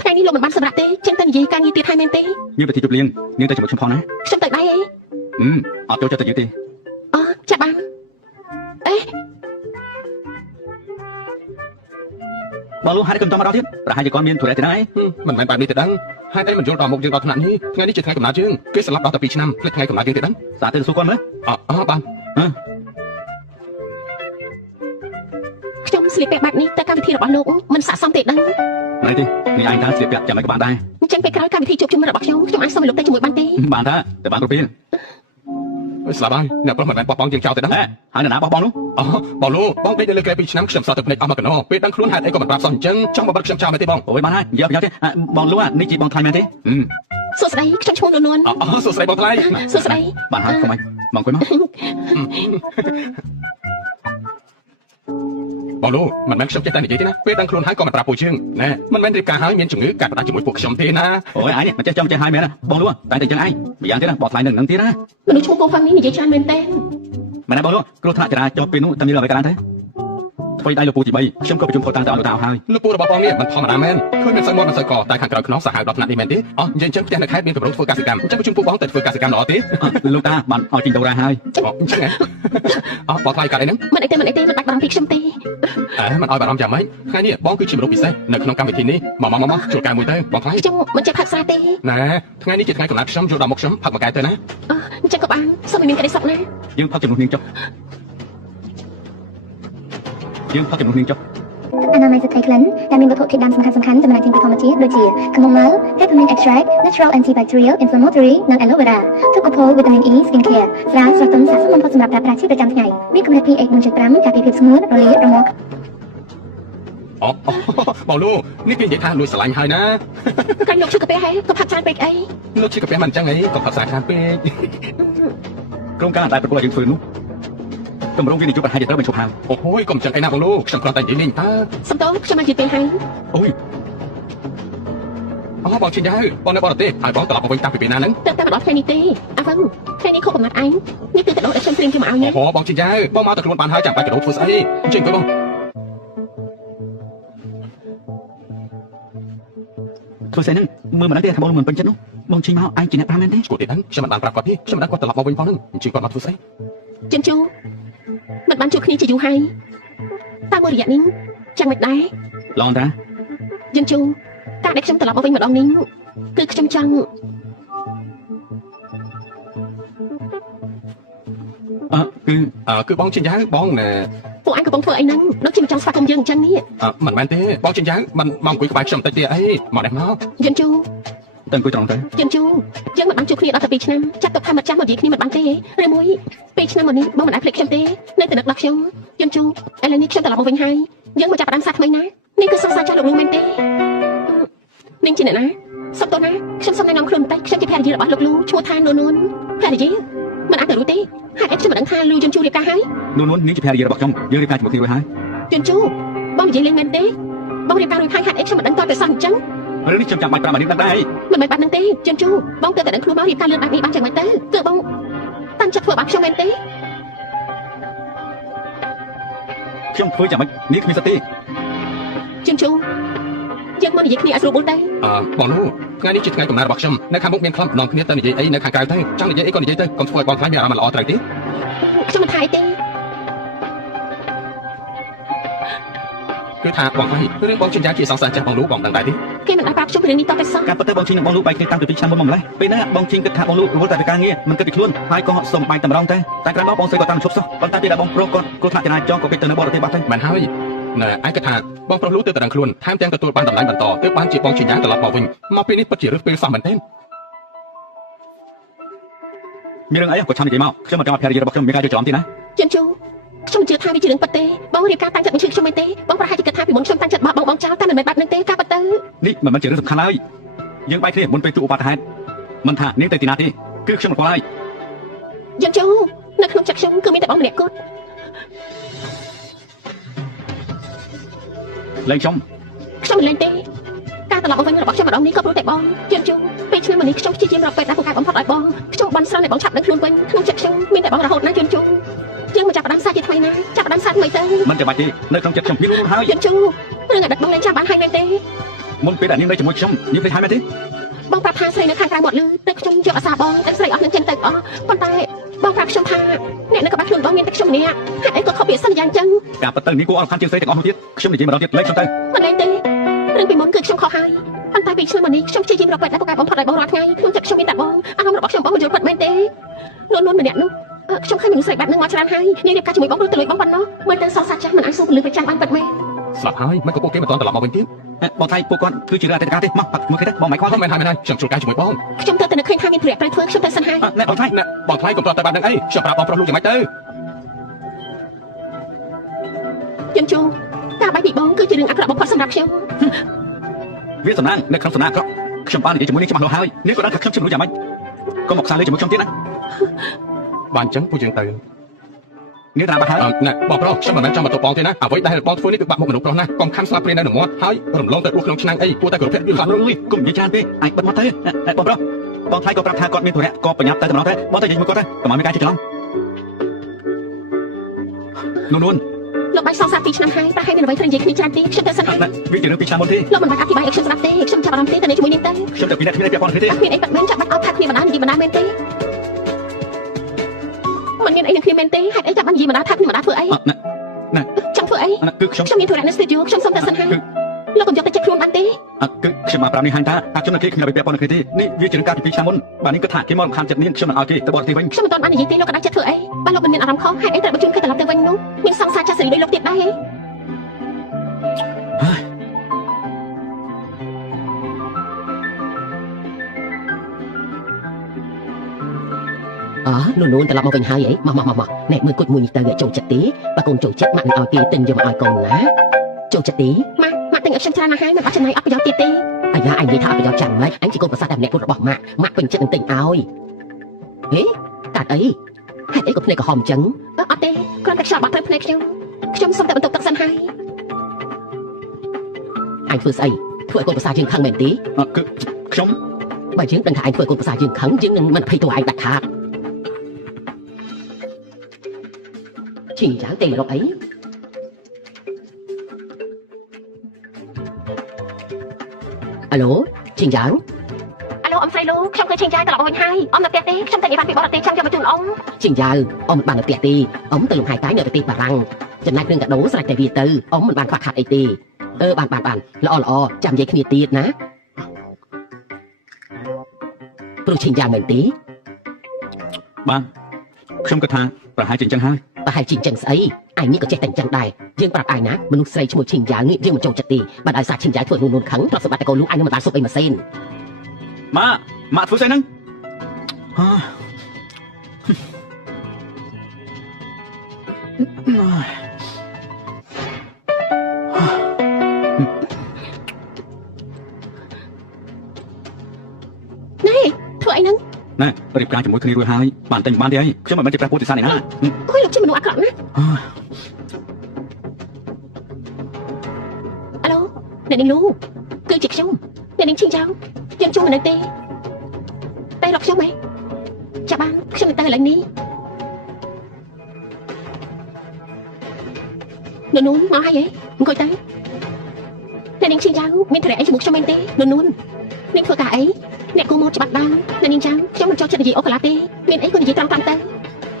ថ្ងៃនេះលោកមិនបានសម្រាប់ទេចឹងតែនិយាយការងារទៀតហើយមែនទេ មានប្រតិជប់លៀងនាងទៅជាមួយខ្ញុំផងណា ខ្ញុំទៅដែរអី អត់ចូលចិត្តទៅយឺតទេ អូចាប់បានអេ បើលោកហេតុកំតមកដល់ទៀតប្រហែលជាគាត់មានធុរៈទេដែរ មិនមែនបែបនេះទេដឹងហេតុអីមិនយល់ដល់មុខយើងដល់ថ្នាក់នេះថ្ងៃនេះជាថ្ងៃកំណើតយើងគេស្លាប់ដល់តែ2ឆ្នាំភ្លេចថ្ងៃកំណើតយើងទេដឹង សាទៅសួរគាត់មើល បាន ខ្ញុំស្លៀកពាក់បែបនេះទៅកម្មវិធីរបស់លោកមិនស័ក្តិសមទេដឹង ណែទេនេះឯងថាស្លៀកពាក់ចាំមិនក៏បានដែរ អញ្ចឹងពេលក្រោយកម្មវិធីជួបជុំរបស់ខ្ញុំអាចសុំឲ្យលោកទៅជាមួយបានទេ បានថាតែបានគ្រប់ពេល ស្លាប់ហើយអ្នកប្រុសមិនមែនបោះបង់យើងចោលទេដឹង ហើយនរណាបោះបង់នោះ បងលោកបងដេកនៅលើក្រែ2ឆ្នាំខ្ញុំសតទៅភ្នែកអស់មកកណោពេលដឹងខ្លួនហេតុអីក៏មិនប្រាប់សោះអញ្ចឹងចង់មកបិទខ្ញុំចោលមែនទេបង អូយបានហើយនិយាយប្រយោជន៍ទេបងលោកនេះជីបងថ្លៃមែនទេ សួស្តីខ្ញុំឈ្មោះនួន សួស្តីបងថ្លៃ សួស្តី បានហើយកុំអីបងអង្គុយមក បងលោកមិនមែនខ្ញុំចេះតែនិយាយទេណាពេលដឹងខ្លួនហើយក៏មិនប្រាប់ពួកយើងណែមិនមែនរៀបការហើយមានជំងឺកាត់ផ្ដាច់ជាមួយពួកខ្ញុំទេណា អូយឯងមិនចេះចាំចេះហើយមែនណាបងលោកតែតែចឹងឯងម្យ៉ាងទៀតណាបងថ្លៃនឹងទៀតណា មនុស្សឈ្មោះកូហ្វាំងនេះនិយាយច្រើនមែនទេ មែនណាបងលោកគ្រោះថ្នាក់ចរាចរណ៍ពេលនោះតែមានអ្វីកើតឡើងទេថ្មីដៃលោកពូទី3ខ្ញុំក៏ប្រជុំផុតតាមទៅអនុតាហើយ លោកពូរបស់បងនេះមិនធម្មតាមែនឃើញមិនសូវមាត់មិនសូវកតែខាងក្រៅខ្នងសាហាវដល់ថ្នាក់នេះមែនទេនិយាយអញ្ចឹងផ្ទះនៅខេត្តមានកម្រងធ្វើកសិកម្មអញ្ចឹងប្រជុំពូបងទៅធ្វើកសិកម្មល្អទេ លោកតាបានឲ្យជីងដូរ៉ាហើយ អញ្ចឹងបងថ្លៃកាត់អីហ្នឹង មិនអីទេមិនបាច់បារម្ភពីខ្ញុំទេ មិនឲ្យបារម្ភយ៉ាងម៉េចថ្ងៃនេះបងគឺជាមនុស្សពិសេសនៅក្នុងកម្មវិធីនេះមកជួលកែមួយទៅបងថ្លៃ ខ្ញុំមិនចេះផឹកស្រាទេ ណែថ្ងៃនេះជាថ្ងៃកំណត់ខ្ញុំយកដល់មុខខ្ញុំផឹកមួយកែទៅណា អញ្ចឹងក៏បានសូមឲ្យមានក្តីសុខណា យើងផឹកចំនួននាងចុះយើងផឹកចំនួននាងចុះ អនាម័យសទ្ធីក្លិនដែលមានវត្ថុធាតុដើមសំខាន់ៗចំណែកជាពីធម្មជាតិដូចជាខ្មុំម៉ាល់ peppermint extract natural antibacterial inflammatory និង aloe vera ទុកកូផលវីតាមីន E skin care ស្រាស្រស់ទន់ស័ក្តិសមបំផុតសម្រាប់ប្រើប្រាស់ជាប្រចាំថ្ងៃមានកម្រិត pH 4.5ការពារភាពស្ងួតរលាករមាស់ បងលោកនេះគេនិយាយថាលួចស្រឡាញ់ហើយណា កាញ់លោកឈឺកាពះហេក៏ផឹកច្រើនពេកអី លោកជាកាពះមិនអញ្ចឹងអីក៏ផឹកសាខានពេក ក្រុមការដែលប្រកួតឲ្យយើងធ្វើនោះតម្រងវិនិយោគប្រហែលជាត្រូវបញ្ឈប់ហើយ អូហូយកុំចឹងអីណាបងលោកខ្ញុំគ្រាន់តែនិយាយលេងតើ សំទោសខ្ញុំមកនិយាយពេលហើយ អូយ បងជិះទៅបងនៅបរទេសហើយបងត្រឡប់មកវិញតាំងពីពេលណាហ្នឹង តែម្ដងថ្ងៃនេះទេអាវ៉ាន់ថ្ងៃនេះខុសកំណត់អញនេះគឺកដោដែលខ្ញុំព្រៀងគេមកឲ្យណា បងជិះទៅបងមកតែខ្លួនបានហើយចាំបាច់កដោធ្វើស្អីអញ្ចឹងទៅបង ធ្វើស្អីហ្នឹងមើលមិនដឹងទេថាបងមិនពេញចិត្តនោះបងជិះមកឯងជាអ្នកប្រាំមែនទេ ឈ្មោះទេដឹងខ្ញុំមិនបានប្រាប់គាត់ទេខ្ញុំមិនដឹងគាត់ត្រឡប់មកវិញផងហ្នឹងអញ្ចឹងគាត់មកធ្វើស្អី ចិនជូមិនបានជួបគ្នាជាយូរហើយតែមួយរយៈនេះចាំមិនដែរ ឡងតា ចិនជូការដែលខ្ញុំត្រឡប់មកវិញម្ដងនេះគឺខ្ញុំចង់ គឺបងជិះទៅបងណែ ពួកអញកំពុងធ្វើអីហ្នឹងដូចជាមិនចង់ស្វាគមន៍យើងអញ្ចឹងនេះ មិនមែនទេបងជិះទៅមិនមកអង្គុយក្បែរខ្ញុំតិចទេអីមកនេះមក ចិនជូ ទៅអង្គុយត្រង់ទៅ ចិនជូយើងមិនបានជួបគ្នាដល់តែ2ឆ្នាំចាត់ទុកថាមិនចាស់មកនិយាយគ្នាមិនបានទេឬមួយ2ឆ្នាំមកនេះបងមិនអាចភ្លេចខ្ញុំទេនៅតែនឹកដល់ខ្ញុំចិនជូឥឡូវនេះខ្ញុំត្រឡប់មកវិញហើយយើងមកចាប់ផ្ដើមសារថ្មីណានេះគឺសង្សារចាស់លោកលោកមែនទេនាងជាអ្នកណាសុំតោះណាខ្ញុំសុំណែនាំខ្លួនបន្តិចខ្ញុំជាភរិយារបស់លោកលូឈ្មោះថានួនភរិយាមិនអាចទៅរួចទេហេតុអីខ្ញុំមិនដឹងថាលូចិនជូរៀបការហើយ នួននាងជាភរិយារបស់ខ្ញុំយើងរៀបការជាមួយគ្នារួចហើយ ចិនជូបងនិយាយលេងមែនទេបងរៀបការរួចហើយហេតុអីខ្ញុំមិនដឹងតើតែសោះអញ្ចឹង រឿងនេះខ្ញុំចាំបាច់ប្រាប់ឲ្យនាងដឹងដែរ មិនមែនបាត់នឹងទេចិនជូបងទៅតែដឹងខ្លួនមករៀបការលឿនបែបនេះបានចឹងមិនទៅគឺបងតាំងចិត្តធ្វើបាបខ្ញុំមែនទេ ខ្ញុំធ្វើចាំមិននាងគ្មានសិទ្ធិទេ ចិនជូយើងមកនិយាយគ្នាឲ្យស្រួលបួលទៅ បងនោះថ្ងៃនេះជាថ្ងៃកំណើតរបស់ខ្ញុំនៅខាងមុខមានក្លឹបនាំគ្នាទៅនិយាយអីនៅខាងក្រៅទៅចង់និយាយអីក៏និយាយទៅកុំធ្វើឲ្យបងខ្លាចមានអារម្មណ៍មិនល្អត្រូវទេ ខ្ញុំមិនថាអីទេ គ គឺថាបងហើយរឿងបងចិញ្ចាជាសង្សារចាស់បងលូបងដឹងដែរទេ គេមិនអាចប្រាប់ខ្ញុំពីរឿងនេះតទៅសោះ ការពិតទៅបងជីងនឹងបងលូបែកគ្នាតាំងពី2ឆ្នាំមុនមកម្លេះពេលហ្នឹងបងជីងគិតថាបងលូរវល់តែពីការងារមិនគិតពីខ្លួនហើយក៏សុំបែកតែម្ដងតែក្រោយមកបងស្រីក៏តាមឈប់សោះប៉ុន្តែពេលដែលបងប្រុសគាត់គ្រោះថ្នាក់ចរាចរណ៍ក៏គេទៅនៅបរទេសបាត់ទៅ មិនហើយណែឯងគិតថាបងប្រុសលូទៅតែដឹងខ្លួនថែមទាំងទទួលបានតម្លៃបន្តទើបបានជាបងចិញ្ចាត្រឡប់មកវិញមកពេលនេះពិតជារឹសពេលសោះមែនទេ មានរឿងអីក៏ឆាំនិយាយមកខ្ញុំមិនចង់ឲ្យភរិយារបស់ខ្ញុំមានការយល់ច្រឡំទេណា ជិនជូខ្ញុំជឿថាវាជារឿងពិតទេបងរៀបការតាំងចិត្តមិនជឿខ្ញុំមែនទេបងប្រហែលជាគិតថាពីមុនខ្ញុំតាំងចិត្តបោះបងចោលតែមិនមែនបែបហ្នឹងទេការពិតទៅ នេះមិនមែនជារឿងសំខាន់ឡើយយើងបែកគ្នាមុនពេលទូឧបត្តិហេតុមិនថានាងទៅទីណាទេគឺខ្ញុំមិនខ្វល់ហើយ ជិនជូនៅក្នុងចិត្តខ្ញុំគឺមានតែបងម្នាក់គត់ លេងខ្ញុំ ខ្ញុំមិនលេងទេការត្រឡប់មកវិញរបស់ខ្ញុំម្ដងនេះក៏ព្រោះតែបងជិនជូពេលឆ្នាំនេះខ្ញុំព្យាយាមរកពេទ្យដែលពូកែបំផុតឲ្យបងខ្ញុំបានស្រន់ឲ្យបងឆាប់ដឹងខ្លួនវិញក្នុងចិត្តខ្ញុំមានតែបងរហូតណាជិនជូយើងមកចាប់ផ្ដើមសារជាថ្មីណាចាប់ផ្ដើមសារថ្មីទៅ មិនចាំបាច់ទេនៅក្នុងចិត្តខ្ញុំមានរឿងហើយ ជិនជូរឿងអតីតបងលេងចាំបានហើយមែនទេ មុនពេលដែលនាងនៅជាមួយខ្ញុំនាងភ្លេចហើយមែនទេ បងប្រាប់ថាស្រីនៅខាងក្រៅមាត់លឺតែខ្ញុំយកអាសាបងតែស្រីអស់នឹងចិនទៅអស់ប៉ុន្តែបងប្រាប់ខ្ញុំថាអ្នកនៅក្បែរខ្លួនបងមានតែខ្ញុំម្នាក់ហេតុអីក៏ខុសពីសន្យាអញ្ចឹង ការពិតទៅនាងគួរអរខានជាងស្រីទាំងអស់នោះទៀតខ្ញុំនិយាយម្ដងទៀតលេងខ្ញុំទៅ មិនមែនទេរឿងពីមុនគឺខ្ញុំខុសហើយប៉ុន្តែពីឆ្នាំនេះខ្ញុំព្យាយាមរកពេទ្យដែលពូកែបំផុតឲ្យបងរាល់ថ្ងៃក្នុងចិត្តខ្ញុំមានតែបងអារម្មណ៍របស់ខ្ញុំបងមិនយល់ពិតមែនទេនួនម្នាក់នោះខ្ញុំឃើញមនុស្សស្រីបែបហ្នឹងមកច្រើនហើយនាងរៀបការជាមួយបងព្រោះទៅលួចបងប៉ុណ្ណោះមើលទៅសោកសាច់ចាស់មិនអាចសួរពលឺប្រចាំបានពិតមែន ស្លាប់ហើយមិនក៏ពួកគេមិនទាន់ត្រឡប់មកវិញទៀត បងថៃពួកគាត់គឺជារឿងអតីតកាលទេមកបាត់មួយគេទៅបងមិនខ្វល់ មិនហើយខ្ញុំជួលការជាមួយបង ខ្ញុំទៅតែនឹកឃើញថាមានប្រយ័ត្នត្រូវធ្វើខ្ញុំទៅសិនហើយ ណែបងថៃ ណែបងថ្លៃកុំប្រត់តែបានដឹងអីខ្ញុំប្រាប់បងប្រុសលូយ៉ាងម៉េចទៅ ជិនជូការបែកពីបងគឺជារឿងអាក្រក់បំផុតសម្រាប់ខ្ញុំ វាសំណាងនៅក្នុងសំណាងក្រក់ខ្ញុំបាននិយាយជាមួយនាងច្បាស់លាស់ហើយនាងក៏ដឹងថាខ្ញុំជាមនុស្សយ៉ាងម៉េចក៏មកខ្សែលើជាមួយខ្ញុំទៀតណា បានអញ្ចឹងពួកយើងទៅ នាងតាមបាត់ហើយ ណែបងប្រុសខ្ញុំមិនមែនចង់មកទៅបងទេណាអ្វីដែលបងធ្វើនេះគឺបាក់មុខមនុស្សប្រុសណាកុំខំស្លាប់ព្រាននៅនឹងមាត់ហើយរំលងទៅដួសក្នុងឆ្នាំងអីគួរតែគោរពវា អត់រួយគុំនិយាយច្រើនពេកអាចបិទមកទៅបងប្រុសបងថៃក៏ប្រាប់ថាគាត់មានធុរៈក៏ប្រញាប់ទៅតែម្ដងទៅបងទៅនិយាយមួយគាត់ទៅកុំឲ្យមានការជិះច្រឡំនួន លោកបាយសងសា2ឆ្នាំហើយប្រហែលមានអ្វីត្រូវនិយាយគ្នាច្រើនទេខ្ញុំទៅសិនហើយ វាជារឿង2ឆ្នាំមុនទេ លោកមិនបាច់អធិប្បាយឲ្យខ្ញុំស្ដាប់ទេខ្ញុំចាប់អារម្មណ៍ទេទៅជាមួយនាងទៅ ខ្ញុំទៅពីអ្នកគ្នាពាក់ព័ន្ធគ្នាទេ មានអីបាត់មែនចាប់បាត់អោបថាគ្នាបណ្ដានិយាយបណ្ដាមែនទេមិនមានអីនឹងគ្នាមែនទេហេតុអីចាប់បាននិយាយបណ្ដាថាគ្នាបណ្ដាធ្វើអី ណែ ចាំធ្វើអី គឺខ្ញុំ ខ្ញុំមានធុរៈនៅស្ទូឌីយោខ្ញុំសុំទៅសិនហើយលោកកុំយកទៅចិត្តខ្លួនបានទេ គឺខ្ញុំបានប្រាប់នេះហាញថាខ្ញុំនឹងគេគ្មានអ្វីពាក់ព័ន្ធនឹងគ្នាទេនេះវាជារឿងការពី2ឆ្នាំមុនបាទនេះគឺថាគេមករំខានចិត្តនាងខ្ញុំនឹងឲ្យគេទៅបរទេសវិញ ខ្ញុំមិនទាន់បាននិយាយទេលោកក៏ដាក់ចិត្តធ្វើអីបើលោកមិនមានអារម្មណ៍ខុសហេតុអីត្រូវបញ្ជូនគេត្រឡប់ទៅវិញនោះមានសង្សារចាស់ស្រីដូចលោកទៀតដែរហ៎ នួនត្រឡប់មកវិញហើយអីមកណែមើលគុជមួយនេះទៅចូលចិត្តទេបើកូនចូលចិត្តម៉ាក់នឹងឲ្យគេទិញយកមកឲ្យកូនណាចូលចិត្តទេ ម៉ាក់ទិញឲ្យខ្ញុំច្រើនណាស់ហើយមិនអត់ចំណាយអត់ប្រយោជន៍ទៀតទេ អាយ៉ាអញនិយាយថាអត់ប្រយោជន៍ចាំម៉េចអញជាកូនប្រសាទតែម្នាក់ពុតរបស់ម៉ាក់ពេញចិត្តនឹងទិញឲ្យហេកាត់អីហេតុអីក៏ភ្នែកក្រហមអញ្ចឹង អត់ទេគ្រាន់តែខ្យល់បាត់ទៅភ្នែកខ្ញុំសុំតែបន្ទប់ទឹកសិនហើយ អញធ្វើស្អីធ្វើឲ្យកូនប្រសាយើងខឹងមែនទេ គឺខ្ញុំ បើយើងដឹងថាអញធ្វើឲ្យកូនប្រសាយើងខឹងយើងនឹងមិនភ័យតួឯងដាច់ខាតឈីចាំទេរកអីអាឡូឈីចាំ អាឡូអ៊ំស្រីលោកខ្ញុំគឺឈិញចាយត្រឡប់មកវិញហើយអ៊ំនៅផ្ទះទេខ្ញុំតែនិយាយបានពីបរទេសចាំយកមកជូនអ៊ំ ជាងយ៉ាវអ៊ំមិនបាននៅផ្ទះទេអ៊ំទៅលំហែកាយនៅប្រទេសបារាំងចំណែកគ្រឿងកាដូស្រេចតែវាទៅអ៊ំមិនបានខ្វះខាតអីទេបានល្អចាំនិយាយគ្នាទៀតណាព្រោះជាងយ៉ាវមែនទេ បាទខ្ញុំគិតថាប្រហែលជាអញ្ចឹងហើយ ប្រហែលជាអញ្ចឹងស្អីអញនេះក៏ចេះតែអញ្ចឹងដែរយើងប្រាប់អញណាមនុស្សស្រីឈ្មោះឈិញយ៉ាវនេះយើងមិនចូលចិត្តទេបើដោយសារឈិញយ៉ាវធ្វើនួនខឹងទ្រព្យសម្បត្តិតែកូនលូអញនឹងមិនបានសុបអីម៉ាស៊ីន ម៉ាក់ធ្វើស្អីហ្នឹង ធ្វើអីហ្នឹង ណែរៀបការជាមួយគ្នារួចហើយបានតែមិនបានទេអីខ្ញុំមិនមែនជាព្រះពុទ្ធសាសនាណា អូយលោកជាមនុស្សអាក្រក់ណាស់អាឡូអ្នកនាងលូគឺជាខ្ញុំអ្នកនាងឈិញចាវយើងជួបមិននៅទេតែរកខ្ញុំហ៎ចាំបានខ្ញុំទៅឥឡូវនេះនួនមកហើយហ៎អង្គុយទៅអ្នកនាងឈិញចាវមានធរៈអីជាមួយខ្ញុំមែនទេនួននាងធ្វើការអីអ្នកគូមកច្បាស់បានអ្នកនាងចាំខ្ញុំមិនចូលចិត្តនិយាយអូកាឡាទេមានអីក៏និយាយត្រង់ៗទៅ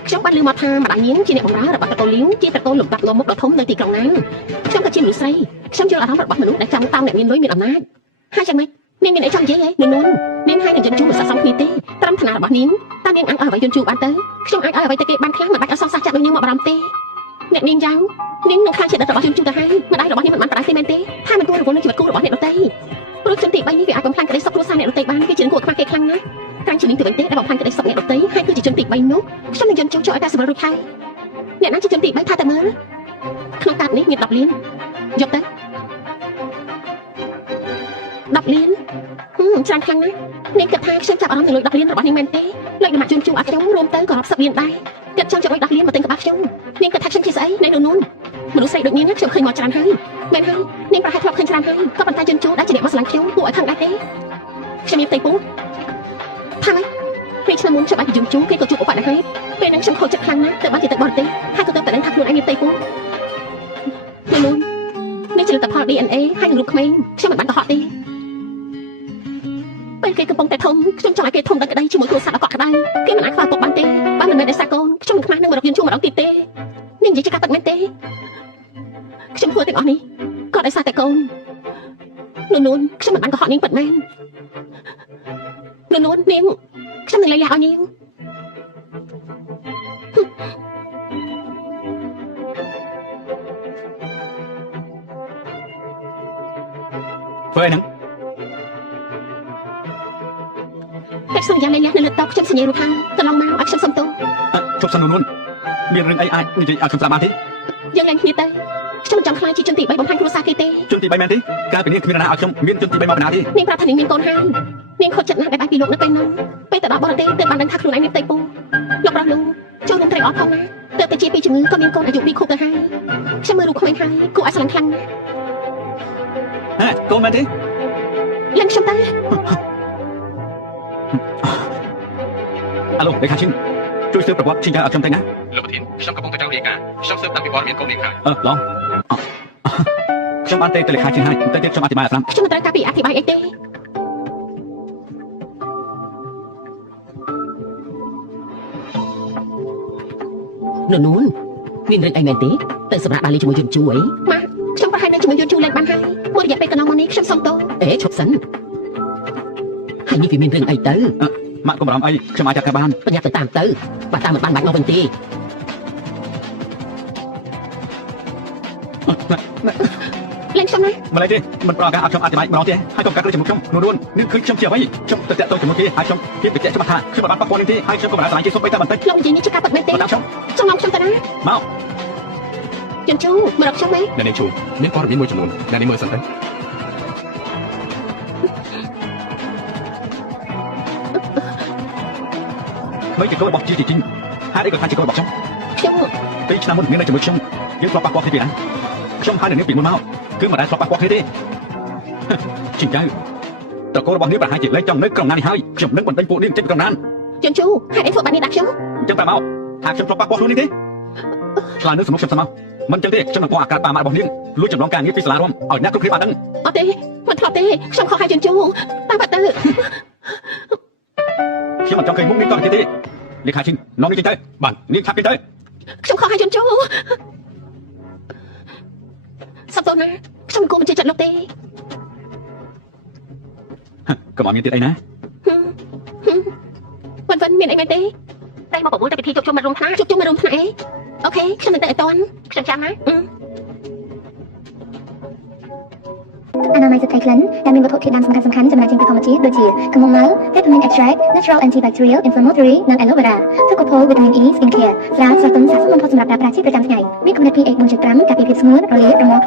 ខ្ញុំបានឮមកថាម្ដាយនាងជាអ្នកបម្រើរបស់តកូលលាវជាតកូលលំដាប់នាំមុខដ៏ធំនៅទីក្រុងណានខ្ញុំក៏ជាមនុស្សស្រីខ្ញុំយល់អារម្មណ៍របស់មនុស្សដែលចង់តោងអ្នកមានលុយមានអំណាចហើយយ៉ាងម៉េចនាងមានអីចង់និយាយហ៎នួននាងហើយនឹងយន់ជូមិនស័ក្តិសមគ្នាទេត្រឹមឋានៈរបស់នាងតើនាងអាចឲ្យអ្វីយន់ជូបានទៅខ្ញុំអាចឲ្យអ្វីទៅគេបានខ្លះមិនបាច់ឲ្យសោកសាច់ចាក់ដូចនាងមកបារម្ភទេអ្នកនាងយ៉ាងនាងនឹងខ្លាចជាដិតរបស់យន់ជូទៅហើយម្ដាយរបស់នាងមិនបានប្រដៅទេមែនទេថាមិនគួររវល់នឹងជីវិតគូរបស់អ្នកដទៃព្រោះជនទី3នេះវាអាចបំផ្លាញក្តីសុខគ្រួសារអ្នកដទៃបានវាជារឿងគួរខ្មាស់គេខ្លាំងណាស់ក្រែងជានាងទៅវិញទេដែលបំផ្លាញក្តីសុខអ្នកដទៃហើយគឺជាជនទី3នោះខ្ញុំនឹងយន់ជូជួយឲ្យតែសម្រាប់រួចហើយអ្នកណាជាជនទី3ថាតែមើលក្នុងកាតនេះមាន10លានយកទៅ10លានច្រើនខ្លាំងណាស់នាងគិតថាខ្ញុំចាប់អារម្មណ៍នឹងលុយ10លានរបស់នាងមែនទេលុយរបស់ជូនជូឲ្យខ្ញុំរួមទៅក៏រាប់សិបលានដែរគិតចង់ជួយ10លានមកទិញកបាស់ខ្ញុំនាងគិតថាខ្ញុំជាស្អីនៅនោះមនុស្សស្រីដូចនាងខ្ញុំឃើញមកច្រើនហើយមែនហើយនាងប្រហែលធ្លាប់ឃើញច្រើនហើយក៏ប៉ុន្តែជូនជូដែលជាអ្នកមកស្រឡាញ់ខ្ញុំគួរឲ្យខឹងដែរទេខ្ញុំមានផ្ទៃពោះថាម៉េចពេលឆ្នាំមុនខ្ញុំអាចជូនជូគេក៏ជួបឧបទ្ទហេតុពេលហ្នឹងខ្ញុំខូចចិត្តខ្លាំងណាស់ទៅបានជាទៅបរទេសហើយក៏ទៅតែដឹងថាខ្លួនឯងមានផ្ទៃពោះនៅនោះនេះជាលទ្ធផល DNA ហើយនឹងរូបក្មេងខ្ញុំមិនបានកុហកទេពេលគេកំពុងតែធំខ្ញុំចង់ឲ្យគេធំដល់ក្តីជាមួយគ្រួសារដ៏កក់ក្ដៅគេមិនអាចខ្វល់ទុកបានទេបើមិនមែនដោយសារកូនខ្ញុំមិនខ្មាស់នឹងមករកយន្តជួម្ដងទៀតទេនាងនិយាយជាការពិតមែនទេខ្ញុំធ្វើទាំងអស់នេះក៏ដោយសារតែកូននួនខ្ញុំមិនបានកុហកនាងពិតមែននួននាងខ្ញុំនឹងលាឲ្យនាងធ្វើអីហ្នឹងតែសន្យាលែងលះនៅលើតុខ្ញុំសញ្ញារូបហើយកន្លងមកឲ្យខ្ញុំសុំទោសជប់សិននួនមានរឿងអីអាចនិយាយឲ្យខ្ញុំស្ដាប់បានទេយើងលែងគ្នាទៅខ្ញុំចង់ខ្លាចជាជនទី3បំផាញ់គ្រួសារគេទេជនទី3មែនទេកាលពីនេះគ្មាននរណាឲ្យខ្ញុំមានជនទី3មកបណ្ណាទេនាងប្រាប់ថានាងមានកូនហើយនាងខុសចិត្តណាស់ដែលបែកពីលោកនៅពេលនោះពេលទៅដល់បរទេសទើបបានដឹងថាខ្លួនឯងមានផ្ទៃពោះលោកប្រុសលោកចូលរួមត្រេកអរផងណាទើបតែជាពីជំងឺក៏មានកូនអាយុ2ខួបទៅហើយខ្ញុំមើលរូបក្មេងហើយគួរឲ្យស្រឡាញ់ខ្លាំងណាស់ហ៎កូនមែនទេលែងខ្ញុំទៅអាឡូលេខាឈិនជួយស៊ើបប្រវត្តិឈិនចៅឲ្យខ្ញុំទៅណាលោកប្រធានខ្ញុំកំពុងតែចង់រាយការណ៍ខ្ញុំស៊ើបតាមពីព័ត៌មានកូននាងហើយឡងខ្ញុំបានទៅលេខាឈិនហើយទៅទៀតខ្ញុំអធិប្បាយឲ្យស្ដាប់ខ្ញុំមិនត្រូវការពីអធិប្បាយអីទេនួនមានរឿងអីមែនទេទៅសម្រាប់បានលេជាមួយយន្តជួយម៉ាក់ខ្ញុំប្រហែលនឹងជាមួយយន្តជួយលេងបានហើយមួយរយៈពេលកន្លងមកនេះខ្ញុំសុំទោសឈប់សិនហើយនេះវាមានរឿងអីទៅម៉ាក់កុំបារម្ភអីខ្ញុំអាចចាត់ការបានប្រញាប់ទៅតាមទៅបើតាមមិនបានបាច់មកវិញទេលេងខ្ញុំណាម្ល៉េះទេមិនប្រកាសឲ្យខ្ញុំអធិប្បាយម្ដងទេហើយកុំកាត់លើជាមួយខ្ញុំនួននេះគឺខ្ញុំជាអ្វីខ្ញុំទៅតាក់ទងជាមួយគេហើយខ្ញុំទៀតបញ្ជាក់ច្បាស់ថាខ្ញុំមិនបានប៉ះពាល់នេះទេហើយខ្ញុំក៏មិនបានស្រឡាញ់គេសូម្បីតែបន្តិចខ្ញុំនិយាយនេះជាការពិតមែនទេខ្ញុំមកខ្ញុំទៅណាមកយន្តជូមករកខ្ញុំទេអ្នកនាងជូមានព័ត៌មានមួយចំនួនអ្នកនាងមើលសិនទៅមិនជាកូនរបស់ជីជីងហេតុអីក៏ថាជាកូនរបស់ខ្ញុំពេលឆ្នាំមុនមានតែជាមួយខ្ញុំយើងធ្លាប់ប៉ះពាល់គ្នាទេណាខ្ញុំហើយនឹងពីមុនមកគឺមិនដែលធ្លាប់ប៉ះពាល់គ្នាទេជីងចៅតកូលរបស់នាងប្រហែលជាលេចចង់នៅក្រុងណាននេះហើយខ្ញុំនឹងបណ្ដេញពួកនាងចេញពីក្រុងណានយន្តជូហេតុអីធ្វើបាបនាងដាក់ខ្ញុំអញ្ចឹងប្រាប់មកថាខ្ញុំធ្លាប់ប៉ះពាល់ខ្លួននាងទេឆ្លើយនឹងសំណុំខ្ញុំស្មោះមិនចឹងទេខ្ញុំនឹងបោះអាកាសប៉ាម៉ាក់របស់នាងលួចចម្លងការងារពីសាលារួមឲ្យអ្នកគ្រប់គ្នាបានដឹងអត់ទេមិនធ្លាប់ទេខ្ញុំខុសហើយយន្តជូតាមបាត់ទៅខ្ញុំមិនចង់ឃើញមុខនាងតទៅទេលេខាឈិននាំនាងចេញទៅបាទនាងឆាប់ចេញទៅខ្ញុំខុសហើយយន្តជូសុំទោសណាខ្ញុំមិនគួរបញ្ជាចិត្តលោកទេកុំឲ្យមានទៀតអីណាវិនមានអីមែនទេតែមកប្រមូលតែពិធីជួបជុំមករួមថ្នាក់ជួបជុំមករួមថ្នាក់អីអូខេខ្ញុំមិនទៅឲ្យតាន់ខ្ញុំចាំណាអនាម័យសត្វក្លិនដែលមានវត្ថុធាតុដើមសំខាន់ៗចំណែកចេញពីធម្មជាតិដូចជាខ្មុំម៉ៅ Peppermint Extract Natural Antibacterial Inflammatory និង Aloe Vera ទឹកកូផូ Vitamin E Skin Care ស្រាស្រស់ទន់ស័ក្តិសមបំផុតសម្រាប់ប្រើប្រាស់ជាប្រចាំថ្ងៃមានគំនិត pH 4.5ការពារភាពស្ងួតរលាយរមាស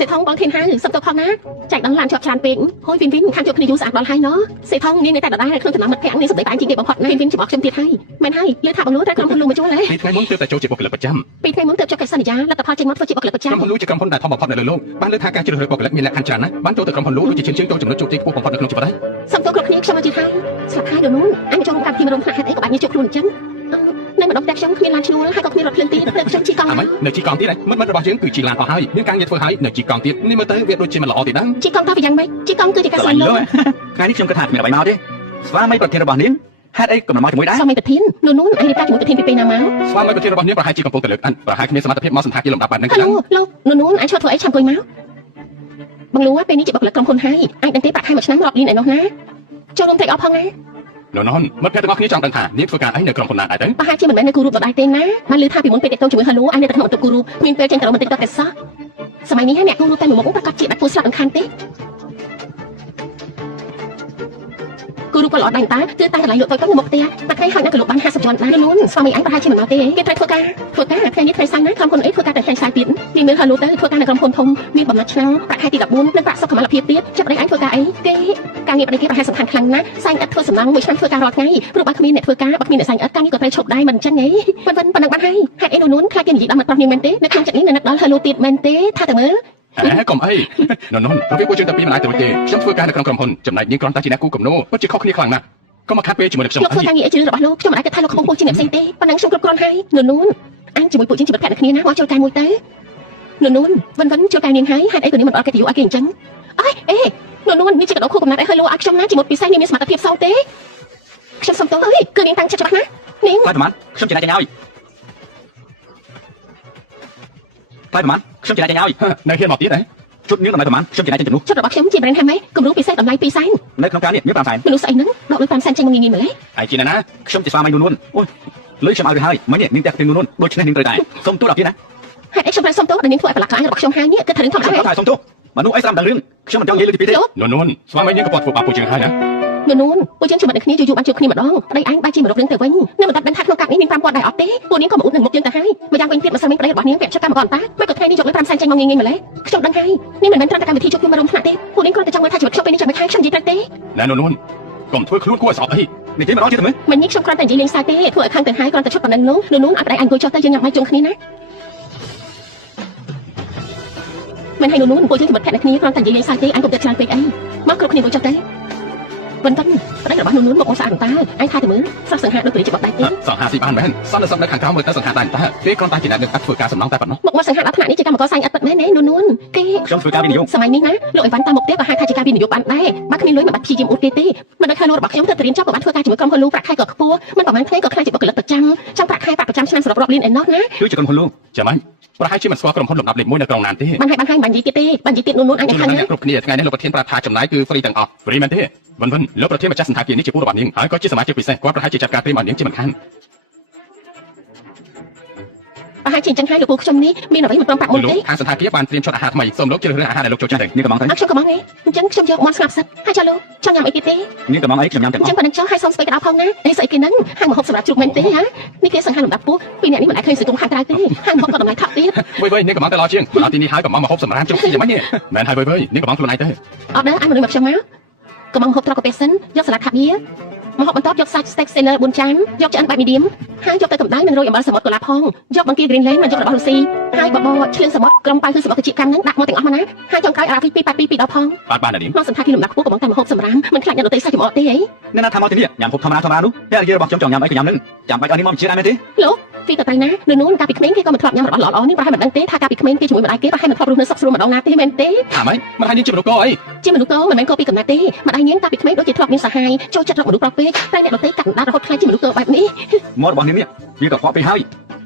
់សេថងបងធានហើយសុំទៅផងណាចែកដល់ឡានជាប់ច្រើនពេកហួយវិញខាងជួបគ្នាយូរស្អាតដល់ហើយណោះសេថងនាងនៅតែដដែលក្នុងចំណោមមិត្តភក្តិនាងសម្ដីបែងជាងគេបំផុតណាវិញចំអកខ្ញុំទៀតហើយមែនហើយលើថាបងលូតែក្រុមហ៊ុនលូមកជួលហើយពីថ្ងៃមុនទើបតែចូលជាបុគ្គលិកប្រចាំពីថ្ងៃមុនទើបចុះកិច្ចសន្យាលទ្ធផលចេញមកធ្វើជាបុគ្គលិកប្រចាំក្រុមហ៊ុនលូជាក្រុមហ៊ុនដែលធំបំផុតនៅលើលោកបានលើថាការជ្រើសរើសបុគ្គលិកមានលក្ខខណ្ឌច្រើនណាស់បានចូលទៅក្រុមហ៊ុនលូដូចជាឈានជើងចូលចំណុចជោគជ័យខ្ពស់បំផុតនៅក្នុងជីវិតហើយសុំទោសគ្រប់គ្នាខ្ញុំមកជិះហើយស្លាប់ហើយដល់នោះអញចូលរួមកម្មវិធីរួមថ្នាក់ហេតុអីក៏បាច់ញជួបខ្លួនអញ្ចឹងនៅម្ដងតែខ្ញុំគ្មានឡានឈ្នួលហើយក៏គ្មានរថភ្លើងទីទៅខ្ញុំជិះកង់អីនៅជិះកង់ទៀតមិត្តរបស់យើងគឺជិះឡានអស់ហើយមានការងារធ្វើហើយនៅជិះកង់ទៀតនេះមើលទៅវាដូចជាមិនល្អទេដែរជិះកង់ទៅយ៉ាងម៉េចជិះកង់គឺជាការស្លាញ់លោកថ្ងៃនេះខ្ញុំគិតថាគ្មានអ្វីមកទេស្វាមីប្រធានរបស់នាង ហេតុអីក៏មិនមកជាមួយដែរ សម័យប្រធាននួនឯងរៀបការជាមួយប្រធានពីពេលណាមក ស្វាមីប្រធានរបស់នាងប្រហែលជាកំពុងតែលើកអានប្រហែលគ្មានសមត្ថភាពមកសន្តាគារលំដាប់បែបហ្នឹង ហេ ខ្លាំង ឡូលោកនួនឯងឈរធ្វើអីចាំអង្គុយមកបងលូពេលនេះជាបុគ្គលិកក្រុមហ៊ុនហើយអាចដឹងទេប្រាក់ខែមួយឆ្នាំរាប់លានឯនោះណាចូលរួមត្រេកអរផងណា នោះនមិត្តភក្តិទាំងអស់គ្នាចង់ដឹងថានាងធ្វើការអីនៅក្រុមហ៊ុនណាដែរទៅ ប្រហែលជាមិនមែននៅគូរូបដដែលទេណាបានឮថាពីមុនពេលតេតទៅជាមួយ Hello ឯងនៅតែក្នុងបន្ទប់គូរូបគ្មានពេលចេញទៅរកបន្តិចទៅតែសោះសម័យនេះហើយអ្នកគូរូបតែមួយមុខប្រកាសជាបាត់ពួរស្រាប់រំខានទេគូរូបក៏ល្អដែរតាគឺតាំងកន្លែងលក់តូចៗនៅមុខផ្ទះតែថ្ងៃហើយអ្នកក៏លក់បាន50ជាន់ដែរនួនស្វាមីឯងប្រហែលជាមិនមកទេគេត្រូវធ្វើការថ្ងៃនេះថ្ងៃសៅរ៍ណាក្រុមហ៊ុនអីធ្វើការតែថ្ងៃសៅរ៍ទៀតនេះមើល Hello ទៅធ្វើការនៅក្រុមហ៊ុនធំមានបំណុលឆ្នាំប្រាក់ខែទី14និងប្រាក់សុខុមាលភាពទៀតចាប់ប្តីឯងធ្វើការអីគេការងារប្តីគេប្រហែលសំខាន់ខ្លាំងណាស់សែងឥតធ្វើសំណងមួយឆ្នាំធ្វើការរាល់ថ្ងៃព្រោះបើគ្មានអ្នកធ្វើការបើគ្មានអ្នកសែងឥតការងារក៏ត្រូវឈប់ដែរមិនអញ្ចឹងហីប៉ុណ្ណឹងបានហើយហេតុអីនួនខ្លាចគេនិយាយដល់មាត់ប្រុសនាងមែនទេនៅក្នុងចិត្តនេះនៅនឹកដល់ Hello ទៀតមែនទេថាទៅមើល កុំអីនោះរវាងពួកយើងតែពីរមិនអាចទៅទេខ្ញុំធ្វើការនៅក្នុងក្រុមហ៊ុនចំណែកនាងគ្រាន់តែជាអ្នកគូកំណោពិតជាខុសគ្នាខ្លាំងណាស់កុំមកខាត់ពេលជាមួយនឹងខ្ញុំ លោកធ្វើការងារអីជ្រឿរបស់លោកខ្ញុំមិនអាចគិតថាលោកខ្ពស់ជាងអ្នកផ្សេងទេប៉ុណ្ណឹងខ្ញុំគ្រប់គ្រាន់ហើយនួនអញជាមួយពួកយើងជាមិត្តភក្តិគ្នាណាមកចូលការមួយទៅនួនវិនចូលការនាងហើយហេតុអីក៏នាងមិនអត់កិត្តិយសឲ្យគេអញ្ចឹងអេនួននេះជាកដោខូកំណាត់អីឲ្យលោកឲ្យខ្ញុំណាជាមួយពិសេសនាងមានសមត្ថភាពសោទេខ្ញុំសុំទោសអើយគឺនាងតាំងចិត្តច្បាស់ណានាង ផ្លែប្រមាណខ្ញុំចេញឲ្យផ្លែប្រមាណខ្ញុំចេញឲ្យ នៅហ៊ានមកទៀតហ៎ ជុតនាងតម្លៃប្រមាណខ្ញុំចេញឲ្យជំនួស ចិត្តរបស់ខ្ញុំជា brand handmade គំរូពិសេសតម្លៃ2សែន នៅក្នុងការនេះមាន5សែន មនុស្សស្អីហ្នឹងដកលុយ5សែនចេញមកងាយៗម្ល៉េះ ហើយជាណាខ្ញុំជាស្វាមីនួនអូយលុយខ្ញុំឲ្យទៅហើយមិញនាងតែនួនដូច្នេះនាងត្រូវតែសុំទោសដល់គេណា ហេតុអីខ្ញុំត្រូវសុំទោសដល់នាងធ្វើឲ្យប្រឡាក់ខ្លាំងរបស់ខ្ញុំហើយនេះគឺថារឿងធម្មតា ខ្ញុំតែសុំទោសមនុស្សអីស្ដាប់ដល់រឿងខ្ញុំមិនចង់និយាយលើទីពីទេ នោះស្វាមីនាងក៏គាត់ធ្វើបាបពួកយើងហើយណា នួនពួកយើងជាមិត្តគ្នាយូរបានជួបគ្នាម្ដងប្តីឯងបែរជាមករករឿងទៅវិញនៅមិនដឹងថាក្នុងកាប់នេះមាន5គាត់ដែរអត់ទេពួកនាងក៏មកអ៊ុតនឹងមុខយើងទៅហើយម្យ៉ាងវិញទៀតមិនសិនមានប្តីរបស់នាងពាក់ចិត្តកម្មករតាមិនក៏ថ្ងៃនេះយកលុយ5សែនចេញមកងាយៗម្ល៉េះខ្ញុំដឹងហើយនាងមិនមែនត្រឹមតែកម្មវិធីជួបខ្ញុំមករំថ្នាក់ទេពួកនាងគ្រាន់តែចង់មើលថាជីវិតខ្ញុំពេលនេះចាំមិនខានខ្ញុំនិយាយត្រូវទេ ណែនោះកុំធ្វើខ្លួនគួរឲ្យស្អប់អី និយាយម្ដងទៀតទៅមើល មិននេះខ្ញុំគ្រាន់តែនិយាយលេងសើចទេធ្វើឲ្យខាងទៅហើយគ្រាន់តែឈប់ប៉ុណ្ណឹងនោះឲ្យប្តីឯងអង្គុយចុះទៅយើងញ៉ាំបាយជុំគ្នាណាមិនឲ្យនួនពួកយើងជាមិត្តភក្តិគ្នាគ្រាន់តែនិយាយលេងសើចទេអញកុំតែច្រើនពេកអីមកគ្រប់គ្នាមកចុះទៅបន្តិចប្តីរបស់នួនមកអូនស្អាតតាអញថាទៅមើលស្រស់សង្ហាដូចព្រះជាបដៃទេស ង្ហាស៊ីបានមែនសន្និសីទនៅខាងក្រៅមើលទៅសង្ហាដែរតាគេគ្រាន់តែជាអ្នកនឹងធ្វើការសំណងតែប៉ុណ្ណោះ មកសង្ហាដល់ថ្នាក់នេះជាកម្មករសែងអត់ពិតមែនទេនួនគេ ខ្ញុំធ្វើការវិនិយោគ សម័យនេះណាលោកអីវ៉ាន់តាមមុខផ្ទះក៏ហៅថាជាការវិនិយោគបានដែរបើគ្មានលុយមិនបាច់ព្យាយាមអ៊ុតគេទេមិនដូចថាលោករបស់ខ្ញុំទៅរៀនចប់ក៏បានធ្វើការជាមួយក្រុមហ៊ុនលូប្រាក់ខែក៏ខ្ពស់មិនប្រហែលថ្ងៃក៏ខ្លាចជាបុគ្គលិកប្រចាំចាំប្រាក់ខែប្រចាំឆ្នាំសរុបរាប់លានឯណោះណា គឺជាក្រុមហ៊ុនលូ ចាំមិនប្រហែលជាមិនស្គាល់ក្រុមហ៊ុនលំដាប់លេខ1នៅក្រុងណានទេ បានហើយបាននិយាយទៀតទេបាននិយាយទៀតនួនអញ ខ្ញុំ ខាង នឹង ណា គ្រប់គ្នាថ្ងៃនេះលោកប្រធានប្រាប់ថាចំណាយគឺហ្វ្រីទាំងអស់ហ្វ្រីមែនទេវិនលោកប្រធានម្ចាស់សន្តាគារនេះជាពូរបស់នាងហើយក៏ជាសមាជិកពិសេសគាត់ប្រហែលជាចាត់ការពេលមកនាងជាមិនខាន ប្រហែលជាអញ្ចឹងហើយលោកពូខ្ញុំនេះមានអ្វីមិនព្រមប្រាប់មុន លោក ទេ ខាងសន្តាគារបានត្រៀមឈុតអាហារថ្មីសូមលោកជ្រើសរើសអាហារដែលលោកចូលចិត្ត នាងកំងទៅ អត់ខ្ញុំក៏មកទេអញ្ចឹងខ្ញុំយកមាន់ស្ងប់សិតហើយចាលោកចង់ញ៉ាំអីទៀតទេ នាងកំងអីខ្ញុំញ៉ាំទាំង អ អ ញ្ចឹ ស់ ងប៉ណ្ណឹងចុះហើយសុំស្បែកក្តៅផងណាអីស្អីគេហ្នឹងហាងម្ហូបសម្រាប់ជ្រូកមែនទេហ៎នេះគេសង្ហាលំដាប់ពោះពីអ្នកនេះមិនអាចឃើញសង្គមខាងក្រៅទេហាងម្ហូបក៏តម្លៃថោកទៀត វិញនាងកំងតែល្អជាងមកដល់ទីនេះហើយកំងមកហូបសម្រាប់ជុំគ្នាយ៉ាងម៉េចនេះមែនហើយវិញនាងកំងខ្លួនឯងទៅ អត់ដែរឲ្យមនុស្សមកខ្ញុំមកកំងហូបត្រកកាពេសិនយកសាឡាត់ខាបៀមកហូបបន្ទាប់យកសាច់ steak sailor 4ចានយកឆ្អិនបែប medium ហើយយកទៅកម្ដៅនិងរោយអំបិលសមុទ្រកូឡាផងយកបង្គា greenland មកយករបស់រុស្ស៊ីហើយបបរឆ្លៀងសមុទ្រក្រុមប៉ៅគឺសមុទ្រជាកម្មហ្នឹងដាក់មកទាំងអស់មកណាហើយចុងក្រោយអារ៉ាហ្វី282ដល់ផង បាននាង មកសន្តាគារលំដាប់ខ្ពស់កំងតែមកហូបសម្រាមមិនខ្លាចអ្នកដទៃសាច់ចំអកទេអី អ្នកណាថាមកទីនេះញ៉ាំហូបធម្មតានោះតែនិយាយរបស់ខ្ញុំចង់ញ៉ាំអីក៏ញ៉ាំនឹងចាំបាច់ឲ្យនេះមកជាដែរមែនទេ លោកពីតទៅណានួនកាលពីក្មេងគេក៏មិនធ្លាប់ញ៉ាំរបស់ល្អៗនេះប្រហែលមិនដឹងទេថាកាលពីក្មេងគេជាមួយម្ដាយគេប្រហែលមិនធ្លាប់រស់នៅសុខស្រួលម្ដងណាទេមែនទេ ថាម៉េចមិនហើយនាងជាមនុស្សកអី ជាមនុស្សកមិនមែនកោពីកំណត់ទេម្ដាយនាងកាលពីក្មេងដូចជាធ្លាប់មានសហាយចូលចិត្តរកមនុស្សប្រុសពេកតែអ្នកដទៃកាត់ដាច់រហូតខ្លាចជាមនុស្សកបែបនេះ មករបស់នាងនេះវាក៏ខ្វក់ពេកហើ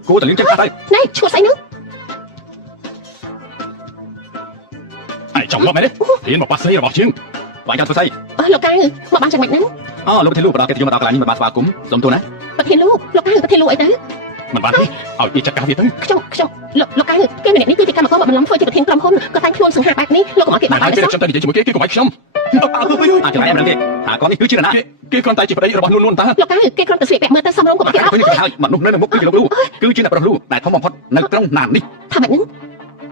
យគួរតែលឿនចិត្តទៅ ណែឈួតស្អីហ្នឹង ឯងចង់មកមែនទេរៀនមកប៉ាស្រីរបស់ជាង បាយចាំធ្វើស្អី លោកកៅមកបានចាំមិនហ្នឹង អូលោកប្រធានលោកបដគេយកមកដល់កន្លែងនេះមិនបានស្វាគមន៍សុំទោសណា ប្រធានលោកកៅប្រធានលោកអីទៅ មិនបានទេឲ្យគេចាត់ការវាទៅ ខ្ញុំលោកកៅគេម្នាក់នេះគឺជាកម្មករមកបន្លំធ្វើជាប្រធានក្រុមហ៊ុនក៏តែខ្លួនសង្ហាបែបនេះលោកកុំឲ្យគេ បា បា ន ក់ ហើយ ឲ្យ ពេល សោះ ខ្ញុំទៅនិយាយជាមួយគេកុំឲ្យខ្ញុំ អាចចម្លែកមិនដឹងទេថាគាត់នេះគឺជានរណា គេគ្រាន់តែជាប្តីរបស់នួនតា លោកកៅគេគ្រាន់តែស្លៀកពាក់មើលទៅសមរម្យកុំឲ្យគេអត់ ឃើញទៅហើយមនុស្សនៅមុខគឺជាលោកលូគឺជាអ្នកប្រលូដែលធំបំផុតនៅក្រុងណាននេះ ថាម៉េចហ្នឹ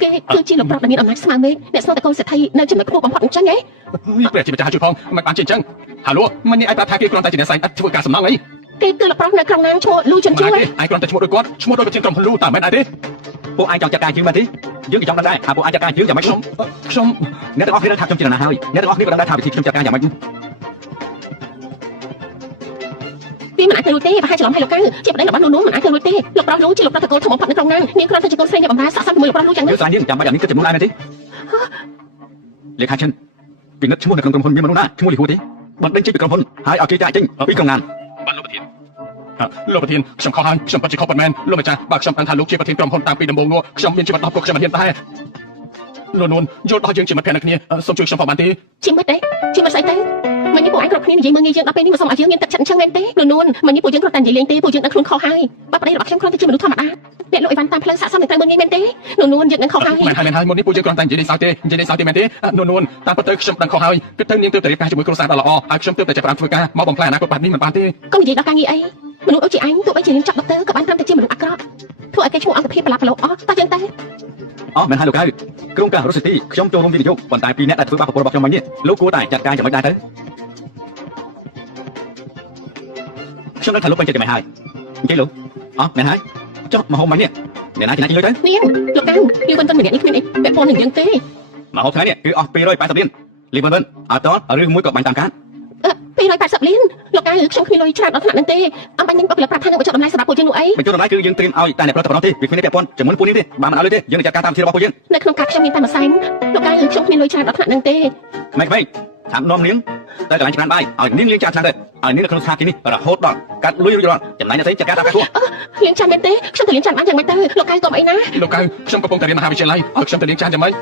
ងគេគឺជាលោកប្រុសដែលមានអំណាចស្មើមេឃអ្នកស្នើតកូនសេដ្ឋីនៅចំណុចខ្ពស់បំផុតអញ្ចឹងហ៎ ព្រះជាម្ចាស់ជួយផងមិនបានជាអញ្ចឹងហាឡូមិននេះឯងប្រាប់ថាគេគ្រាន់តែជាអ្នកសែងឥតធ្វើការសំណងអី គេគឺលោកប្រុសនៅក្រុងណាងឈ្មោះលូជុន ជួ ជួ យ យ ឯងគ្រាន់តែឈ្មោះដូចគាត់ឈ្មោះដូចជាក្រុមហ៊ុនលូតាមិនដែរទេ ពួកឯងចង់ចាត់ការយើងមែនទេយើងក៏ចង់ដឹងដែរថាពួកឯងចាត់ការយើងយ៉ាងម៉េច ខ្ញុំ អ្នកទាំងអស់គ្នាដឹងថាខ្ញុំជានរណាហើយអ្នកទាំងអស់គ្នាក៏ដឹងដែរថាវិធីខ្ញុំចាត់ការយ៉ាងម៉េច ពីមិនអាចទៅរួចទេប្រហែលច្រឡំឲ្យលោកកៅជាប្តីរបស់នួនមិនអាចទៅរួចទេលោកប្រុសលូជាលោកប្រុសតកូលធំបំផុតនៅក្រុងណាងនាងគ្រាន់តែជាកូនស្រីអ្នកបម្រើស័ក្តិសមជាមួយលោកប្រុសលូចឹង យើងស្អាតយើងចាំបាច់អានេះគិតចំនួនដែរមែនទេលេខាចិនពីនិតឈ្មោះនៅក្នុងក្រុមហ៊ុនមានមនុស្សណាឈ្មោះលីហួរទេបណ្ដឹងចេញពីក្រុមហ៊ុនហើយឲ្យគេចាក់ចេញពីក្រុងណានបានលោក លោកប្រធានខ្ញុំខុសហើយខ្ញុំពិតជាខុសប៉ុន្មានលោកម្ចាស់បើខ្ញុំដឹងថាលោកជាប្រធានក្រុមហ៊ុនតាំងពីដំបូងនោះខ្ញុំមានជីវិត10ក៏ខ្ញុំមិនហ៊ានតែនួនយល់ដល់យើងជាមិត្តភក្តិគ្នាសូមជួយខ្ញុំផងបានទេ ជាមិត្តទេជាមិត្តស្អីទៅមិននេះពួកឯងគ្រប់គ្នានិយាយមើងងាយយើងដល់ពេលនេះមិនសូមឲ្យយើងមានទឹកចិត្តអញ្ចឹងមែនទេនួនមិននេះពួកយើងគ្រាន់តែនិយាយលេងទេពួកយើងដឹងខ្លួនខុសហើយបើប្តីរបស់ខ្ញុំគ្រាន់តែជាមនុស្សធម្មតាអ្នកលក់អីវ៉ាន់តាមផ្លូវសាកសមមិនត្រូវមើងងាយមែនទេនួនយើងដឹងខុសហើយ មែនហើយមុននេះពួកយើងគ្រាន់តែនិយាយលេងសើចទេមែនទេនួនតាមពិតទៅខ្ញុំដឹងខុសហើយគឺទៅនាងទើបតែរៀបការជាមួយគ្រួសារដ៏ល្អហើយខ្ញុំទើបតែចាប់ផ្ដើមធ្វើការមកបំផ្លាញអនាគតបាត់នេះមិនបានទេ កុំនិយាយដល់ការងារអីមនុស្សដូចជាឯងទោះបីជារៀនចប់ដុកទ័រក៏បានត្រឹមតែជាមនុស្សអាក្រក់ធ្វើឲ្យគេឈ្មោះអង្គភាពប្រឡាប់ប្រឡូសអស់តោះចឹងទៅ មែនហើយលោកហើយក្រុមការរស់ស៊ីទីខ្ញុំចូលរួមវិនិយោគប៉ុន្តែពីអ្នកដែលធ្វើបាបប្រពន្ធរបស់ខ្ញុំមិញនេះលោកគួរតែចាត់ការយ៉ាងម៉េចដែរទៅខ្ញុំនឹងថាលោកពេញចិត្តយ៉ាងម៉េចហើយអញ្ចឹងលោកមែនហើយចុះមកហូបមិញនេះអ្នកណាជាអ្នកលុយទៅ នាងលោកតាំងយើងមិនទាន់ម្នាក់នេះគ្មានអីពាក់ព័ន្ធនឹងយើងទេ មកហូបថ្ងៃនេះគឺអស់280លានលីវិនអត់តឬមួយក៏បាញ់តាមការ 280លានលោកតាំងខ្ញុំគ្មានលុយច្រើនដល់ថ្នាក់ហ្នឹងទេអំបញ្ញបុគ្គលិកប្រាប់ថានឹងបញ្ចុះតម្លៃសម្រាប់ពួកយើងនោះអី បញ្ចុះតម្លៃគឺយើងត្រៀមឲ្យតែអ្នកប្រតិបត្តិទេវាគ្មានពាក់ព័ន្ធជាមួយពួកនេះទេបានមិនឲ្យលុយទេយើងនឹងចាត់ការតាមវិធីរបស់ពួកយើង នៅក្នុងកាតខ្ញុំមានតែមួយសែនលោកតាំងខ្ញុំគ្មានលុយច្រើនដល់ថ្នាក់ហ្នឹងទេ ម៉េចតាមនាំនាងទៅកន្លែងច្រានបាយឲ្យនាងលាងចានឆ្នាំទៅឲ្យនាងនៅក្នុងស្ថានភាពនេះរហូតដល់កាត់លុយរួចរាល់ចំណែកអ្នកផ្សេងចាត់ការតាមការខ្លួន លាងចានមែនទេខ្ញុំទៅលាងចានបានយ៉ាងម៉េចទៅលោកកៅកុំអីណា លោកកៅខ្ញុំកំពុងតែរៀនមហាវិទ្យាល័យឲ្យខ្ញុំទៅលាងចានយ៉ាងម៉េច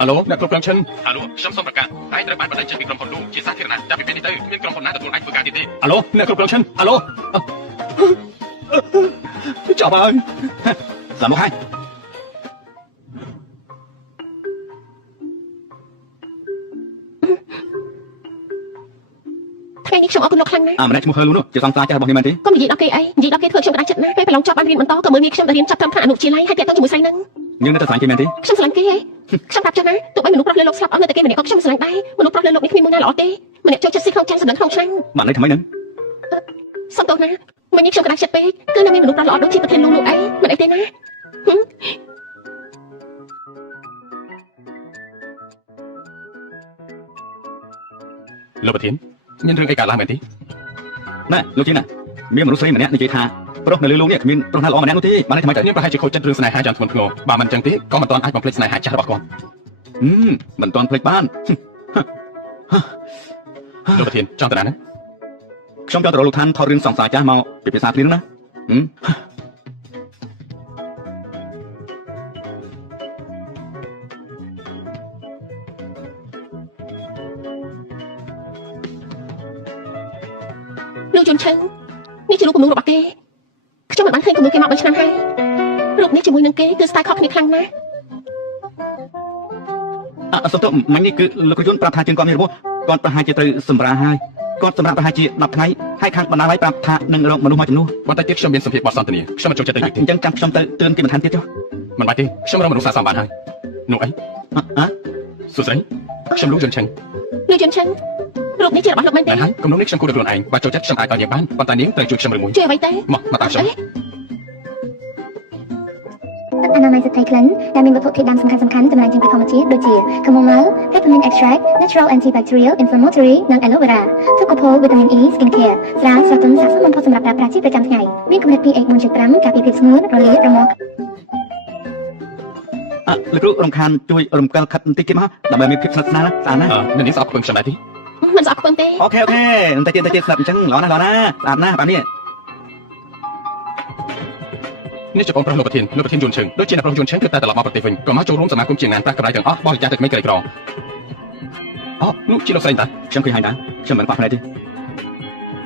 អាឡូអ្នកគ្រប់គ្រងឈិនអាឡូខ្ញុំសូមប្រកាសឯងត្រូវបានបណ្ដឹងចេញពីក្រុមហ៊ុនលូជាសាធារណៈចាប់ពីពេលនេះទៅគ្មានក្រុមហ៊ុនណាទទួលឯងធ្វើការទៀតទេអាឡូអ្នកគ្រប់គ្រងឈិនអាឡូចាប់ហើយ សាមកហើយ ថ្ងៃនេះខ្ញុំអរគុណលោកខ្លាំងណាស់ ម្នាក់ឈ្មោះហឺលូនោះជាសង្សារចាស់របស់ខ្ញុំមែនទេ កុំនិយាយដល់គេអីនិយាយដល់គេធ្វើខ្ញុំក្តារចិត្តណាស់ពេលប្រឡងចប់បានរៀនបន្តក៏មើលងាយខ្ញុំទៅរៀនចាប់ត្រឹមថ្នាក់អនុវិទ្យាល័យហើយតាក់ទងជាមួយស្រីហ្នឹង យើងនៅតែស្រឡាញ់គេមែនទេ ខ្ញុំស្រឡាញ់គេហ៎ខ្ញុំប្រាប់ចឹងណាទោះបីមនុស្សប្រុសលើលោកស្លាប់អស់នៅតែគេម្នាក់ក៏ខ្ញុំស្រឡាញ់ដែរមនុស្សប្រុសលើលោកនេះគ្មានមួយណាល្អទេម្នាក់ចូលចិត្តស៊ីក្នុងចាំងសម្លឹងក្នុងឆ្នាំង បានន័យថាម៉េចហ្នឹង សុំទោសណាមិញនេះខ្ញុំក្តារចិត្តពេកគឺនៅមានមនុស្សប្រុសល្អដូចជាប្រធានលូអីមិនអីទេណា លោកប្រធានមានរឿងអីកើតឡើងមែនទេ ណែលោកជីណាមានមនុស្សស្រីម្នាក់និយាយថាប្រុសនៅលើលោកនេះគ្មានប្រុសណាល្អម្នាក់នោះទេបានន័យថាម៉េចទៅ នាងប្រហែលជាខូចចិត្តរឿងស្នេហាយ៉ាងធ្ងន់ធ្ងរបើមិនចឹងទេក៏មិនទាន់អាចបំភ្លេចស្នេហាចាស់របស់គាត់ មិនទាន់ភ្លេចបាន លោកប្រធានចង់ទៅណា ខ្ញុំចង់ទៅរកលោកឋានថតរឿងសង្សារចាស់មកពិភាក្សាគ្នាណា លោកជុនឆឹងនេះជារូបគំនូររបស់គេខ្ញុំមិនបានឃើញគំនូរគេមក3ឆ្នាំហើយរូបនេះជាមួយនឹងគេគឺស្ទាយខុសគ្នាខ្លាំងណាស់ សុំទោសមិញនេះគឺលោកយុនប្រាប់ថាជើងគាត់មានរបួសគាត់ប្រហែលជាត្រូវសម្រាលហើយគាត់សម្រាប់ប្រហែលជា10ថ្ងៃហើយខាងបណ្ដាលឲ្យប្រាប់ថានឹងរកមនុស្សមកជំនួស បន្តិចទៀតខ្ញុំមានសម្ភារបទសន្ទនាខ្ញុំមិនចូលចិត្តទៅទៀតទេ អញ្ចឹងចាំខ្ញុំទៅទឿនគេបន្ថែមទៀតចុះ មិនបាច់ទេខ្ញុំរកមនុស្សសាសមបានហើយនោះអីសួស្ដីខ្ញុំលោកជុនឆឹង លោកជុនឆឹងរូបនេះជារបស់លោកមែនទេ មែនហើយគំនុំនេះខ្ញុំគួរតែខ្លួនឯងបើចូលចិត្តខ្ញុំអាចឲ្យនាងបានប៉ុន្តែនាងត្រូវជួយខ្ញុំរឿងមួយ ជួយអ្វីទេ មកតាមខ្ញុំ អនាម័យស្ត្រីក្លិនដែលមានវត្ថុធាតុដើមសំខាន់ៗចម្លែកចេញពីធម្មជាតិដូចជា chamomile, peppermint extract, natural antibacterial, inflammatory និង aloe vera, Tocopol vitamin E skin care ស្រាលស្រទន់ស័ក្តិសមបំផុតសម្រាប់ប្រើប្រាស់ជាប្រចាំថ្ងៃមានកម្រិត pH 4.5 ការពារភាពស្ងួតរលាករមាស់ លោកគ្រូរំខានជួយរំកិលខិតបន្តិចទៀតមកដើម្បីមានភាពស្និទ្ធស្នាលស្អាតណាស់ នាងស្អប់ខ្ពើមខ្ញុំដែរទេ មិនស្អប់ខ្ពើមទេ អូខេបន្តិចទៀតស្ដាប់អញ្ចឹងល្អណាស់ស្អាតណាស់បាទនេះ នេះជាបងប្រុសលោកប្រធានយួនឈឹងដូចជាអ្នកប្រុសយួនឈឹងគឺតែត្រឡប់មកប្រទេសវិញក៏មកចូលរួមសមាគមជាងណានប្រាក់កម្រៃទាំងអស់បរិច្ចាគទៅក្មេងក្រីក្រនោះជាលោកស្រីតា ខ្ញុំឃើញហើយណាខ្ញុំមិនខ្វះផ្នែកទេ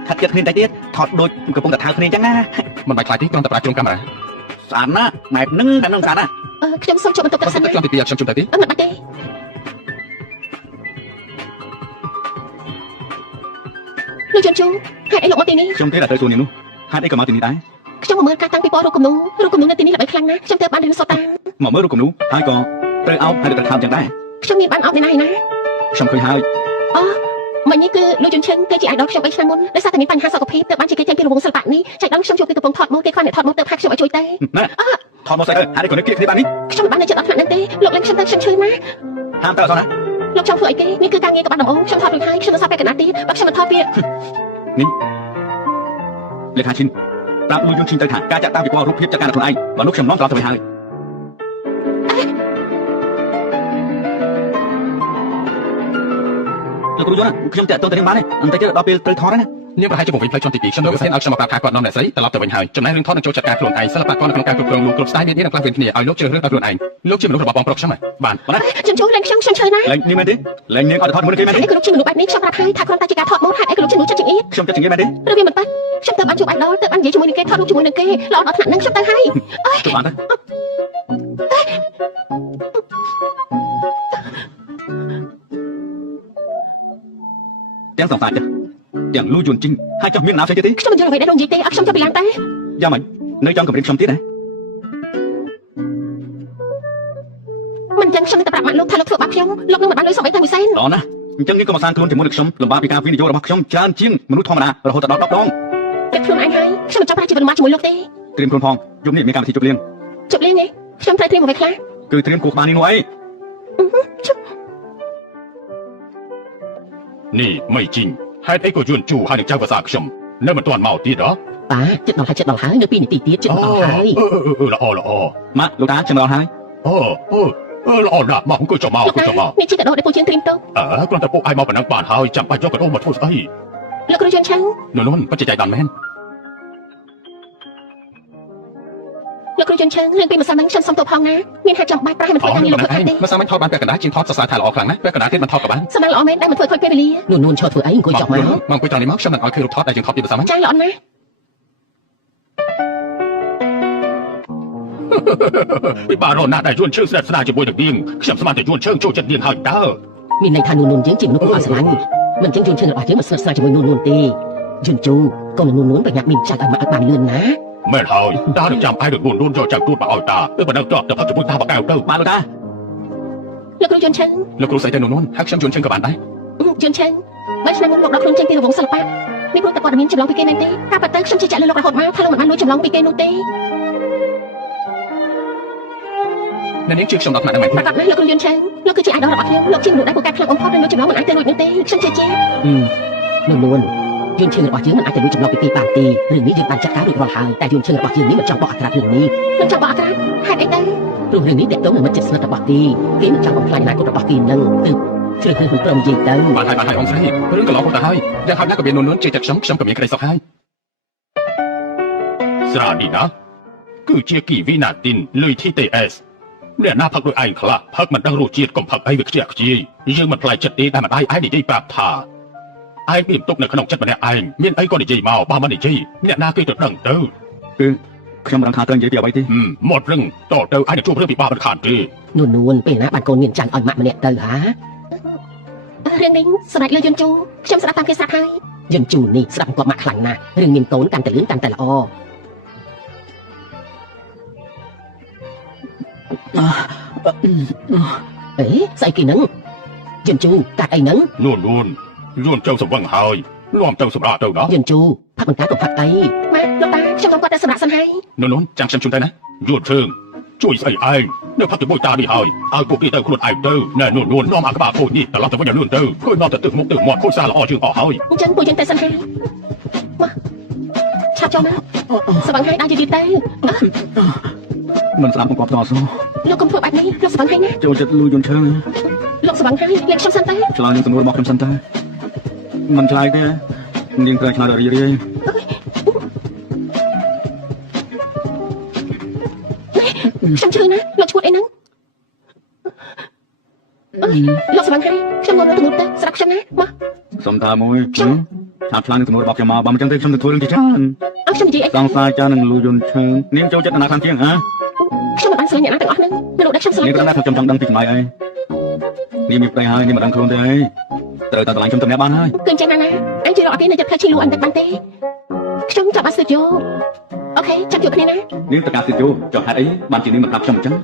ខាត់ចិត្តគ្នាបន្តិចទៀតថតដូចកំពុងតែថើគ្នាអញ្ចឹងណា មិនបាច់ខ្លាចទេគ្រាន់តែប្រើជុំកាមេរ៉ា ស្អាតណាស់បែបហ្នឹងតែនឹងស្អាតណាស់ ខ្ញុំសូមជួបបន្ទប់ទឹកសិនណា ខ្ញុំទី2ខ្ញុំជុំទៅទេ មិនបាច់ទេលោកជុនជូហេតុអីលោកមកទីនេះ ខ្ញុំទេតែត្រូវសួរនាងនោះហេតុអីក៏មកទីនេះដែរ ខ្ញុំមកមើលការតាំងពីពណ៌រូបគំនូរនៅទីនេះល្បីខ្លាំងណាស់ខ្ញុំទើបបានរៀនសូត្រតាម មកមើលរូបគំនូហើយក៏ត្រូវអោបហើយត្រូវខោអញ្ចឹងដែរ ខ្ញុំមានបានអោបពីណាហើយណា ខ្ញុំឃើញហើយ មិញនេះគឺលោកជុនឈឹងគេជា idol ខ្ញុំ3ឆ្នាំមុនដោយសារតែមានបញ្ហាសុខភាពទើបបានជាគេចេញពីរង្វង់សិល្បៈនេះចៃដន្យខ្ញុំជួបពីកំពុងថតមកគេខ្វះអ្នកថតមកទើបផាក់ខ្ញុំឲ្យជួយទេ ណែថតមកស្អីទៅហេតុអីក៏នឹកគ្នាបាននេះ ខ្ញុំមិនបាននៅចិត្តអត់ថ្នាក់ហ្នឹងទេលោកលេងខ្ញុំទៅខ្ញុំឈឺណាស់ ហាមទៅអត់ណា លោកចង់ធ្វើអីគេនេះគឺការងារក្បាត់ដំបងខ្ញុំថតរួចហើយខ្ញុំទៅសាប់ពេលកណ្ដាលទៀតបើខ្ញុំមិនថតវា នេះលេខាឈិនប្រាប់លួយយន្តឈិនទៅថាការចាក់តាមពីពណ៌រូបភាពចាត់ការខ្លួនឯងបើនោះខ្ញុំនាំត្រឡប់ទៅវិញហើយលោក លោកគ្រូយល់ណាខ្ញុំតាក់ទងទៅនឹងបានទេអន្តតែដល់ពេលត្រូវថតណា នាងប្រហែលជាពង្រីកផ្លូវចំទី2ខ្ញុំយកសេនឲ្យខ្ញុំមកប្រាប់ថាគាត់នាំអ្នកស្រីត្រឡប់ទៅវិញហើយចំណែករឿងថតនឹងចូលចាត់ការខ្លួនឯងសិល្បករនៅក្នុងការគ្រប់គ្រងលោកគ្រប់ស្ទាយមាននឹងផ្លាស់ប្ដូរគ្នាឲ្យលោកជ្រើសរើសដោយខ្លួនឯងលោកជាមនុស្សរបស់បងប្រុសខ្ញុំបាទ ខ្ញុំចូលលេងខ្ញុំឈើណា លែងនេះមែនទេលែងនាងអត់ថតមួយគេមែនទេ អីក៏លោកជាមនុស្សបែបនេះខ្ញុំប្រាប់ហើយថាគ្រាន់តែជាការថតម៉ូដហេតុអីក៏លោកជាមនុស្សចិត្តចង្អៀត ខ្ញុំចិត្តជាងគេមែនទេ ឬវាមិនប៉ះខ្ញុំទៅបានជួបអាយដលទៅបាននិយាយជាមួយនឹងគេថតរូបជាមួយនឹងគេល្អដល់ថ្នាក់ហ្នឹងខ្ញុំទៅហើយ ជួបបានទេទាំងសង្សារចាទាំងលូយួនជីងហើយចង់មានណាផ្សេងទៀតទេ ខ្ញុំមិនយល់អ្វីដែលលោកនិយាយទេអត់ខ្ញុំចង់ពីឡើងតែ យ៉ាងម៉េចនៅចង់គម្រាមខ្ញុំទៀតណា មិនចឹងខ្ញុំទៅប្រាប់ម៉ាក់លោកថាលោកធ្វើបាបខ្ញុំលោកនឹងមិនបានលុយសោះអីតាំងពីសែន ល្អណាស់អញ្ចឹងនាងក៏មកសាងខ្លួនជាមួយនឹងខ្ញុំលំបាកពីការវិនិយោគរបស់ខ្ញុំច្រើនជាងមនុស្សធម្មតារហូតដល់10ដង តែខ្លួនឯងហើយខ្ញុំមិនចង់ប្រាជីវិតរបស់ជាមួយលោកទេ ត្រៀមខ្លួនផងយប់នេះមានកម្មវិធីជប់លៀង ជប់លៀងទេខ្ញុំត្រូវត្រៀមអ្វីខ្លះ គឺត្រៀមគូក្បាលនេះនោះអី នេះមិនជីងហេតុអីក៏យួនជូហើយនឹងចៅភាសាខ្ញុំនៅមិនទាន់មកទៀតហ៎ តាចិត្តដល់ហើយនៅ2នាទីទៀតចិត្តដល់ហើយ ល្អល្អ ម៉ាក់លោកតាចាំដល់ហើយ ល្អណាស់មកអង្គុយចូលមកអង្គុយចូលមក មានជីកដោដែលពូជាងត្រៀមទៅ គ្រាន់តែពួកឯងមកប៉ុណ្ណឹងបានហើយចាំបាច់យកកដោមកធ្វើស្អី លោកគ្រូយន់ឆាំង នួនពិតជាចៃដន្យមែន លោកគ្រូយន់ឆាំងរឿងពីម្សិលមិញខ្ញុំសុំទោសផងណាមានហេតុចាំបាច់ប្រហែលមិនធ្វើការងារលោកធ្វើទេ មកសាមញ្ញថតបានពាក់កណ្ដាលជាងថតសរសើរថាល្អខ្លាំងណាស់ពាក់កណ្ដាលទៀតមិនថតក៏បាន សម្រាប់ល្អមែនដែលមិនធ្វើខូចពេលវេលា នួនឈរធ្វើអីអង្គុយចុះមក មកអង្គុយត្រង់នេះមកខ្ញុំនឹងឲ្យឃើញរូបថតដែលយើងថតពីភាសាមិន ចាល្អណាស់ ពីបារណាស់ដែលយួនឈើស្និទ្ធស្នាលជាមួយនឹងនាងខ្ញុំស្មានតែយួនឈើចូលចិត្តនាងហើយតើ មានន័យថានួនយើងជាមនុស្សអត់ស្រឡាញ់មិនចឹងយួនឈើរបស់យើងមិនស្និទ្ធស្នាលជាមួយនួនទេយួនជូកូននួនប្រញាប់មានចាច់ឲ្យមកឲ្យបានលឿនណា មែនហើយតើនឹងចាំឯងនឹងនួនយកចាំទូតមកឲ្យតាទៅបណ្ដឹងតទៅផឹកជាមួយតាបកៅទៅ ម៉ាក់លោកតា លោកគ្រូយន់ឆាំង លោកគ្រូស្អីទៅនួនហើយខ្ញុំយួនឈើក៏បានដែរ យន់ឆាំងបើឆ្នាំមុនលោកដល់ខ្លួនចេញពីរង្វង់សិល្បៈនេះព្រោះតែគាត់មានចម្លងពីគេមែនទេការប៉ះទៅខ្ញុំជឿជាក់លើលោករហូតមកថាលោកមិនបានលួចចម្លងពីគេនោះទេ នាងជឿខ្ញុំដល់ថ្នាក់ហ្នឹងមែនទេ ប្រកាសណាស់លោកគ្រូយន់ឆាំងលោកគឺជាអាយដលរបស់ខ្ញុំលោកជាមនុស្សដែលពូកែខ្លាំងបំផុតនិងលោកចម្លងមិនអាចទៅរួចនោះទេខ្ញុំជឿជាក់ នួនយួនឈើរបស់យើងមិនអាចទៅលួចចម្លងពីគេបានទេរឿងនេះយើងបានចាត់ការរួចរាល់ហើយតែយួនឈើរបស់យើងនេះមិនចង់បកអក្សររឿងនេះ លោកចង់បកអក្សរហេតុអីទៅ ព្រោះរឿងនេះតេតងនឹងមិនចិត្តស្និទ្ធរបស់គេគេមិនចង់បំផ្លាញអនាគតរបស់គេនឹងទើបជ្រើសរើសមិនព្រមនិយាយទៅ បានហើយអង្គស្រីរឿងកន្លងមកទៅហើយយ៉ាងហោចណាស់ក៏មាននួនជឿចិត្តខ្ញុំក៏មានក្តីសុខហើយស្រាឌីណាគឺជាគីវីណាទីនលុយ TTS អ្នកណាផឹកដោយឯងខ្លះផឹកមិនដឹងរសជាតិកុំផឹកអីវាខ្ជះខ្ជាយយើងមិនផ្លែចិត្តទេតែម្ដាយឯងនិយាយប្រាប់ថាឯងមានទុកនៅក្នុងចិត្តម្នាក់ឯងមានអីក៏និយាយមកបើមិននិយាយអ្នកណាគេទៅដឹងទៅ គឺខ្ញុំមិនដឹងថាត្រូវនិយាយពីអ្វីទេ មករឹងតទៅឯងនឹងជួបរឿងពិបាកមិនខានទេ នួនពេលណាបានកូនមានចាញ់ឲ្យម៉ាក់ម្នាក់ទៅហា រឿងនេះសម្រាប់លើយន់ជូខ្ញុំស្ដាប់តាមគេស្រាប់ហើយ យន្តជូននេះស្ដាប់គាត់ម៉ាក់ខ្លាំងណាស់រឿងមានកូនកាន់តែលឿនកាន់តែល្អអេស្អីគេហ្នឹងយន្តជូកាត់អីហ្នឹង នួនយួនចូលសម្វឹងហើយនាំទៅសម្រាប់ទៅណា យន្តជូផឹកមិនកាត់ក៏ផឹកអី ម៉ាក់លោកតាខ្ញុំต้องគាត់ទៅសម្រាប់សិនហើយ នួនចាំខ្ញុំជូនទៅណាយួនជើងជួយស្អីឯងនៅផឹកជាមួយតានេះហើយឲ្យពួកគេទៅខ្លួនឯងទៅណែនួននាំអាក្បាលខូចនេះត្រឡប់ទៅវិញឲ្យលឿនទៅឃើញមកទៅទឹកមុខទឹកមាត់ខូចសារល្អជាងអស់ហើយ អញ្ចឹងពួកយើងទៅសិនហើយមកឆាប់ចូលមកស្វឹងហើយដល់យូរទៀតទៅ មិនស្ដាប់បង្គាប់តស៊ូ លោកកុំធ្វើបែបនេះលោកស្វឹងហើយណា ចូលចិត្តលូយួនឈើ លោកស្វឹងហើយលេងខ្ញុំសិនទៅ ឆ្លើយនឹងសំណួររបស់ខ្ញុំសិនតើមិនឆ្លើយទេនាងត្រូវឆ្លើយដល់រីរាយ ខ្ញុំជឿណាលោកឈួតអីហ្នឹងលោកស្វឹងហើយខ្ញុំមកទៅទៅស្រាប់ខ្ញុំណាមក សុំតាមួយឆាប់ឆ្លើយនឹងសំណួររបស់ខ្ញុំមកបើមិនចឹងទេខ្ញុំនឹងធ្វើរឿងជាច្រើន អើខ្ញុំនិយាយអី សង្សារចានឹងលូយួនឈើនាងចូលចិត្តអាណាខ្លាំងជាងហ៎ ខ្ញុំមិនបានស្រឡាញ់អ្នកណាទាំងអស់ហ្នឹងលោកដែលខ្ញុំស្រឡាញ់ នាងគ្រាន់តែខ្ញុំចង់ដឹងពីចម្លើយអីនាងមានប្តីហើយនាងមិនដឹងខ្លួនទេអីត្រូវតែឆ្លើយខ្ញុំទៅអ្នកបានហើយ គឺអញ្ចឹងណាអញជួយរកអត់ទេនៅចិត្តផ្ទះឈីលូអញទឹកបានទេខ្ញុំចាប់បានស្ទើរយកអូខេចាប់ជួបគ្នាណា នាងទៅការសិទ្ធិយោចុះហេតុអីបានជានាងមិនប្រាប់ខ្ញុំអញ្ចឹង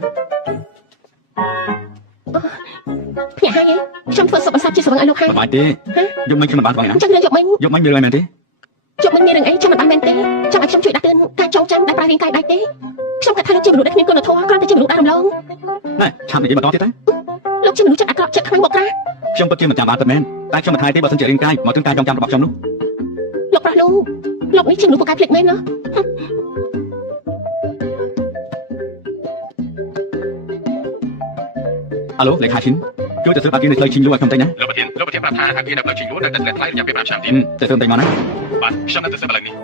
ភ្ញាក់ហើយខ្ញុំធ្វើសុបអសជាស្វឹងឲ្យលោកហើយ សប្បាយទេយកមិញខ្ញុំមិនបានស្វែងណា អញ្ចឹងរឿងយកមិញ យកមិញមានរឿងអីមែនទេ ជុំមិញមានរឿងអីខ្ញុំមិនបានមែនទេចាំឲ្យខ្ញុំជួយដាក់ទឿនការចងចាំដែលប្រើរាងកាយដាច់ទេខ្ញុំគិតថាលោកជាមនុស្សដែលគ្មានគុណធម៌គ្រាន់តែជាមនុស្សដែលរំលង ណែឆាប់និយាយបន្តទៀតទៅ លោកជាមនុស្សចិត្តអាក្រក់ចិត្តខ្លាំងមកក្រាស់ ខ្ញុំពិតជាមិនចាំបានពិតមែនតែខ្ញុំមិនថ្លៃទេបើសិនជារាងកាយមកถึงការចងចាំរបស់ខ្ញុំនោះ លោកប្រាស់នោះលោកនេះជាមនុស្សពូកែភ្លេចមែនណា អាឡូលេខាឈិន ជួយទៅស្រាប់អាគីនៅផ្លូវឈីងលូឲ្យខ្ញុំទៅណា លោកប្រធានប្រាប់ថាអាគីនៅផ្លូវឈីងលូនៅតែថ្លៃរយៈពេល5ឆ្នាំទៀត ទៅទៅតែមកណា បាទខ្ញុំនៅទៅសិបឥឡូវនេះ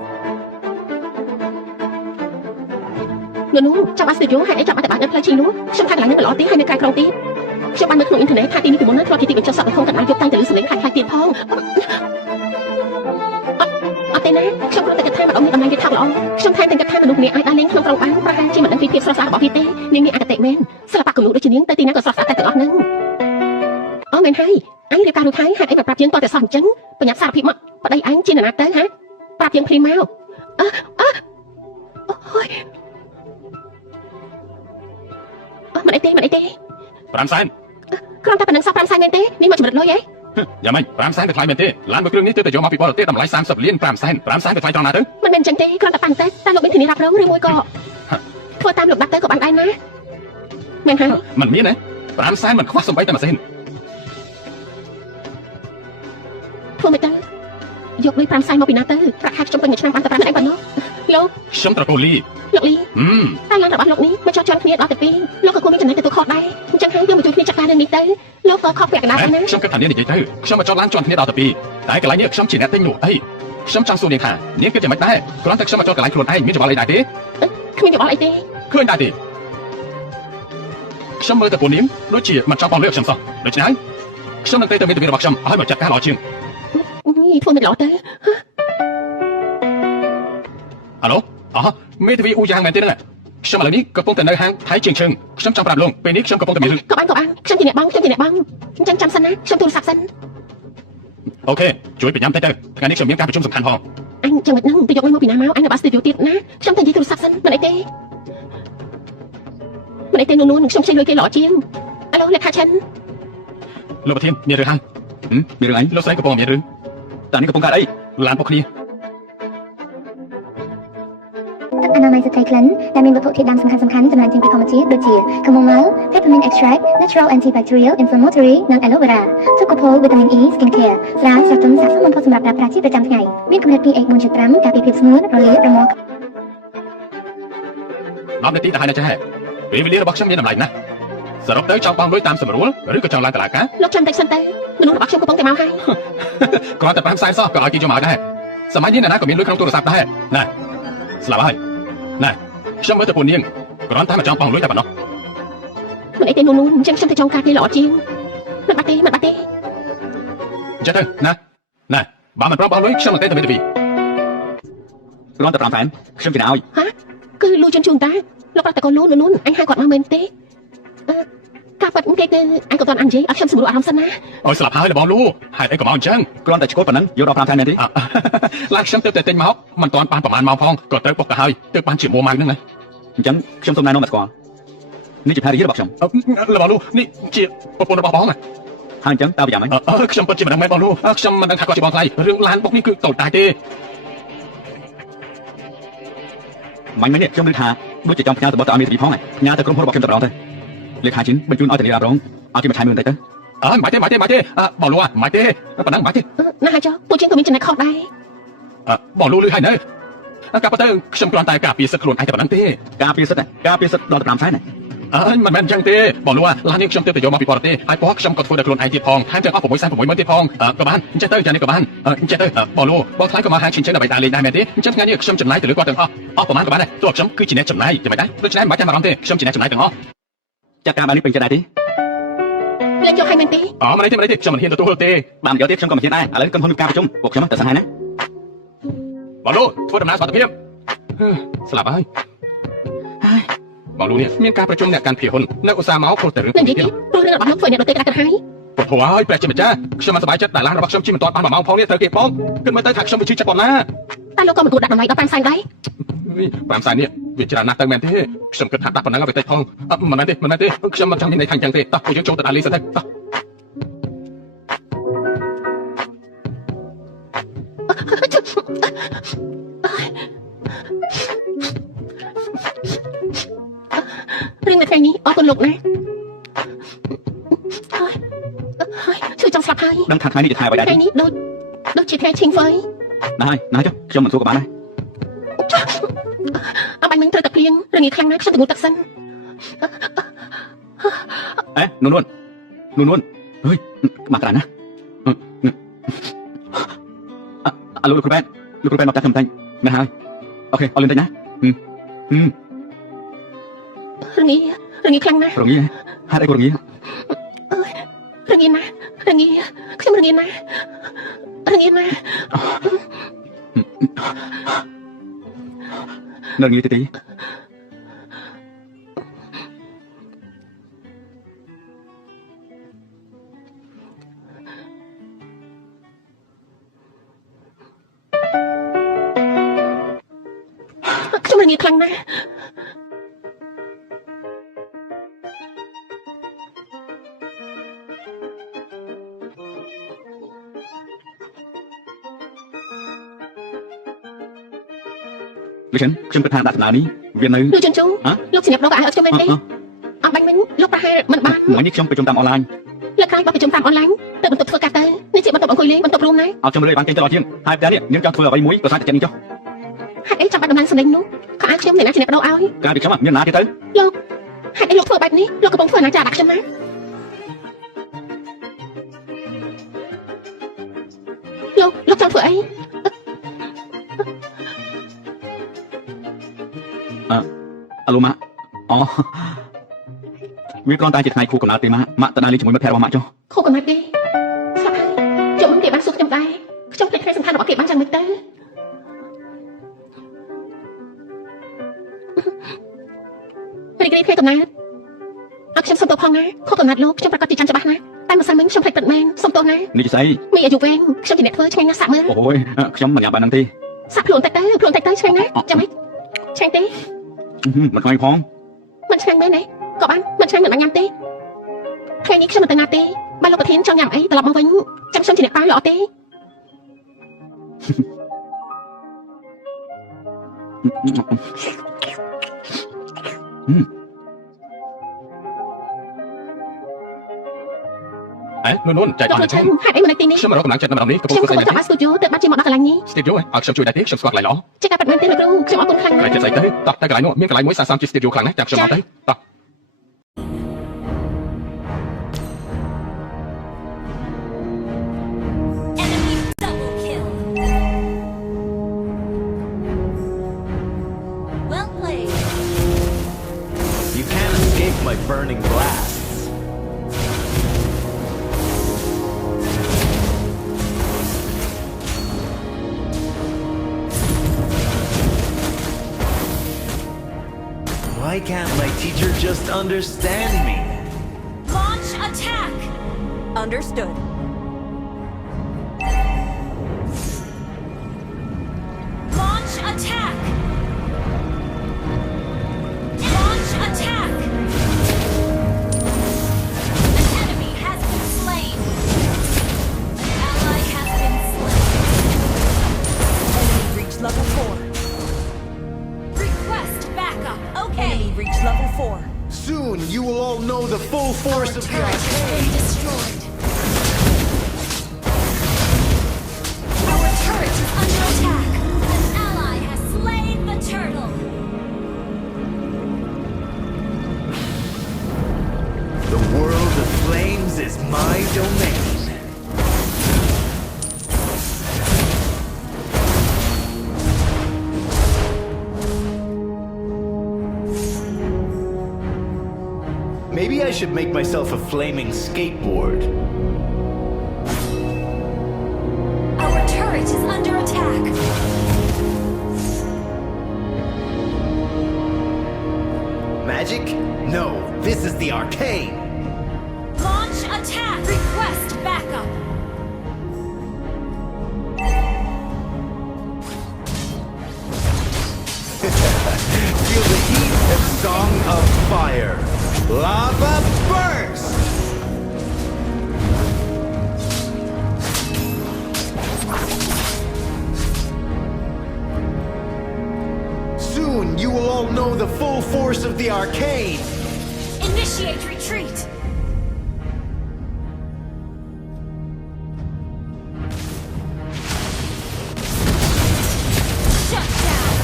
នោះចាំបាស្ទូឌីយោហេតុអីចាំបាត់តែបាននៅផ្លូវឈីងនោះខ្ញុំថាកន្លែងនេះមិនល្អទេហើយនៅក្រៅក្រុងទៀតខ្ញុំបានមើលក្នុងអ៊ីនធឺណិតថាទីនេះពីមុនហ្នឹងធ្លាប់ជាទីបញ្ចុះសត្វនៅក្នុងកណ្ដាលយប់តាំងទៅលើសម្លេងខ្លាំងៗទៀតផងអត់ទេណាខ្ញុំគ្រាន់តែគិតថាម្ដងនេះតំណែងវាថោកល្អខ្ញុំថែមទាំងគិតថាមនុស្សម្នាក់អាចដើរលេងក្នុងក្រុងបានប្រហែលជាមិនដឹងពីភាពស្រស់ស្អាតរបស់វាទេនាងនេះអកតេមែនសិល្បៈគំនូរដូចជានាងទៅទីណាក៏ស្រស់ស្អាតតែទាំងអស់ហ្នឹងអូមែនហើយអញរៀបការរួចហើយហេតុអីមិនប្រាប់យើងតតែសោះអញ្ចឹងបញ្ញាប់សារភាពមកប្តីអញជានរណាទៅហាប្រាប់យើងភ្លាមមកអូយមិនអីទេ5សែន គ្រាន់តែប៉ុណ្្នឹងសោះ5សែនមែនទេនេះមកចម្រិតលុយហ៎ យ៉ាងម៉េច5សែនទៅថ្លៃមែនទេឡានមួយគ្រឿងនេះទើបតែយកមកពីបរទេសតម្លៃ30លាន5សែនទៅថ្លៃត្រង់ណាទៅ មិនមែនអញ្ចឹងទេគ្រាន់តែប៉ាន់តែលោកមានធានារ៉ាប់រងឬមួយក៏ធ្វើតាមលោកដាក់ទៅក៏បានដែរណាមែនហើយ មិនមានទេ5សែនមិនខ្វះសំបីតែ1សេន ធ្វើមិនទៅយកលុយ5សែនមកពីណាទៅប្រាក់ខែខ្ញុំពេញមួយឆ្នាំបានតែ5នាក់ឯងប៉ុណ្ណោះលោក ខ្ញុំត្រកូលលី លោកលីតែឡានរបស់លោកនេះមកចោះចន់គ្នាដល់ទៅ2លោកក៏គួរមានចំណេញទទួលខុសដែរអញ្ចឹងហើយយើងមកជួយគ្នាចាត់ការរឿងនេះទៅលោកក៏ខកពាក់កណ្ដាលដែរណា ខ្ញុំគិតថានាងនិយាយទៅខ្ញុំមកចោះឡានជាន់គ្នាដល់ទៅ2តែកន្លែងនេះខ្ញុំជាអ្នកទិញនោះអីខ្ញុំចង់សួរនាងថានាងគិតយ៉ាងម៉េចដែរគ្រាន់តែខ្ញុំមកចោះកន្លែងខ្លួនឯងមានច្បល់អីដែរទេ គ្មានយោបល់អីទេ ឃើញដែរទេខ្ញុំមើលតែពួកនាងដូចជាមិនចង់បងលឿខ្ញុំសោះដូច្នេះហើយខ្ញុំនឹងទៅមេធាវីរបស់ខ្ញុំឲ្យមកចាត់ការល្អជាង នេះធ្វើមិនល្អទៅ ហៅឡូមេធាវីអ៊ូយ៉ាងមែនទេហ្នឹងខ្ញុំឥឡូវនេះកំពុងតែនៅហាងថៃជាងឈឹងខ្ញុំចង់ប្រាប់លោកពេលនេះខ្ញុំកំពុងតែមានរឿង ក៏បានខ្ញុំជាអ្នកបងអញ្ចឹងចាំសិនណាខ្ញុំទូរស័ព្ទសិន អូខេជួយប្រញាប់ទៅថ្ងៃនេះខ្ញុំមានការប្រជុំសំខាន់ផង អញចាំមិនដឹងទៅយកលុយមកពីណាមកអញនៅបាស្ទូឌីយោទៀតណាខ្ញុំតែនិយាយទូរស័ព្ទសិនមិនអីទេនួនខ្ញុំខ្ចីលុយគេល្អជាងអាឡូលេខាឆិន លោកប្រធានមានរឿងហើយ មានរឿងអី លោកស្រីកំពុងមានរឿង តានេះកំពុងកើតអី ឡានពុកគ្នា ទឹកអនាម័យស្ត្រីក្លិនដែលមានវត្ថុធាតុដើមសំខាន់ៗចំណែកចេញពីធម្មជាតិដូចជា chamomile, peppermint extract, natural antibacterial, inflammatory និង aloe vera ទុកកូផល vitamin E skin care ស្រាលស្រទន់ស័ក្តិសមបំផុតសម្រាប់ប្រើប្រាស់ជាប្រចាំថ្ងៃមានកម្រិត pH 4.5 ការពារភាពស្ងួតរលាករមាស់ 10នាទីទៅហើយណាចាពេលវេលារបស់ខ្ញុំមានតម្លៃណាស់សរុបទៅចង់បងលុយតាមសម្រួលឬក៏ចង់ឡើងតឡាការ លោកចាំតិចសិនទៅមនុស្សរបស់ខ្ញុំកំពុងតែមកហើយ គ្រាន់តែ5សែនសោះក៏ឲ្យគេយកមកដែរសម័យនេះអ្នកណាក៏មានលុយក្នុងទូរស័ព្ទដែរណាស្លាប់ហើយណាខ្ញុំមើលទៅពួកនាងគ្រាន់តែមកចង់បងលុយតែប៉ុណ្ណោះ មិនអីទេនួនអញ្ចឹងខ្ញុំទៅចង់ការគេល្អជាងមិនបាត់ទេ អញ្ចឹងទៅណាបើមិនប្របងលុយខ្ញុំទៅតែមេធាវី គ្រាន់តែ5សែនខ្ញុំជិះឲ្យ គឺលូជូនតាលោកប្រាប់តែកូននួនអញហៅគាត់មកមែនទេការប៉ັດគេគឺអញក៏តន់អញនិយាយឲ្យខ្ញុំសម្រួលអារម្មណ៍សិនណា អូយស្លាប់ហើយបងលូហេតុអីក៏មកអញ្ចឹង គ្រាន់តែឈ្គត់ប៉ុណ្ណឹងយកដល់5សែនមែនទេ ឡានខ្ញុំទៅតែទិញមកមិនតាន់បានប្រហែលម៉ោងផងក៏ទៅបុកទៅហើយទៅបានជាមួម៉ៅហ្នឹងណា អញ្ចឹងខ្ញុំសូមណែនាំមកស្គាល់នេះជាភរិយារបស់ខ្ញុំ លោកបងលូនេះជាប្រពន្ធរបស់បងណា ហើយអញ្ចឹងតើប្រយ៉ាងម៉េច ខ្ញុំពិតជាមិនដឹងមែនបងលូខ្ញុំមិនដឹងថាគាត់ជាបងថ្លៃរឿងឡានបុកនេះគឺតូចតាចទេ មិញនេះខ្ញុំឮថាដូចជាចង់ផ្ញើទៅបទទៅឲ្យមេធាវីផងហើយផ្ញើទៅក្រុមហ៊ុនរបស់ខ្ញុំតែម្ដងទៅលេខាឈិនបញ្ជូនឲ្យធានារ៉ាប់រងឲ្យគេបន្ថែមលឿនតិចទៅមិនទេបងលូមិនទេប៉ុណ្ណឹងមិនទេ ណាហើយចុះពួកជាងក៏មានចំណុចខុសដែរ បងលូលឺហើយនៅកាប់ទៅខ្ញុំគ្រាន់តែការពារសិទ្ធិខ្លួនឯងតែប៉ុណ្ណឹងទេ ការពារសិទ្ធិដល់5សែន មិនមែនអញ្ចឹងទេបងលូឡាននេះខ្ញុំទៅយកមកពីបរទេសហើយបោះខ្ញុំក៏ធ្វើដល់ខ្លួនឯងទៀតផងថែមទាំងអស់660,000ទៀតផងក៏បានអញ្ចឹងទៅចានេះក៏បានអញ្ចឹងទៅបងលូបងថ្លៃក៏មកហាងឈិនដើម្បីដើរលេងដែរមែនទេអញ្ចឹងថ្ងៃនេះខ្ញុំចំណាយទៅលើគាត់ទាំងអស់ប្រហែលក៏បានដែរទោះខ្ញុំគឺជាអ្នកចំណាយយ៉ាងម៉េចដែរដូច្នេះមិនបាច់ចាំអារម្មណ៍ទេខ្ញុំជាអ្នកចំណាយទាំងអស់ ចាត់ការបាននេះពេញចិត្តដែរទេ លេងយកឲ្យមែនទេ មិនទេខ្ញុំមិនហ៊ានទទួលទេ បានយកទៀតខ្ញុំក៏មិនហ៊ានដែរឥឡូវក្រុមហ៊ុនមានការប្រជុំពួកខ្ញុំទៅសង្ហែណា បងលូធ្វើដំណើរសុខភាពស្លាប់ហើយបងលូនេះមានការប្រជុំអ្នកកាន់ភាគហ៊ុននៅឧស្សាហ៍មកព្រោះតែរឿង និយាយទៀតព្រោះរឿងរបស់លោកធ្វើអ្នកដទៃក្តារហើយ ពុទ្ធហើយព្រះជាម្ចាស់ខ្ញុំមិនសប្បាយចិត្តដែលឡានរបស់ខ្ញុំជិះមិនទាន់បាន1ម៉ោងផងនេះត្រូវគេបងគិតមើលទៅថាខ្ញុំវាជឿចិត្តប៉ុណ្ណា តែលោកក៏មិនគួរដាក់តម្លៃដល់5សែនដែរ 5សែននេះវាច្រើនណាស់ទៅមែនទេខ្ញុំគិតថាដាក់ប៉ុណ្ណឹងវាតិចផងមិនមែនទេខ្ញុំមិនចង់មានន័យថាអញ្ចឹងទេតោះពួកយើងចូលទៅដើរលេងសិនទៅតោះ រឿងនៅថ្ងៃនេះអរគុណលោកណាហើយជួយចង់ស្លាប់ហើយ ដឹងថាថ្ងៃនេះជាថ្ងៃអ្វីដែរ ថ្ងៃនេះដូចជាថ្ងៃឈិងហ្វយ ណាហើយចុះខ្ញុំមិនសួរក៏បានដែរ អបាញ់មិនត្រូវតែភ្លៀងរងាខ្លាំងណាស់ខ្ញុំទៅងូតទឹកសិន នួន เฮ้ยมากระดานนะลูกคุณแป้นลูกคุณแป้นมาจัดทำใจไม่หายโอเคเอาเล่นได้นะរងាខ្លាំងណាស់ រងាហេតុអីក៏រងា រងាណាស់រងាខ្ញុំរងាណាស់រងាណាស់ នៅរងាទេ ខ្ញុំរងាខ្លាំងណាស់ លោកចិនខ្ញុំគិតថាដាក់ដំណើរនេះវានៅ លោកជុនជូលោកសញ្ញាបដោកឲ្យខ្ញុំមែនទេអត់បាញ់វិញលោកប្រហែលមិនបាន ថ្ងៃនេះខ្ញុំប្រជុំតាមអនឡាញ លើកក្រោយបោះប្រជុំតាមអនឡាញទៅបន្ទប់ធ្វើការទៅនេះជាបន្ទប់អង្គុយលេងបន្ទប់រួមណា អត់ខ្ញុំលើបានចេញទៅដល់ជាងហើយផ្ទះនេះនាងចង់ធ្វើអ្វីមួយក៏សាច់តែចេញនេះចុះ ហេតុអីចាំបាច់ដំណឹងសម្លេងនោះខោអាវខ្ញុំអ្នកណាជាអ្នកបដោឲ្យ ការពីខ្ញុំមានណាទៀតទៅ លោកហេតុអីលោកធ្វើបែបនេះលោកកំពុងធ្វើអនាចារដាក់ខ្ញុំណាលោកចង់ធ្វើអី អាឡូម៉ាអូវាគ្រាន់តែជាថ្ងៃខួបកំណើតទេម៉ាក់ទៅដើរលេងជាមួយមិត្តភក្តិរបស់ម៉ាក់ចុះ ខូកំណត់ទេស្លាប់ហើយជុំគេបានសួរខ្ញុំដែរខ្ញុំភ្លេចថ្ងៃសំខាន់របស់គេបានយ៉ាងម៉េចទៅរីករាយថ្ងៃកំណើតអត់ខ្ញុំសុំទោសផងណាខូកំណត់លោកខ្ញុំប្រកាសជាចាំច្បាស់ណាតែម្សិលមិញខ្ញុំភ្លេចពិតមែនសុំទោសណា នេះជាស្អី មានអាយុវែងខ្ញុំជាអ្នកធ្វើឆ្ងាញ់ណាស់សាក់មើល អូយខ្ញុំមិនញ៉ាំបានហ្នឹងទេ សាក់ខ្លួនតិចទៅឆ្ងាញ់ណាស់ចាំម៉េចឆ្ងាញ់ទេ មិនខ្លាញ់ផង មិនឆ្ងាញ់មែនទេក៏បានមិនឆ្ងាញ់មិនបានញ៉ាំទេថ្ងៃនេះខ្ញុំមិនទៅណាទេបើលោកប្រធានចង់ញ៉ាំអីត្រឡប់មកវិញចាំខ្ញុំជាអ្នកប៉ាល្អទេ អេនួនចែកបានទេ ហេតុអីមកនៅទីនេះ ខ្ញុំរកកម្លាំងចិត្តនៅម្ដងនេះកំពុង ខ្ញុំ ធ្វើ កំពុង ស្អី ចាំស្ទូឌីយោទៅបាត់ជាមកដល់កន្លែងនេះ ស្ទីឌីយោឲ្យខ្ញុំជួយដែរទេខ្ញុំស្គាល់កន្លែងល្អ ជាការប៉ັດមែនទេលោកគ្រូខ្ញុំអរគុណខ្លាំង កន្ ណា លែង ស់ ចិត្តស្អីទៅតោះតែកន្លែងនោះមានកន្លែងមួយសាសាមជាស្ទីឌីយោខ្លាំងណាស់ចាំខ្ញុំមកទៅតោះ Enemy double kill. Well played. You can't escape my burning blasts. Why can't my teacher just understand me? Launch attack. Understood. Launch attack. Launch attack. An enemy has been slain. An ally has been slain. Enemy reached level 4. Request backup. Okay. Enemy reached level 4. Soon you will all know the full force of the Turret has been destroyed. Our turret is under attack. An ally has slain the turtle. The world of flames is my domain. Maybe I should make myself a flaming skateboard. Our turret is under attack. Magic? No, this is the arcane. Launch attack. Request backup. Feel the heat of Song of Fire. Lava burst! Soon you will all know the full force of the arcane. Initiate retreat. Shut down.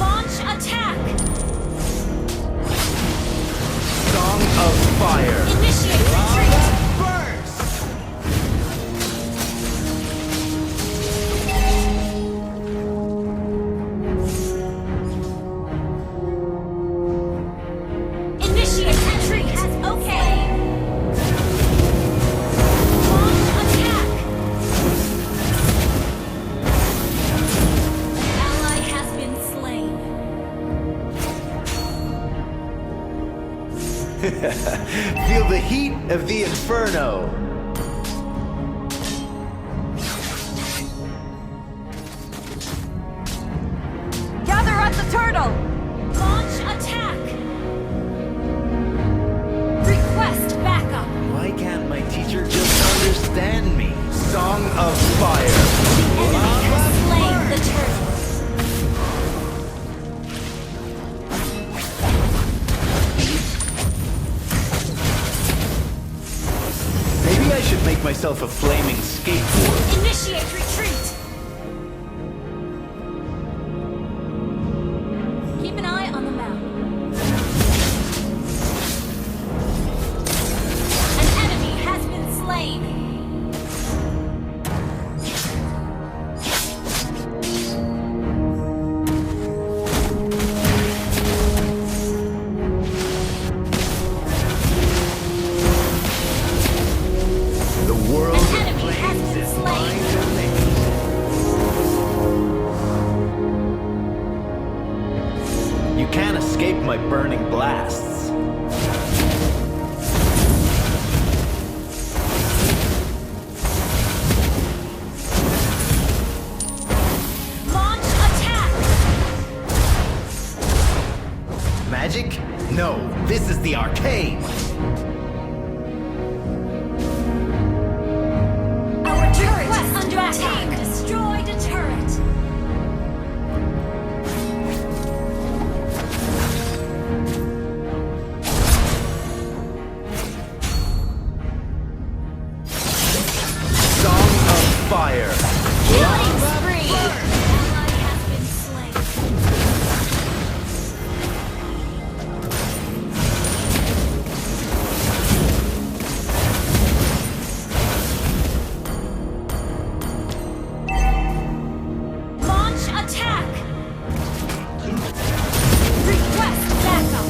Launch attack. of the Inferno. Gather at the turtle! Launch attack! Request backup! Why can't my teacher just understand me? Song of Fire. Enemy has slain the turtle. Maybe I should make myself a flaming skateboard. Initiate retreat! Keep an eye on the map. An enemy has been slain. The world An of enemy has flames been is slain. my domain. You can't escape my burning blasts. Launch attack! Magic? No, this is the arcane. Our turret is under attack. Destroyed a turret. Song of Fire. Killing spree. Ally has been slain. Launch attack. Request backup.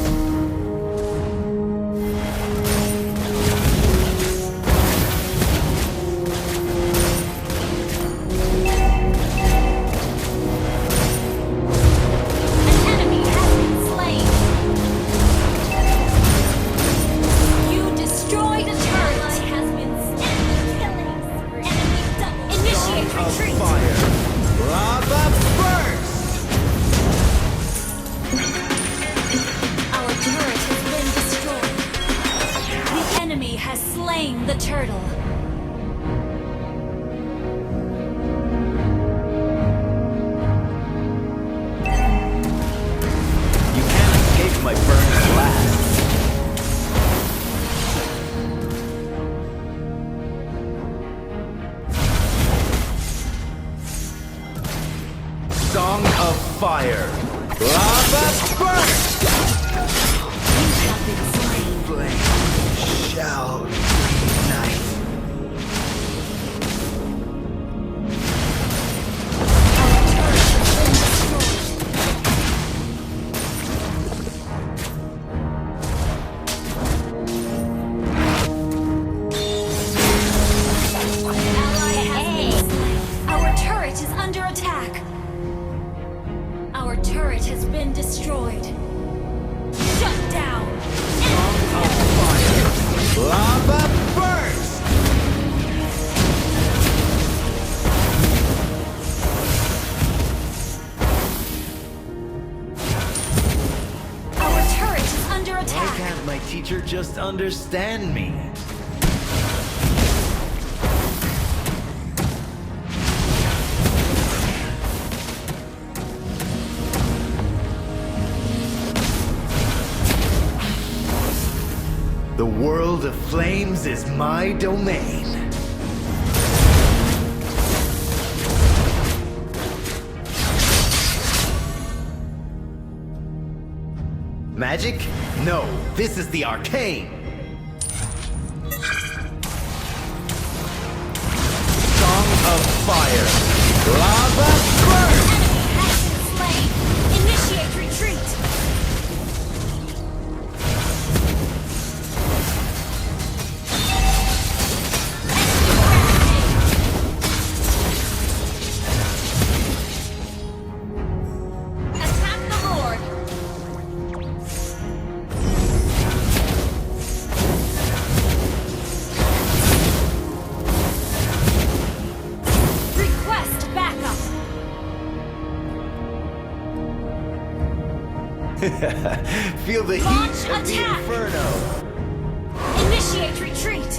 An enemy has been slain. You destroyed a turret. Ally has been slain. Enemy double. Initiate Of retreat. Fire. Lava burst. Our turret has been destroyed. The enemy has slain the turtle. You can't escape my burning blast. Song of Fire. Lava burst. You have been slain. Flame shall ignite. Our turret has been destroyed. Ally has been slain. Our turret is under attack. Our turret has been destroyed. Shut down. Lava burst. Our turret is under Why attack. can't my teacher just understand me? The world of flames is my domain. Magic? No, this is the arcane. Song of Fire. Lava burst. Enemy has been slain. Initiate retreat. Attack the Lord. Feel the Launch heat of the attack. inferno. Initiate retreat.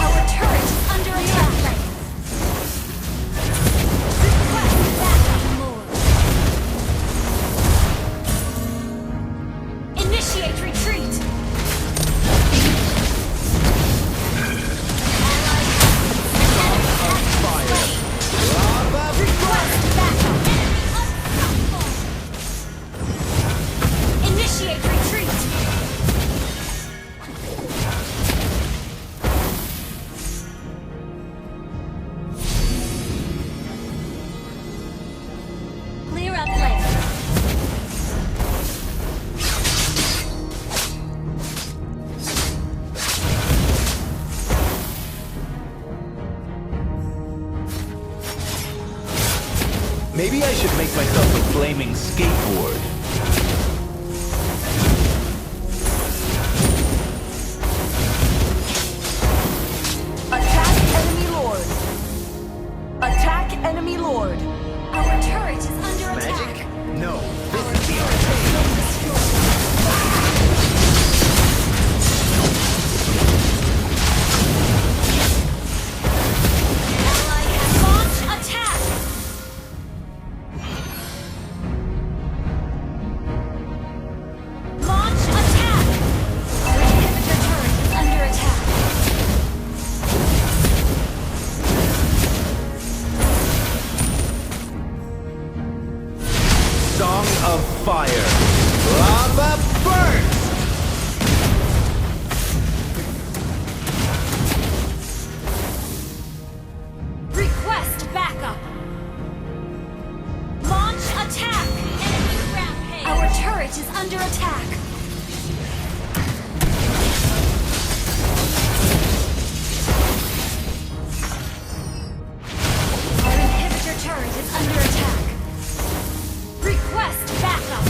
Our turret is under attack. Request backup mode. Initiate retreat. Request backup. Unstoppable. Initiate retreat. Clear up lane. Maybe I should make myself a flaming skateboard. Attack enemy lord. Attack enemy lord. Our turret is under Magic? attack. No, this is the arcade. Ally has launched attack. Launch attack. Our inhibitor turret is under attack. Song of Fire. Lava burst! Request backup. Launch attack. Enemy rampage. Our turret is under attack. Our inhibitor turret is under attack. Request backup.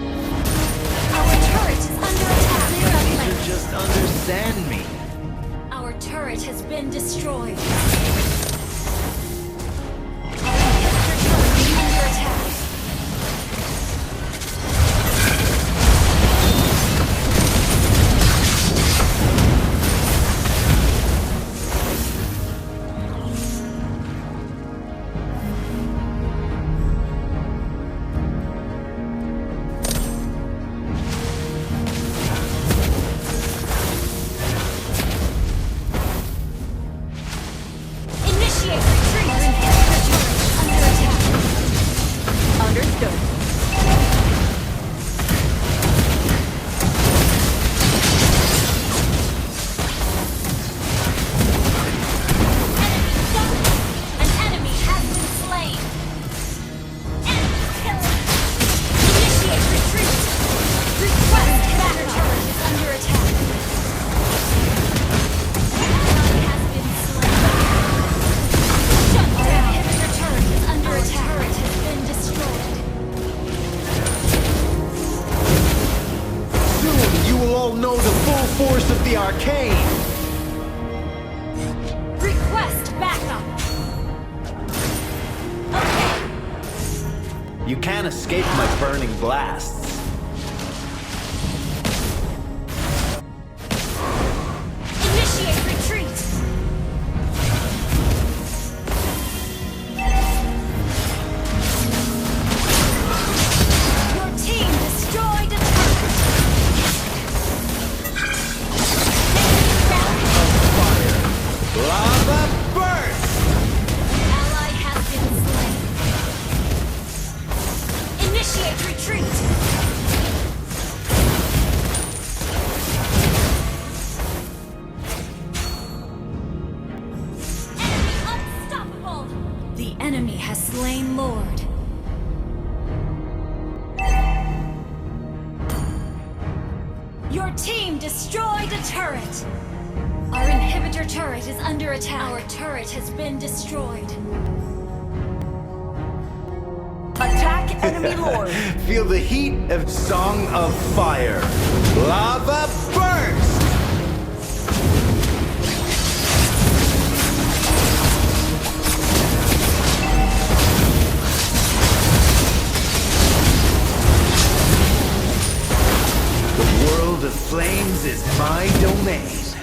Our turret is under attack. Clear up You lane. just understand me. Our turret has been destroyed. Our inhibitor turret is under attack. Initiate retreat. Our inhibitor turret is under attack. Understood. Enemy double. An enemy has been slain. Enemy killing. Initiate retreat. Request backup. Turret is under attack. Ally has been slain. Shut down. Inhibitor turret is under attack. Turret has been destroyed. Soon you will all know the full force of the arcane. Request backup. Okay. You can't escape my burning blasts. Initiate retreat. Your team destroyed a turret. Enemy rampage. Lava burst! Ally has been slain. Initiate retreat. Enemy unstoppable. The enemy has slain Lord. Your team destroyed a turret. Our inhibitor turret is under attack. Our turret has been destroyed. Attack enemy lord. Feel the heat of Song of Fire. Lava burst! The world of flames is my domain.